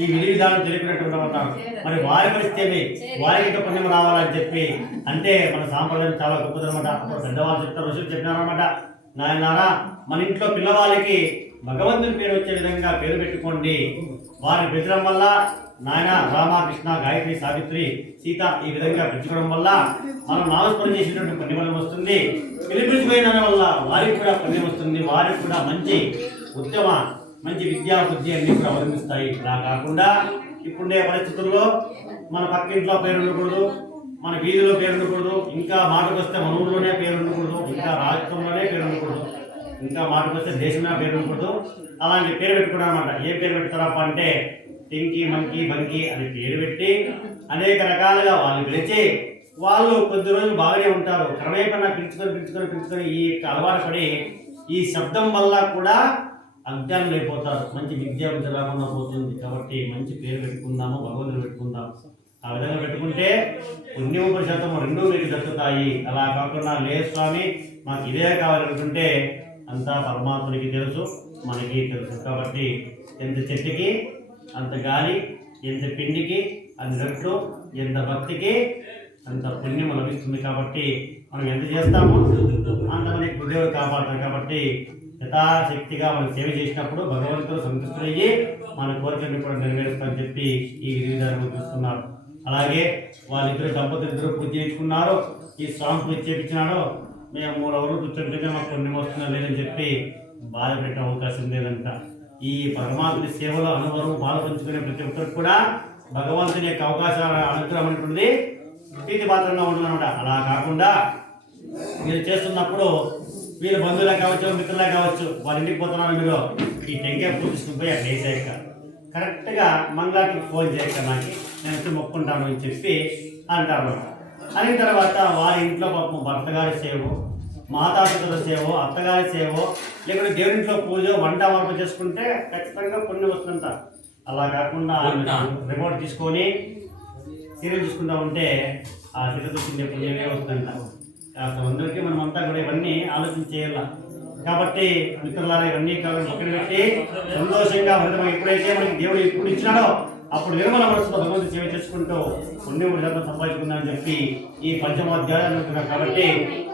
ఈ విధి విధానం తెలిపినటువంటి ఉంటారు. మరి వారి పరిస్థితి వారికి పుణ్యం రావాలని చెప్పి అంటే మన సాంప్రదాయం చాలా గొప్పదనమాట. అప్పుడు పెద్దవాళ్ళు చెప్తారు, ఋషులు చెప్పినారన్నమాట, నాయనారా మన ఇంట్లో పిల్లవాళ్ళకి భగవంతుని పేరు వచ్చే విధంగా పేరు పెట్టుకోండి. వారిని పెంచడం వల్ల నాయన రామ, కృష్ణ, గాయత్రి, సావిత్రి, సీత ఈ విధంగా పెంచుకోవడం వల్ల మనం నామస్మరణ చేసినటువంటి పుణ్యం వస్తుంది. పిలిపించిపోయిన వల్ల వారికి కూడా పుణ్యం వస్తుంది. వారికి కూడా మంచి ఉద్యమ, మంచి విద్యా బుద్ధి అన్ని కూడా అవలంబిస్తాయి. ఇలా కాకుండా ఇప్పుడుండే పరిస్థితుల్లో మన పక్కింట్లో పేరు ఉండకూడదు, మన వీధిలో పేరు ఉండకూడదు, ఇంకా మాటకు వస్తే మన ఊళ్ళోనే పేరు ఉండకూడదు, ఇంకా రాష్ట్రంలోనే పేరు ఉండకూడదు, ఇంకా మాటకు వస్తే దేశంలో పేరు ఉండకూడదు. అలాంటి పేరు పెట్టుకున్నాం అన్నమాట. ఏ పేరు పెడతారప్ప అంటే టింకీ, మంకీ, బంకీ అని పేరు పెట్టి అనేక రకాలుగా వాళ్ళు పిలిచి వాళ్ళు కొద్ది రోజులు బాగానే ఉంటారు. క్రమేపన్నా పిలుచుకొని ఈ అలవాటు పడి ఈ శబ్దం వల్ల కూడా అజ్ఞానం అయిపోతారు. మంచి విద్యా బుద్ధి రాకుండా పోతుంది. కాబట్టి మంచి పేరు పెట్టుకుందాము, భగవంతుడు పెట్టుకుందాం. ఆ విధంగా పెట్టుకుంటే పుణ్యము పరిశాతం రెండూ మీకు దక్కుతాయి. అలా కాకుండా లేదు స్వామి మాకు ఇదే కావాలనుకుంటే అంతా పరమాత్మునికి తెలుసు, మనకి తెలుసు. కాబట్టి ఎంత చెట్టుకి అంత గాలి, ఎంత పిండికి అంత రెట్లు, ఎంత భక్తికి అంత పుణ్యం లభిస్తుంది. కాబట్టి మనం ఎంత చేస్తామో అంత మనకి గురుదేవుడు కాపాడుతారు. కాబట్టి యథాశక్తిగా మనం సేవ చేసినప్పుడు భగవంతుడు సంతృష్టుడయ్యి మన కోరికలను కూడా నెరవేరుస్తామని చెప్పి ఈ విధి విధానం చూస్తున్నారు. అలాగే వాళ్ళిద్దరు దంపతులు ఇద్దరు పూజ చేయించుకున్నారు. ఈ స్వామి పూజ చేయించినాడు. మేము 3 రోజులు కూర్చొని మాకు పుణ్యం వస్తుందో లేదని చెప్పి బాధ పెట్టే అవకాశం లేదంట. ఈ పరమాత్మ సేవలో అనుభవం పాల్పంచుకునే ప్రతి ఒక్కరికి కూడా భగవంతుని యొక్క అవకాశాల అనుగ్రహం ఉంటుంది ప్రీతిపాత్రంగా ఉంటుందన్నమాట. అలా కాకుండా మీరు చేస్తున్నప్పుడు వీళ్ళ బంధువులే కావచ్చు, మిత్రులే కావచ్చు, వాళ్ళ ఇంటికి పోతున్నారు, మీరు ఈ టెంకాయ పూజ తీసుకుని పోయి అక్కడ వేసేయక కరెక్ట్గా మంగళాకి ఫోన్ చేయక నాకు నేను వచ్చి మొక్కుంటాను అని చెప్పి అంటారు. అయిన తర్వాత వారి ఇంట్లో పాపం భర్త గారి సేవో, మాతాపితల సేవో, అత్తగారి సేవో, లేకుంటే దేవుడింట్లో పూజ వంట వరకు చేసుకుంటే ఖచ్చితంగా పుణ్యం వస్తుందంట. అలా కాకుండా రిమోట్ తీసుకొని సీరియల్ చూసుకుంటా ఉంటే ఆ సీరియల్ చూసిండే పుణ్యమే వస్తుందంట. కాస్త అందరికీ మనం అంతా కూడా ఇవన్నీ ఆలోచన చేయాల. కాబట్టి మిత్రులారా ఇవన్నీ కాలం పక్కన పెట్టి సంతోషంగా ఎప్పుడైతే మనకి దేవుడు ఎప్పుడు ఇచ్చినాడో అప్పుడు నిర్మల మనసుతో భగవంతుడు సేవ చేసుకుంటూ పుణ్యం సంపాదించుకుందామని చెప్పి ఈ పంచమోధ్యాయాలు అనుకుంటున్నాం. కాబట్టి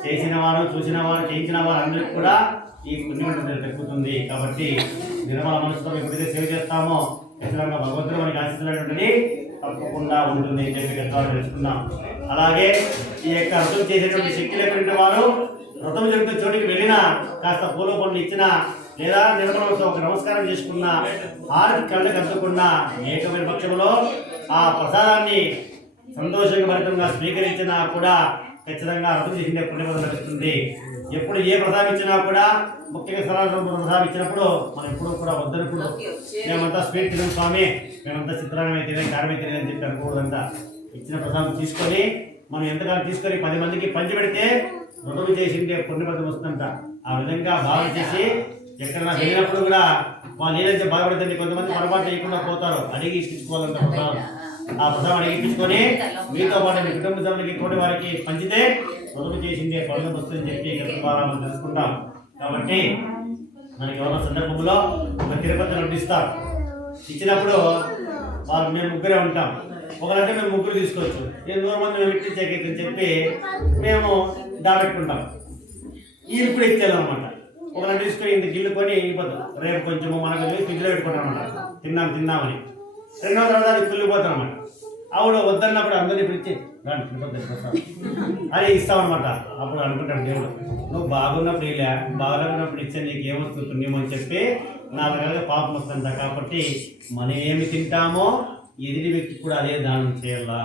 చేసిన వారు, చూసిన వారు, చేయించిన వారు అందరికీ కూడా ఈ పుణ్యం దక్కుతుంది. కాబట్టి నిర్మల మనసుతో ఎప్పుడైతే సేవ చేస్తామో ఖచ్చితంగా భగవంతుడు మనకి ఆశిస్తున్నటువంటిది తప్పకుండా ఉంటుంది అని చెప్పి గతంలో తెలుసుకున్నాం. అలాగే ఈ యొక్క వ్రతం చేసేటువంటి శక్తి లేకుండా వారు వ్రతం జరుగుతున్న చోటికి వెళ్ళినా కాస్త పూల పండ్లు ఇచ్చినా లేదా నిర్మలంతో ఒక నమస్కారం చేసుకున్నా హారతి కళ్ళకి అద్దుకున్నా ఏకమైన పక్షంలో ఆ ప్రసాదాన్ని సంతోషంగా భరితంగా స్వీకరించినా కూడా ఖచ్చితంగా వ్రతం చేసిన పుణ్యపదం లభిస్తుంది. ఎప్పుడు ఏ ప్రసాదం ఇచ్చినా కూడా ముఖ్యంగా సనాతన ప్రసాదం ఇచ్చినప్పుడు మనం ఎప్పుడు కూడా వద్దనుకుంటాం. మేమంతా స్వీట్ తినం స్వామి, మేమంతా చిత్రాన్నం అయితే కారమే తినేది అని చెప్పి అనుకోవద్దంట. ఇచ్చిన ప్రసాదం తీసుకొని మనం ఎంతకాలం తీసుకొని 10 మందికి పంచిపెడితే వ్రతం చేసిండే పుణ్యపదం వస్తుందంట. ఆ విధంగా భావన చేసి ఎక్కడైనా వెళ్ళినప్పుడు కూడా వాళ్ళు ఏదైతే బాధపడుతుంది, కొంతమంది పొరపాటు చేయకుండా పోతారు, అడిగి ఇచ్చుకోవాలంట ప్రసాదం. ఆ ప్రసాదం అడిగించుకొని మీతో పాటు మీ కుటుంబ సభ్యులకి తోటి వారికి పంచితే వ్రతం చేసిండే ఫలితం వస్తుందని చెప్పి గత ద్వారా మనం తెలుసుకుంటాం. కాబట్టి మనకి ఎవరైనా సందర్భంలో ఒక తిరుపతి నడిస్తారు, ఇచ్చినప్పుడు వాళ్ళు మేము ముగ్గురే ఉంటాం. ఒకరంటే మేము ముగ్గురు తీసుకోవచ్చు, 100 మంది మేము ఇచ్చేకని చెప్పి మేము దాబెట్టుకుంటాం. వీళ్ళు కూడా ఇచ్చేయాలి అనమాట. ఒకరిని తీసుకొని ఇంత గిల్లుకొని వెళ్ళిపోతాం. రేపు కొంచెము మనకు ఫ్రిడ్జ్లో పెట్టుకుంటాం అనమాట, తిన్నామని. 2వ తర్వాత అది కుళ్ళిపోతాం అనమాట. ఆవిడ వద్దన్నప్పుడు అందరినీ పిలిచి రాండి తిరుపతి అని ఇస్తామన్నమాట. అప్పుడు అనుకుంటాం దేవుడు నువ్వు బాగున్నప్పుడు ఇలా బాగున్నప్పుడు ఇచ్చే నీకు ఏమొస్తుంది పుణ్యం అని చెప్పి 4 రకాలుగా పాపం వస్తుందంట. కాబట్టి మనం ఏమి తింటామో ఎదుటి వ్యక్తి కూడా అదే దానం చేయాలా.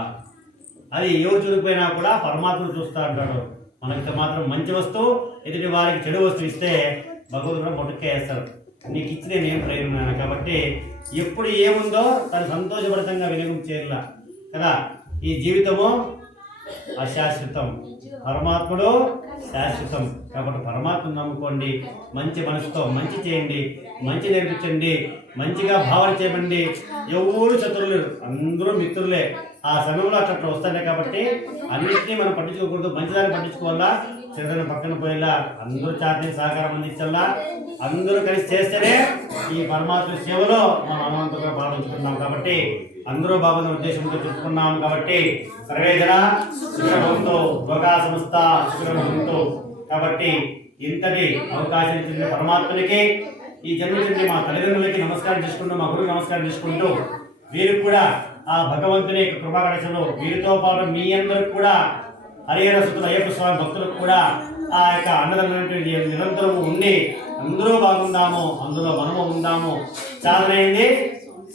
అది ఎవరు చూడిపోయినా కూడా పరమాత్ముడు చూస్తూ అంటాడు. మనకి మాత్రం మంచి వస్తువు ఎదుటి వారికి చెడు వస్తువు ఇస్తే భగవంతుడు కూడా మొట్టకేస్తారు, నీకు ఇచ్చి నేను ఏం ప్రయోజనం. కాబట్టి ఎప్పుడు ఏముందో తను సంతోషభరితంగా వినియోగం చేయాల కదా. ఈ జీవితము అశాశ్వతం, పరమాత్ముడు శాశ్వతం. కాబట్టి పరమాత్మను నమ్ముకోండి, మంచి మనసుతో మంచి చేయండి, మంచి నేర్పించండి, మంచిగా భావన చేయండి. ఎవరు శత్రువులు, అందరూ మిత్రులే. ఆ సమయంలో అట్లా వస్తాయి. కాబట్టి అన్నింటినీ మనం పట్టించుకోకూడదు, మంచిదాన్ని పట్టించుకోవాలా, చెడుదాన్ని పక్కన పోయేలా, అందరూ చాటిని సహకారం అందించాలా. అందరూ కలిసి చేస్తేనే ఈ పరమాత్మ సేవలో మనం అనంతగా పాల్గొంటున్నాం. కాబట్టి అందరూ బాగున్న ఉద్దేశంతో చెప్పుకున్నాం. కాబట్టి సర్వేజన సుఖభవంతు, లోకా సంస్థ సుఖభవంతు. కాబట్టి ఇంతటి అవకాశం ఇచ్చిన పరమాత్మనికి ఈ జన్మించింది మా తల్లిదండ్రులకి నమస్కారం చేసుకుంటూ, మా గురువుకి నమస్కారం చేసుకుంటూ, వీరికి కూడా ఆ భగవంతుని యొక్క కృపాకటాక్షంలో వీరితో పాటు మీ అందరికి కూడా హరిహర సుతుల అయ్యప్ప స్వామి భక్తులకు కూడా ఆ యొక్క అన్నదమ్ముల నిరంతరం ఉండి అందరూ బాగుందాము, అందులో మనము ఉందాము. చాలనేది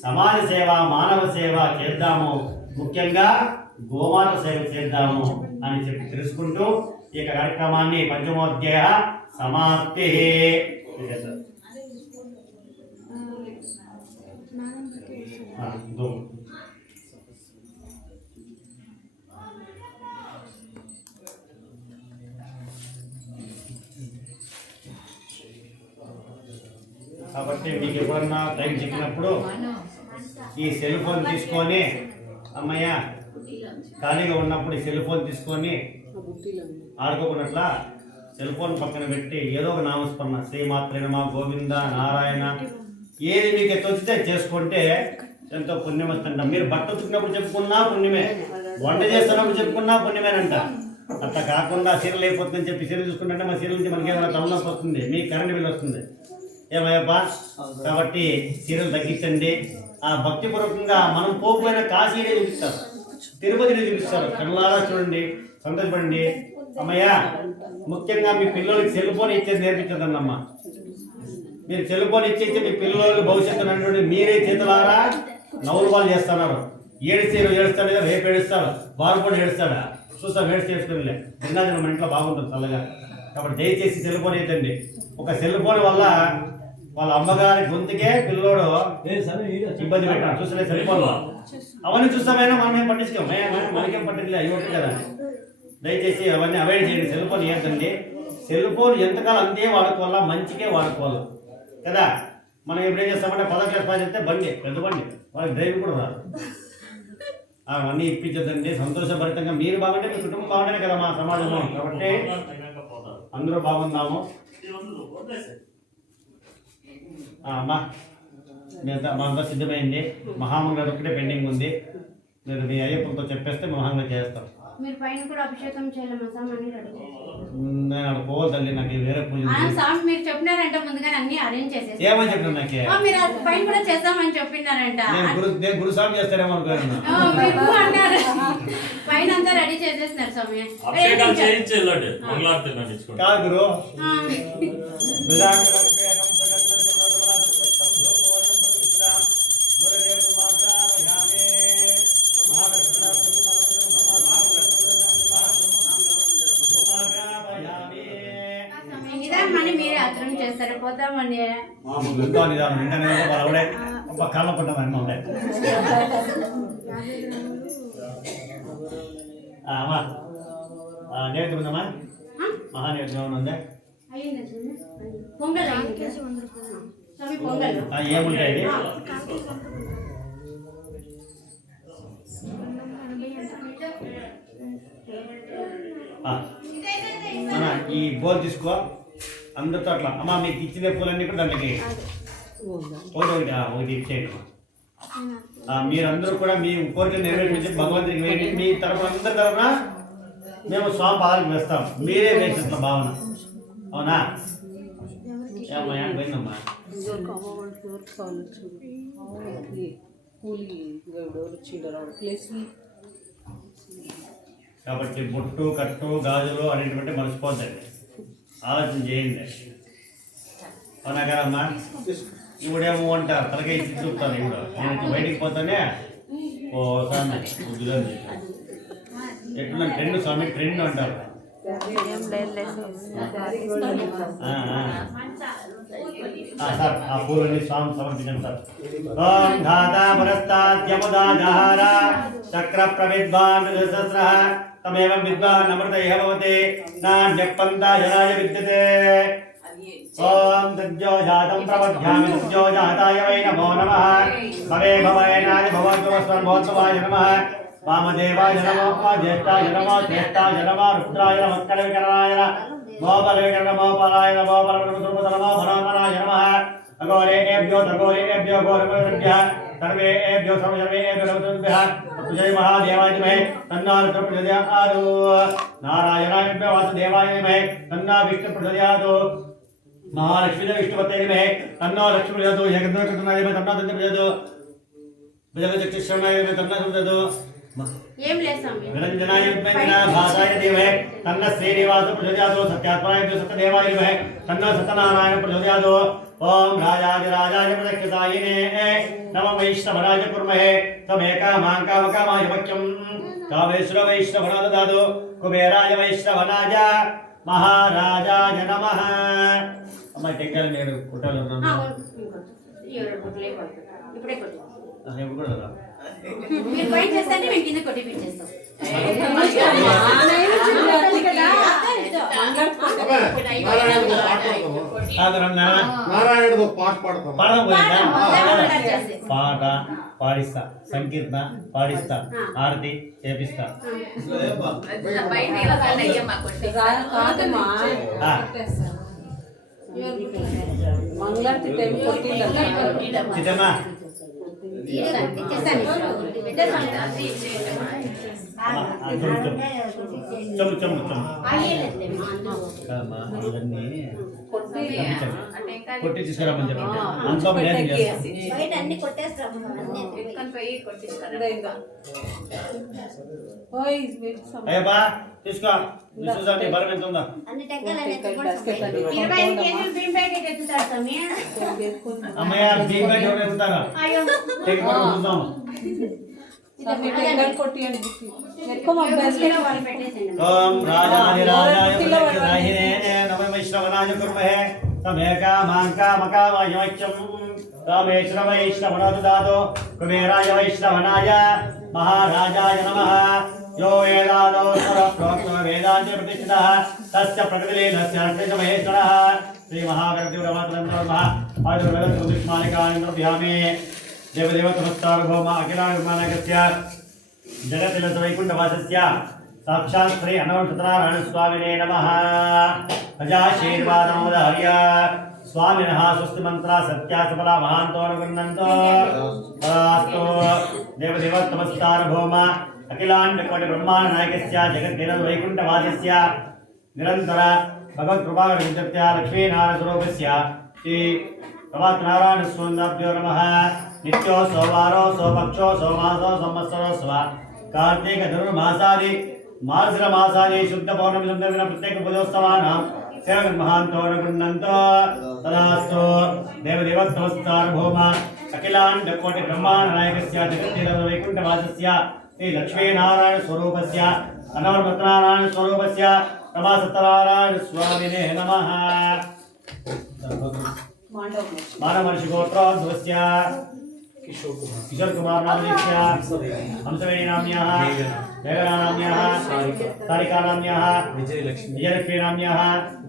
సమాజ సేవ, మానవ సేవ చేద్దాము, ముఖ్యంగా గోమాత సేవ చేద్దాము అని చెప్పి తెలుసుకుంటూ ఈ యొక్క కార్యక్రమాన్ని పంచమోధ్యాయ సమాప్తి. కాబట్టి మీకు ఎవరన్నా టైం చిక్కినప్పుడు ఈ సెల్ ఫోన్ తీసుకొని, అమ్మయ్య ఖాళీగా ఉన్నప్పుడు ఈ సెల్ ఫోన్ తీసుకొని ఆడుకోకున్నట్లా సెల్ ఫోన్ పక్కన పెట్టి ఏదో ఒక నామస్మరణ, శ్రీమాత్రే నమః, గోవింద, నారాయణ, ఏది మీకు ఎత్తొచ్చితే చేసుకుంటే ఎంతో పుణ్యం వస్తుంట. మీరు బట్ట ఉతుకున్నప్పుడు చెప్పుకున్నా పుణ్యమే, వంట చేస్తున్నప్పుడు చెప్పుకున్నా పుణ్యమేనంట. అట్లా కాకుండా సీరియల్ అయిపోతుందని చెప్పి సీరియల్ చూసుకుంటే మా సీరియల్ నుంచి మనకి ఏమైనా తలనొప్పి వస్తుంది, మీకు కరెంట్ బిల్ వస్తుంది ఏమయ్యప్ప. కాబట్టి సీరియల్ తగ్గించండి. ఆ భక్తిపూర్వకంగా మనం పోకపోయినా కాశీనే చూపిస్తారు, తిరుపతిని చూపిస్తారు. కళ్ళారా చూడండి, సంతోషపడండి. అమ్మయ్య, ముఖ్యంగా మీ పిల్లలకి సెల్ ఫోన్ ఇచ్చేది నేర్పించదండి అమ్మ. మీరు సెల్ ఫోన్ ఇచ్చేసి మీ పిల్లలు భవిష్యత్తు అన్నటువంటి మీరే చేతులారా నవ్వులు పాలు చేస్తున్నారు. ఏడుస్తాడు కదా, రేపు ఏడుస్తాడు, వారు కూడా ఏడుస్తాడా, చూస్తా వేడి చేసుకునిలే. తిన్నాక మన ఇంట్లో బాగుంటుంది చల్లగా. కాబట్టి దయచేసి సెల్ ఫోన్ ఇచ్చండి. ఒక సెల్ ఫోన్ వల్ల వాళ్ళ అమ్మగారి గొంతుకే పిల్లోడు ఇబ్బంది పెట్టాడు. చూసలే సెల్ ఫోన్ అవన్నీ చూస్తామైనా మనం ఏం పట్టించుకోం, మనకేం పట్టించలే, అవి ఒకటి కదా. దయచేసి అవన్నీ అవాయిడ్ చేయండి. సెల్ ఫోన్ ఏంటండి, సెల్ ఫోన్ ఎంతకాలం అంతే వాడుకోవాలా, మంచికే వాడుకోవాలి కదా. మనం ఇప్పుడు ఏం చేస్తామంటే 10వ క్లాస్ పాస్ చేస్తే బండి, పెద్ద బండి, వాళ్ళకి డ్రైవింగ్ కూడా రాదు. అవన్నీ ఇప్పించద్దండి. సంతోషభరితంగా మీరు బాగుంటే మీ కుటుంబం బాగుంటేనే కదా మా సమాజంలో. కాబట్టి అందరూ బాగుందాము. అమ్మా మా అంతా సిద్ధమైంది. మహామంగళ ఒక్కటే పెండింగ్ ఉంది. మీరు మీ అయ్యప్పతో చెప్పేస్తే మహామంగళ చేస్తాం. మీరు పైన కూడా అభిషేకం చేయాలమ్మా స్వామి, అన్ని రెడీ నేను అక్కడ పోవాలి తల్లి, నాకు వేరే పూజ. స్వామి మీరు చెప్పినారంట ముందుగానే అన్ని అరేంజ్ చేసేసి. ఏమని చెప్పిన నాకే మీరు పైన కూడా చేస్తామని చెప్పినారంట. నేను గురుస్వామి చేస్తారేమో అనుకున్నాను. అన్నారు పైన అంతా రెడీ చేసేస్తున్నారు స్వామి. కాదు గురు నిదానమని మీరే అర్థం చేస్తారు. పోతామని కాళ్ళ పడ్డామని ఉండే అమ్మా నేర్చుకుందామా. మహానేర్చుకోవడం ఉందే పొంగల్ పొంగల్ ఏముంటాయి ఈ బోల్ తీసుకో అందరితో అట్లా. అమ్మా మీకు ఇచ్చిన పూలన్నీ కూడా దాంట్లోకి ఒకటి ఇచ్చేయండి. మీరందరూ కూడా మీ కోరికలు నెరవేర్చి భగవంతుడికి వేయండి. మీ తరఫున అందరి తరఫున మేము స్వామి పాదాలకు వేస్తాం. మీరే వేసిన భావన అవునా? ఏమయ్యా పోయిందమ్మా. కాబట్టి బొట్టు కట్టు గాజులు అనేటువంటి మర్చిపోద్దండి, ఆలోచన చేయండి. అవునా కదమ్మా? ఇప్పుడేమో అంటారు తలకాయ ఇచ్చి చూపుతాను. ఇప్పుడు నేను బయటికి పోతానే ఓ స్వామి ఎట్లా ట్రెండ్ స్వామి, ట్రెండ్ అంటారు. సార్ ఆ పూలని స్వామి సమర్పించండి సార్. ఓం ధాతా పురస్తాద్యముదా జహార చక్ర ప్రవిద్వాన్ సహస్రః తమేవం విద్వాన్ అమృత ఇహ భవతి నాన్యపంతా జనాయ విద్యతే. ఓం తజ్జో జాతం ప్రవధ్యామి తజ్జో జాతాయ వై నమో నమః. భవే భవైనాయ భవద్వస్వన్ భవద్వాయ నమః. వామదేవాయ నమో జ్యేష్ఠాయ నమో శ్రేష్ఠాయ నమో రుద్రాయ నమో వికరణాయ నమో బలవికరణ నమో బలవృద్రుపద నమో భరామరాయ నమః. అఘోరేభ్యో తఘోరేభ్యో ఘోరభ్యః సర్వేభ్యో సర్వేభ్యో నమః. జయ మహాదేవాయ నమః. తన్నో రుద్ర ప్రచోదయాత్. నారాయణాయ వాసుదేవాయ నమః. తన్నో విష్ణు ప్రచోదయాత్. మహాలక్ష్మీ విష్ణుపతే నమః. తన్నో లక్ష్మీ ప్రచోదయాత్. ఏకదంతకృతనాయ నమః. తన్నో దంత ప్రచోదయాత్. భుజగచక్షుశ్రవణాయ నమః. తన్నో ప్రచోదయాత్. ఏం లేదు స్వామి. నిరంజనాయ విద్మహే భాసాయ ధీమహి తన్న శ్రీనివాస ప్రచోదయాత్. సత్యాత్మనాయ సత్యదేవాయ నమః. తన్నో సత్యనారాయణ ప్రచోదయాత్. ఓం రాజాదిరాజాయ ప్రదక్షితాయినే నమః. వైష్ణవరాయ కుర్మహే త్వమేకామాం కామకామాయ భక్ష్యం కామేశ్వర వైష్ణవనా దదాతు. కుబేరాయ వైష్ణవనాయ మహారాజాయ నమః. అమ్మ టెంకాయలు నేను కుట్టాలి ఇప్పుడే కొట్టు. ఇప్పుడు కూడా కదా మీరు పైన చేస్తే మేము కింద కొట్టి పెట్టేస్తాం. నారాయణతో పాట పాడతాం. పాట పాడిస్తా, సంకీర్తన పాడిస్తా, ఆరతి చేపిస్తా. చిట్టమ్మా చెమ్ము చెమ్ము చెమ్ము ఇవన్నీ కొట్టి తీసుకురామని చెప్పండి. అంతా లేదు చేస్తాం. బయట అన్ని కొట్టేస్తాము అన్ని ఎత్తుకొని పోయి కొట్టిస్తాను అయ్యబ్బా తీసుకో చూసాను బలం ఎంత ఉందా. అన్ని టెక్కలన్నీ 25 కేజీలు బియ్యం ప్యాకెట్ ఎత్తుతాడు స్వామి. అమ్మయ్య బియ్యం ప్యాకెట్ ఎవరు ఎత్తుతారా? అయ్యో చూద్దాము. ఓం రాజాధిరాజాయ ప్రజాహినే నమః వైష్ణవనాయ కుర్మహే తమేకా మాంకా మకామయమచ్చం రామేశ్వర వైష్ణవనదాదో కుబేరాయ వైష్ణవనాయ మహారాజాయ నమః यो वेदानो सर्वप्रोक्तो वेदान्ते प्रतिष्ठितः तस्य प्रकृतिलीनस्य अर्पितमहेश्वरः श्रीमहागणपतिर्वरमातरं नमः आयुर्वेदसुदिष्मालिकानिन्द्रभ्यामे देवदेवतमस्तार्भौम अखिलानिर्माणकस्य जगतिलसवैकुण्ठवासस्य साक्षात् श्री अनवसतनारायणस्वामिने नमः प्रजाशीर्वादमुदार्य स्वामिनः स्वस्तिमन्त्रा सत्या सफला महान्तोऽनुगृह्णन्तो तदास्तु देवदेवतमस्तार्भौम अखिलांड कोटि ब्रह्मांड नायकस्य जगद्देव वैकुंठवासस्य निरंतर भगवत्कृपा विद्यस्य लक्ष्मी नारायण स्वरूपस्य श्री भगवत् नारायण स्वामिभ्यो नमः नित्यो सोमवारो सोपक्षो सोमासो संवत्सरो स्व कार्तिक धनुर्मासादि मार्गशीर मासादि शुद्ध पौर्णमी दिन प्रत्येक पूजोत्सवानां सेवन महान्तोऽनुगृह्णन्तो तदास्तु देवदेवत्वस्तार्भौम अखिलांड कोटि ब्रह्मांड नायकस्य जगद्देव वैकुंठवासस्य श्री लक्ष्मी नारायण स्वरूपस्य अनवरत्नारायण स्वरूपस्य रमा सत्यनारायण स्वामिने नमः मानवर्षि गोत्रोद्भवस्य किशोर कुमार नामस्य हंसवेणी नाम्यः मेघना नाम्यः सारिका नाम्यः विजयलक्ष्मी नाम्यः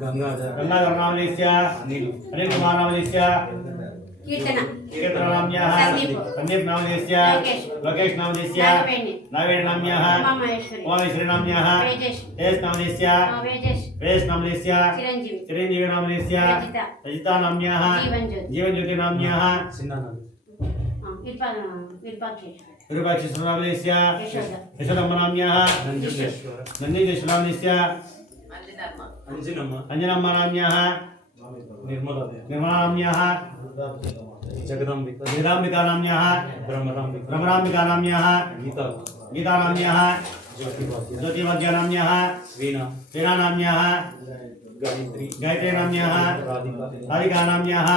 गंगाधर नामस्य अनिल कुमार नामस्य कीर्तन नाम्यः संदीप नामस्य लोकेश नामस्य नावेण नाम्यः उमामेश्वरी नाम्यः तेज नामस्य वेश नामस्य चिरंजीवी नामस्य रजिता नाम्यः जीवनज्योति नाम्यः विरूपाक्षेश्वर नामस्य यशोदम्म नाम्यः नंदीश्वर नामस्य अंजनम्म नाम्यः निर्मला नाम्यः जगदांबिका नाम्यः ब्रह्मरांबिका नाम्यः गीता नाम्यः ज्योतिभाग्य नाम्यः वीणा नाम्यः गायत्री नाम्यः राधिका नाम्यः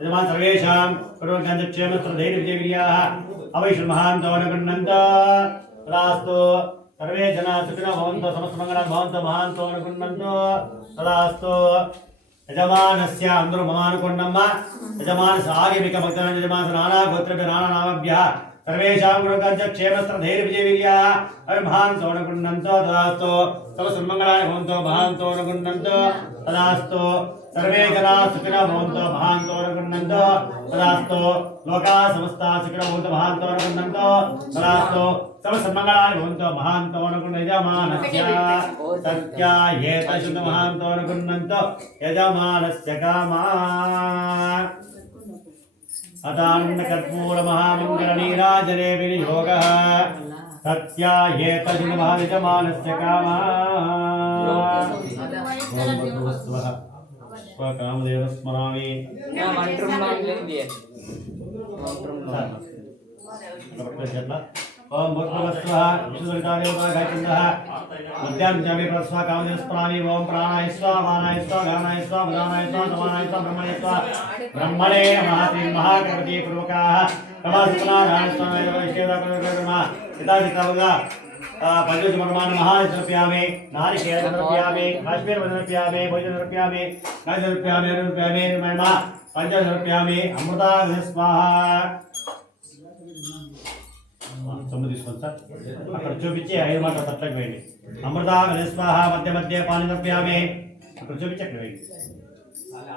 यजमान सर्वेषां करोगन्धक्षेमस्त्रधैर्यविजयवीर्याः अवैष्णवमहान्तोऽनुगृह्णन्तु तदास्तु सर्वे जनाः सुखिनो भवन्तु समस्तमङ्गलानि भवन्तु महान्तोऽनुगृह्णन्तु तदास्तु यजमानस्य अंदर ममानुकोण्डम्म यजमानस्य आगमिक भक्तानां यजमानस्य नाना गोत्रभ्यः नाना नामभ्यः सर्वेषां गुणगन्धक्षेमस्त्रधैर्यविजयवीर्याः अभिमहान्तोऽनुगृह्णन्तु तदास्तु सर्वसन्मङ्गलानि भवन्तु महान्तोऽनुगृह्णन्तु तदास्तु सर्वे जनाः सुखिनो भवन्तु महान्तोऽनुगृह्णन्तु तदास्तु लोकाः समस्ताः सुखिनो भवन्तु महान्तोऽनुगृह्णन्तु तदास्तु सर्वसन्मङ्गलानि भवन्तु महान्तोऽनुगृह्णन्तु यजमानस्य सत्यायेत शुद्ध महान्तोऽनुगृह्णन्तु यजमानस्य कामाः अतान्नकर्पूर महामङ्गलनीराजने विनियोगः सत्यायेत शुद्ध यजमानस्य कामाः स्वकामदेव स्मरामि ओम भूर्भुवस्वः विष्णुसवितादेवता गायत्रीन्दः मध्याह्नजामि प्रस्वा कामदेव स्मरामि ओम प्राणाय स्वाहा मानाय स्वाहा गणाय स्वाहा उदानाय स्वाहा समानाय स्वाहा ब्रह्मणे स्वाहा ब्रह्मणे नमः श्री महागणपति पूर्वकाः नमस्कारः स्वामी वैष्णवः पिता पंचमर्मान महानिर्प्यामे नारिकेलनिर्प्यामे काश्मीरवदनिर्प्यामे भोजनिर्प्यामे नारिकेलनिर्प्यामे निर्प्यामे निर्ममा पंचनिर्प्यामे अमृता स्वाहा संबंधित अక్కడ చూపించి 5 మాట తట్టకు వేయండి అమృతా స్వాహా మధ్య మధ్య పాని నిర్ప్యామే అక్కడ చూపించి అక్కడ వేయండి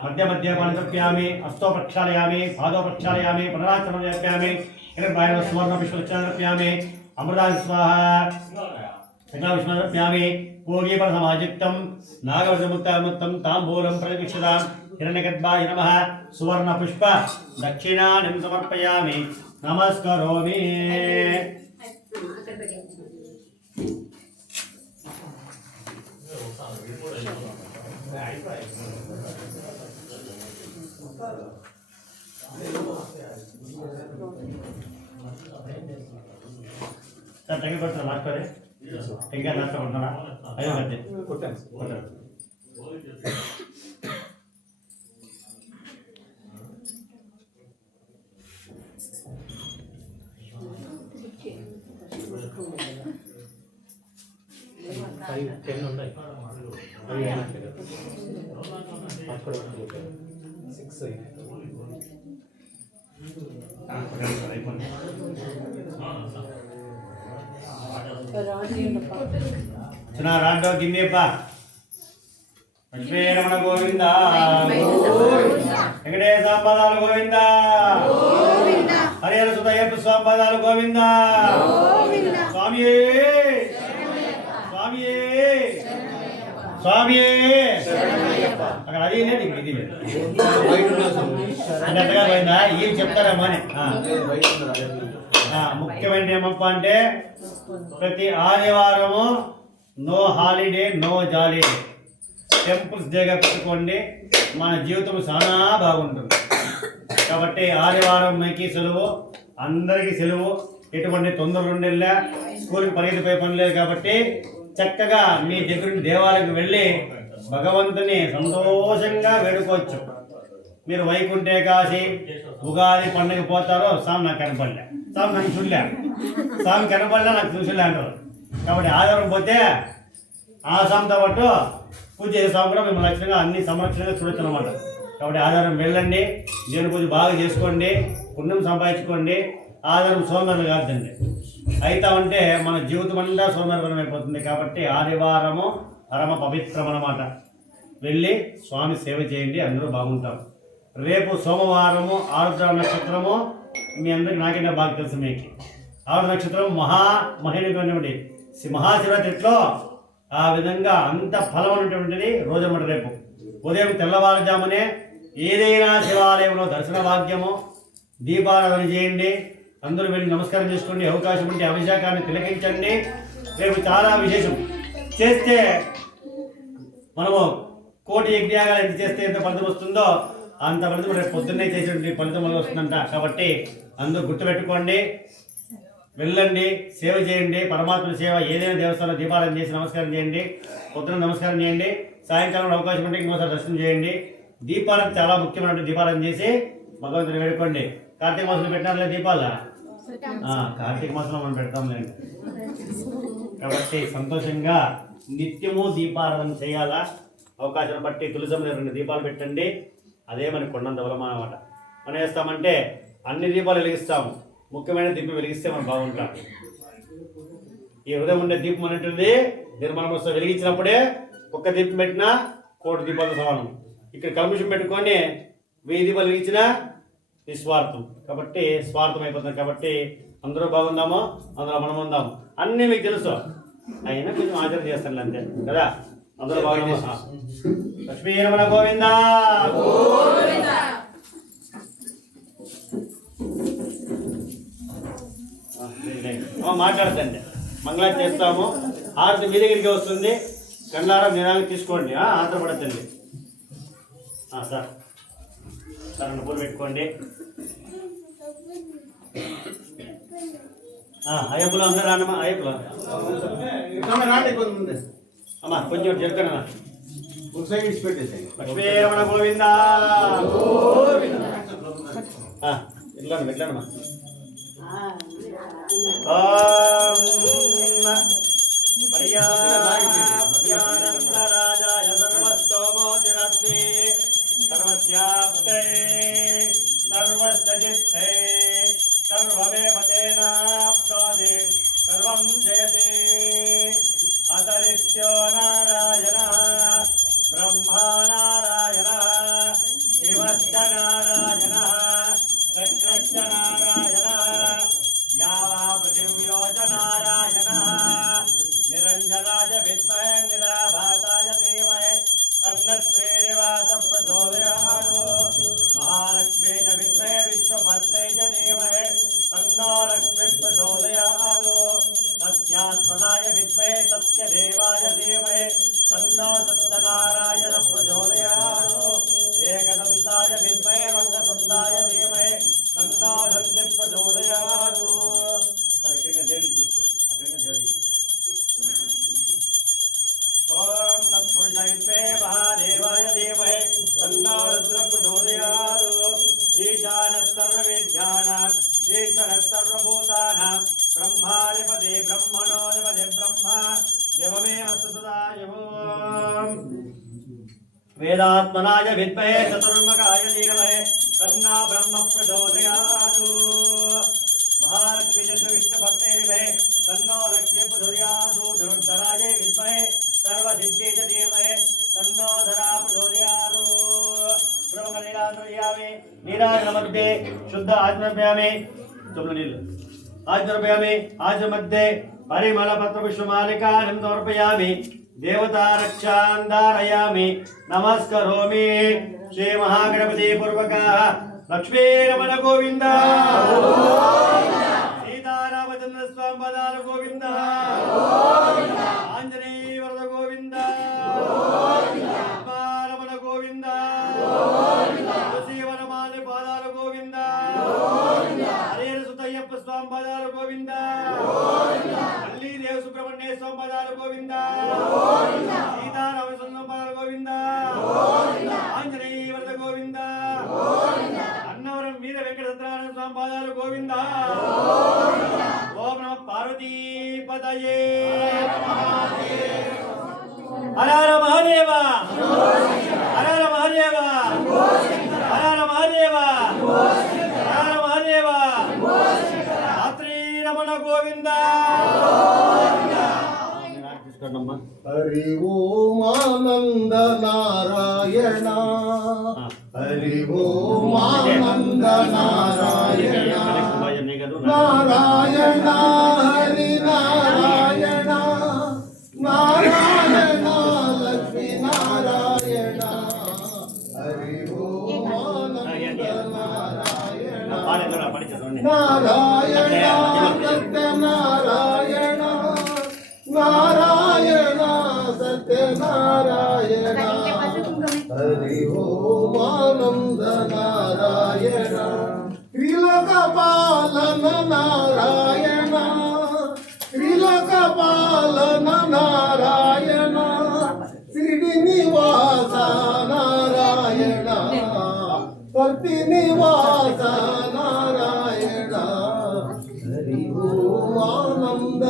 మధ్య మధ్య పాని నిర్ప్యామే అస్తో ప్రక్షాళయామి పాదో ప్రక్షాళయామి పునరాచరణ నిర్ప్యామే ఇరవై సువర్ణ విశ్వచరణ నిర్ప్యామే अमृता स्वाहा सकला विष्णुप्यामि भोगी पर समाजिक्तं नागवजमुक्तमुक्तं ताम्बूलं प्रतिक्षितां हिरण्यगर्भाय नमः सुवर्ण पुष्प दक्षिणां समर्पयामि नमस्करोमि సార్ టెంకాయ కొడతారా లాస్ట్ అదే టెంకాయ లాస్ట్ కొడతారా అదే మధ్య కొట్టాను రాండో గిన్నెప్ప లక్ష్మీరమణ గోవింద వెంకటేశ సంపదాలు గోవింద హరిహర సుతయ్యప్ప సంపదాలు గోవింద స్వామియే స్వామియే స్వామియే అక్కడ అది లేదు ఇది లేదు అన్నట్టుగా పోయిందా ఏం చెప్తారమ్మా అని ముఖ్యమైన ఏమప్ప అంటే ప్రతి ఆదివారము నో హాలిడే నో జాలీ టెంపుల్స్ డేగా పెట్టుకోండి మన జీవితం చాలా బాగుంటుంది కాబట్టి ఆదివారం మీకు సెలవు అందరికీ సెలవు ఎటువంటి తొందరలు ఉండేలా స్కూల్కి పరిగెత్తిపోయే పని లేదు కాబట్టి చక్కగా మీ దగ్గర దేవాలయంకి వెళ్ళి భగవంతుని సంతోషంగా వేడుకోవచ్చు మీరు వైకుంఠ ఏకాదశి ఉగాది పండుగ పోతారో స్వామి నాకు కనపడలే స్వామి నాకు చూడలే స్వామి కనపడలే నాకు చూసలే అంటారు కాబట్టి ఆదివారం పోతే ఆ స్వామితో పాటు పూజ చేసే స్వామి కూడా మేము లక్ష్యంగా అన్ని సంరక్షణగా చూడొచ్చు అనమాట కాబట్టి ఆదివారం వెళ్ళండి దేవుని పూజ బాగా చేసుకోండి పుణ్యం సంపాదించుకోండి ఆదివారం సోమవారం కాదండి అయితే ఉంటే మన జీవితం అంతా సోమవారం అయిపోతుంది కాబట్టి ఆదివారము పరమ పవిత్రం అన్నమాట వెళ్ళి స్వామి సేవ చేయండి అందరూ బాగుంటారు రేపు సోమవారము ఆరుద్ర నక్షత్రము మీ అందరికి నాకైనా బాగా తెలుసు మీకు ఆరుద్ర నక్షత్రం మహిళటువంటి మహాశివరాత్రిలో ఆ విధంగా అంత ఫలం ఉన్నటువంటిది రోజమ్మట రేపు ఉదయం తెల్లవారుజామునే ఏదైనా శివాలయంలో దర్శన భాగ్యము దీపారాధన చేయండి అందరూ వెళ్ళి నమస్కారం చేసుకోండి అవకాశం ఉంటే అభిషేకాన్ని తిలకించండి రేపు చాలా విశేషం చేస్తే మనము కోటి యజ్ఞాలు ఎంత చేస్తే ఎంత ఫలితం వస్తుందో అంత ఫలితం రేపు పొద్దున్నే చేసేటువంటి ఫలితం వల్ల వస్తుందంట కాబట్టి అందరూ గుర్తుపెట్టుకోండి వెళ్ళండి సేవ చేయండి పరమాత్మ సేవ ఏదైనా దేవస్థానంలో దీపారాధన చేసి నమస్కారం చేయండి పొద్దున నమస్కారం చేయండి సాయంకాలం అవకాశం ఉంటే ఇంకోసారి దర్శనం చేయండి దీపారాధన చాలా ముఖ్యమైన దీపారాధన చేసి భగవంతుని వేడుకోండి కార్తీక మాసంలో పెట్టినారులే దీపాలా కార్తీక మాసంలో మనం పెడతాంలేండి కాబట్టి సంతోషంగా నిత్యము దీపారాధన చేయాలా అవకాశం బట్టి తులసంలో 2 దీపాలు పెట్టండి అదే మనకి కొండంత బలం అన్నమాట మనం వేస్తామంటే అన్ని దీపాలు వెలిగిస్తాము ముఖ్యమైన దీపం వెలిగిస్తే మనం బాగుంటాం ఈ హృదయం ఉండే దీపం అనేటువంటిది నిర్మలం వస్తే వెలిగించినప్పుడే ఒక్క దీపం పెట్టినా 1,000,000 దీపాలు సమానం ఇక్కడ కల్ముషం పెట్టుకొని 1000 దీపాలు వెలిగించినా నిస్వార్థం కాబట్టి స్వార్థం అయిపోతుంది కాబట్టి అందరూ బాగుందాము అందులో మనం ఉందాము అన్నీ మీకు తెలుసు అయినా కొంచెం ఆచరణ చేస్తాను అంతే కదా అందరూ బాగుందామా లక్ష్మీరమణ గోవింద మాట్లాడతండి మంగళం చేస్తాము హారతి మీ దగ్గరికి వస్తుంది కళ్ళారా నిరాలు తీసుకోండి ఆంధ్రపడతండి సార్ సార్ పూలు పెట్టుకోండి అయ్యప్పులు అందరూ రానమ్మా అయ్యప్పులు రాండి కొంతమంది అమ్మా కొంచెం చెప్తానమ్మా లక్ష్మీరమణ గోవింద ఎట్లానమ్మా ఎట్లానమ్మా పర్యానందరాజాయ సర్వస్తోమోతిరస్మి సర్వస్యాప్తే సర్వస్తజిత్తే సర్వమేవ తేనాప్నోతి సర్వం జయతి అతరిత్యో నారాయణః బ్రహ్మా నారాయణః శివశ్చ నారాయణః చక్రశ్చ నారాయణః యావా పృథివ్యో చ నారాయణః నిరంజనాయ విద్మహే నిరాభాసాయ ధీమహి తన్నశ్రీనివాస ప్రచోదయాత్ మహాలక్ష్మీ చ విద్మహే విష్ణుపత్న్యై చ ధీమహి తన్నో లక్ష్మీ ప్రచోదయాత్ సత్యాత్మనాయ విద్మహే సత్యదేవాయ ధీమహి తన్నో సత్యనారాయణ ప్రచోదయాత్ ఏకదంతాయ విద్మహే पुरुषैत्वे महादेवाय धीमहि तन्नो रुद्रः प्रचोदयात् ईशानः सर्वविद्यानां ईश्वरः सर्वभूतानां ब्रह्माधिपते ब्रह्मणोऽधिपते ब्रह्मा देवमे अस्तु सदा शिवोम् वेदात्मनाय विद्महे चतुर्मुखाय धीमहि तन्नो ब्रह्म प्रचोदयात् महालक्ष्मी विष्णुभक्ते विद्महे तन्नो लक्ष्मी प्रचोदयात् धनुर्धराय विद्महे सर्वसिद्धे च धीमहि तन्नो धरा प्रचोदयात् ब्रह्मलीलान्द्रयामि नीराजनमध्ये शुद्ध आत्मव्यामि आत्मव्यामि आजमध्ये परिमलपत्रपुष्पमालिकां समर्पयामि देवता रक्षां धारयामि नमस्करोमि श्री महागणपति पूर्वकः लक्ष्मी रमण गोविंद सीतारामचंद्र स्वामी पदार गोविंद आंजनेय वरद गोविंद रमण गोविंद तुलसीवनमाल पादार गोविंद हरे सुतय्यप्प स्वामी पदार गोविंद मल्ली देव सुब्रह्मण्य स्वामी पदार गोविंद सीतारामचंद्र पदार गोविंद आंजनेय वरद गोविंद अन्नवरम वीर वेंकट सत्यनारायण स्वामी पदार गोविंद ओम नमः पार्वती पतये हर हर महादेव हर हर महादेव हर हर महादेव हर हर महादेव रात्रि रमण गोविंद हरि ओम आनंद नारायण हरि ओम आनंद नारायण नारायण हरि नारायण नारायण लक्ष्मी नारायण हरि ओम आनंद नारायण नारायण सत्य नारायण नारायण सत्य नारायण हरि ओम आनंद नारायण त्रिलोकपालन नारायण त्रिलोकपालन नारायण श्रीनिवास नारायण प्रतिनिवास नारायण हरि ओम आनंद